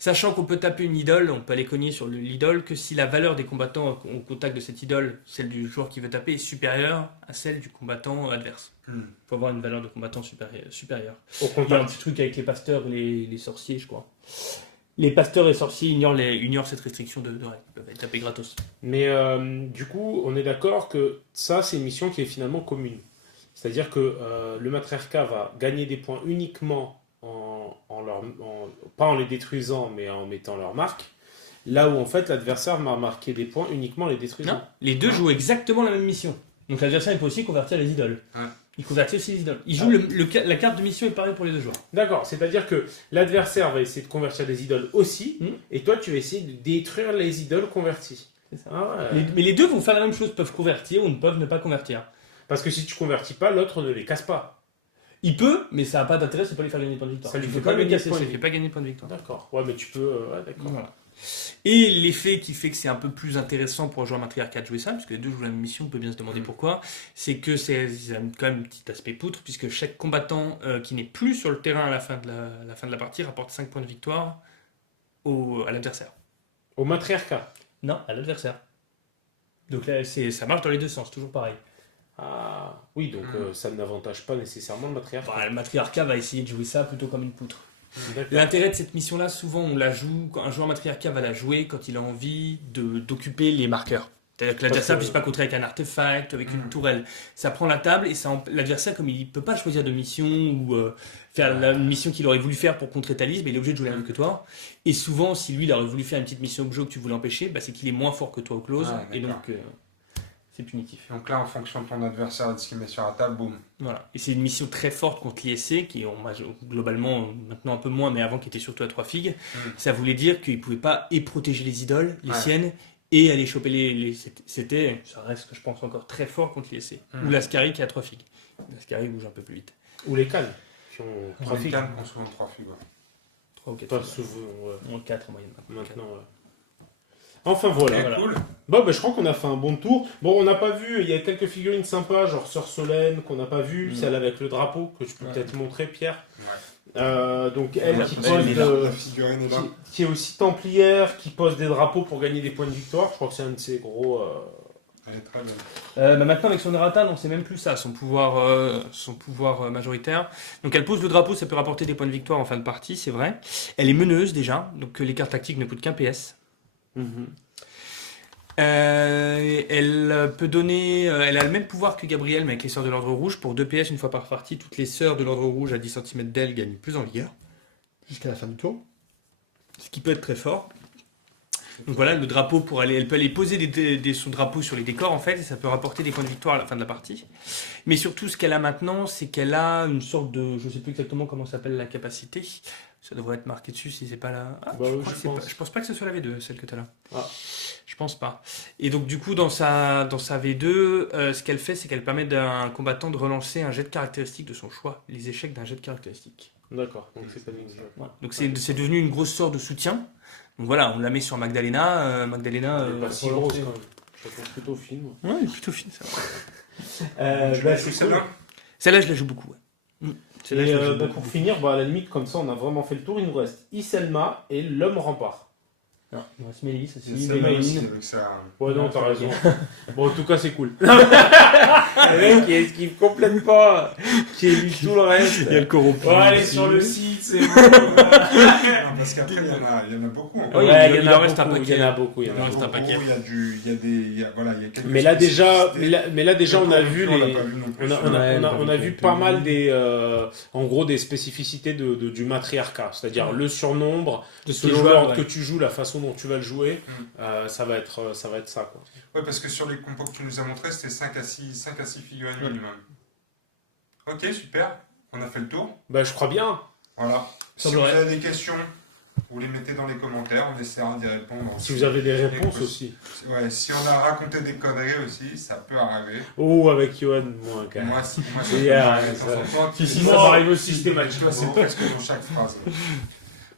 Sachant qu'on peut taper une idole, on peut aller cogner sur l'idole que si la valeur des combattants au contact de cette idole, celle du joueur qui veut taper, est supérieure à celle du combattant adverse. Il faut avoir une valeur de combattant supérieure. Au Il y a un contact. petit truc avec les pasteurs et les sorciers, je crois. Les pasteurs et sorciers ignorent cette restriction de règles. Ils peuvent être tapés gratos. Mais du coup, on est d'accord que ça, c'est une mission qui est finalement commune. C'est-à-dire que le matriarcat va gagner des points uniquement pas en les détruisant, mais en mettant leur marque. Là où en fait l'adversaire va marquer des points uniquement en les détruisant. Non, les deux jouent exactement la même mission. Donc l'adversaire il peut aussi convertir les idoles. Ouais. Il convertit aussi les idoles. Il joue la carte de mission est pareille pour les deux joueurs. D'accord, c'est-à-dire que l'adversaire va essayer de convertir des idoles aussi, et toi tu vas essayer de détruire les idoles converties. C'est ça. Ah ouais. Mais les deux vont faire la même chose, peuvent convertir ou ne peuvent ne pas convertir. Parce que si tu convertis pas, l'autre ne les casse pas. Il peut, mais ça n'a pas d'intérêt, c'est pas lui faire gagner des points de victoire. Ça lui Il fait faut pas le gagner casser, de points ça de lui fait pas gagner de points de victoire. D'accord. Ouais, mais tu peux. Ouais, d'accord. Voilà. Et l'effet qui fait que c'est un peu plus intéressant pour un joueur matriarcat de jouer ça, puisque les deux jouent la même mission, on peut bien se demander pourquoi, c'est que c'est quand même un petit aspect poutre, puisque chaque combattant qui n'est plus sur le terrain à la fin de la partie rapporte 5 points de victoire à l'adversaire. Au matriarcat. Non, à l'adversaire. Donc là, ça marche dans les deux sens, toujours pareil. Ah, oui, donc ça n'avantage pas nécessairement le matriarcat. Bah, le matriarcat va essayer de jouer ça plutôt comme une poutre. D'accord. L'intérêt de cette mission-là, souvent, on la joue, quand un joueur matriarcat va la jouer quand il a envie d'occuper les marqueurs. C'est-à-dire que l'adversaire ne puisse pas contrer avec un artefact, avec une tourelle. Ça prend la table et l'adversaire, comme il ne peut pas choisir de mission ou faire la mission qu'il aurait voulu faire pour contrer ta liste, il est obligé de jouer la même que toi. Et souvent, si lui, il aurait voulu faire une petite mission objet que tu voulais empêcher, c'est qu'il est moins fort que toi au close. Ah, et donc, d'accord. c'est punitif. Donc là, en fonction de ton adversaire et de ce qu'il met sur la table, boum. Voilà. Et c'est une mission très forte contre l'ISC, qui ont globalement, maintenant un peu moins, mais avant qui était surtout à 3 figues. Ça voulait dire qu'il ne pouvait pas et protéger les idoles, les siennes, et aller choper ça reste, je pense, encore très fort contre l'ISC. Ou l'Ascari qui a 3 figues. L'Ascari bouge un peu plus vite. Ou les cannes, qui ont Les 3 figues. cannes ont souvent 3 figues. 3 ou 4 Pas figues. souvent, ouais. 4 en moyenne. Maintenant, ouais. Enfin voilà. Ok, cool. Bon, je crois qu'on a fait un bon tour. Bon, on n'a pas vu, il y a quelques figurines sympas, genre Sœur Solène, qu'on n'a pas vu, celle avec le drapeau, que je peux peut-être montrer, Pierre. Donc elle qui pose La figurine est là. qui est aussi templière, qui pose des drapeaux pour gagner des points de victoire. Je crois que c'est un de ses gros. Elle est très belle. Maintenant avec son errata, non, c'est même plus ça, son pouvoir majoritaire. Donc elle pose le drapeau, ça peut rapporter des points de victoire en fin de partie, c'est vrai. Elle est meneuse déjà, donc les cartes tactiques ne coûtent qu'un PS. Elle peut donner, elle a le même pouvoir que Gabriel, mais avec les Sœurs de l'Ordre Rouge. Pour 2 PS une fois par partie, toutes les Sœurs de l'Ordre Rouge à 10 cm d'elle gagnent plus en vigueur, jusqu'à la fin du tour. Ce qui peut être très fort. Donc voilà, le drapeau, elle peut aller poser son drapeau sur les décors en fait, et ça peut rapporter des points de victoire à la fin de la partie. Mais surtout, ce qu'elle a maintenant, c'est qu'elle a une sorte de, je sais plus exactement comment s'appelle la capacité. Ça devrait être marqué dessus si c'est pas là. Ah, je pense pas que ce soit la V2, celle que tu as là. Ah. Je pense pas. Et donc du coup, dans sa V2, ce qu'elle fait, c'est qu'elle permet à un combattant de relancer un jet de caractéristiques de son choix, les échecs d'un jet de caractéristiques. D'accord, donc c'est pas négligeable. Voilà. Donc c'est devenu une grosse sorte de soutien. Donc voilà, on la met sur Magdalena. Magdalena, Elle est pas si grosse quand même. Je pense plutôt fine. ouais, elle est plutôt fine, ça. Tu Bah, joues c'est cool. celle-là Celle-là, je la joue beaucoup. Ouais. Celle-là, Et je la joue bah, beaucoup. pour finir, bah, à la limite, comme ça, on a vraiment fait le tour. Il nous reste Iselma et l'homme rempart. Non, il me reste Mélisse aussi, Il y a celle-là aussi, Véline. avec ça. Ouais, non, t'as raison. Bon, en tout cas, c'est cool. Le mec qui esquive complètement pas, qui évite tout le reste. Il y a le corrompu. Ouais, allez sur le site, c'est bon. Non, parce qu'après, il y en a beaucoup. Oh, il Ouais, en reste un paquet. Il y en a beaucoup. Il y en a reste un beaucoup, paquet. il y a quelques Mais là déjà, spécificités. on a vu On l'a les, pas vu non plus. on a vu pas mal des, en gros, des spécificités du matriarcat, c'est-à-dire le surnombre, De ce selon joueur, l'ordre ouais. que tu joues, la façon dont tu vas le jouer, ça va être ça quoi. Ouais, parce que sur les compos que tu nous as montrés, c'était 5 à 6 figurines minimum. Ok, super. On a fait le tour. Bah je crois bien. Voilà. Si vous Semblerait. avez des questions, vous les mettez dans les commentaires, on essaiera d'y répondre. Si vous avez des réponses aussi. Ouais, si on a raconté des conneries aussi, ça peut arriver. Oh, avec Johan, moins quand même. Moi, ça Et, peut m'arriver de ça- temps en temps. Si, si, Moi, ça m'arrive tu vois, systématiquement. c'est presque dans chaque phrase.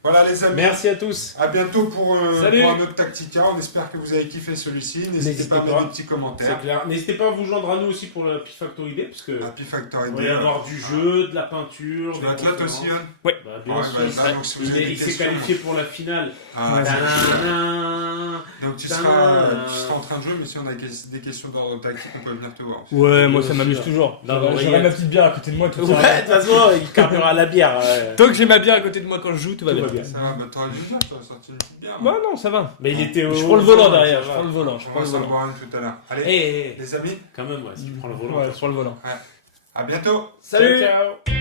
Voilà les amis. Merci à tous. À bientôt pour Salut. un autre Tactica. On espère que vous avez kiffé celui-ci. N'hésitez N'hésitez pas à pas. mettre des petits C'est commentaires. clair. N'hésitez pas à vous joindre à nous aussi pour la Pifactory Day, parce que Happy Factory il va y Day. avoir du jeu, de la peinture. Tu des vas être là toi conférences. aussi, Yann? Bah, bien Ouais, sûr. bah, là, donc, si vous avez des Il s'est questions, qualifié pour la finale. Ah, Ouais. Tadadam. donc tu seras en train de jouer, mais si on a des questions d'ordre tactique, on peut venir te voir. Ouais, moi Bien ça m'amuse sûr. toujours. Dans l'oreillette. J'aurai ma petite bière à côté de moi tout Ouais, ça. de toute façon, il carbure à la bière. Ouais. Tant que j'ai ma bière à côté de moi quand je joue, tout va Tout bien. va bien. Ça va, bah t'aurais dû me dire, tu as sorti une petite bière. Bah non, ça va. Mais il était au. Je prends le volant derrière, je prends le volant, je On prends va le s'en volant. boire une tout à l'heure. Allez, Eh, les amis, quand même, ouais, si tu prends le volant. Ouais, je prends le volant. à bientôt. Salut. Ciao, ciao.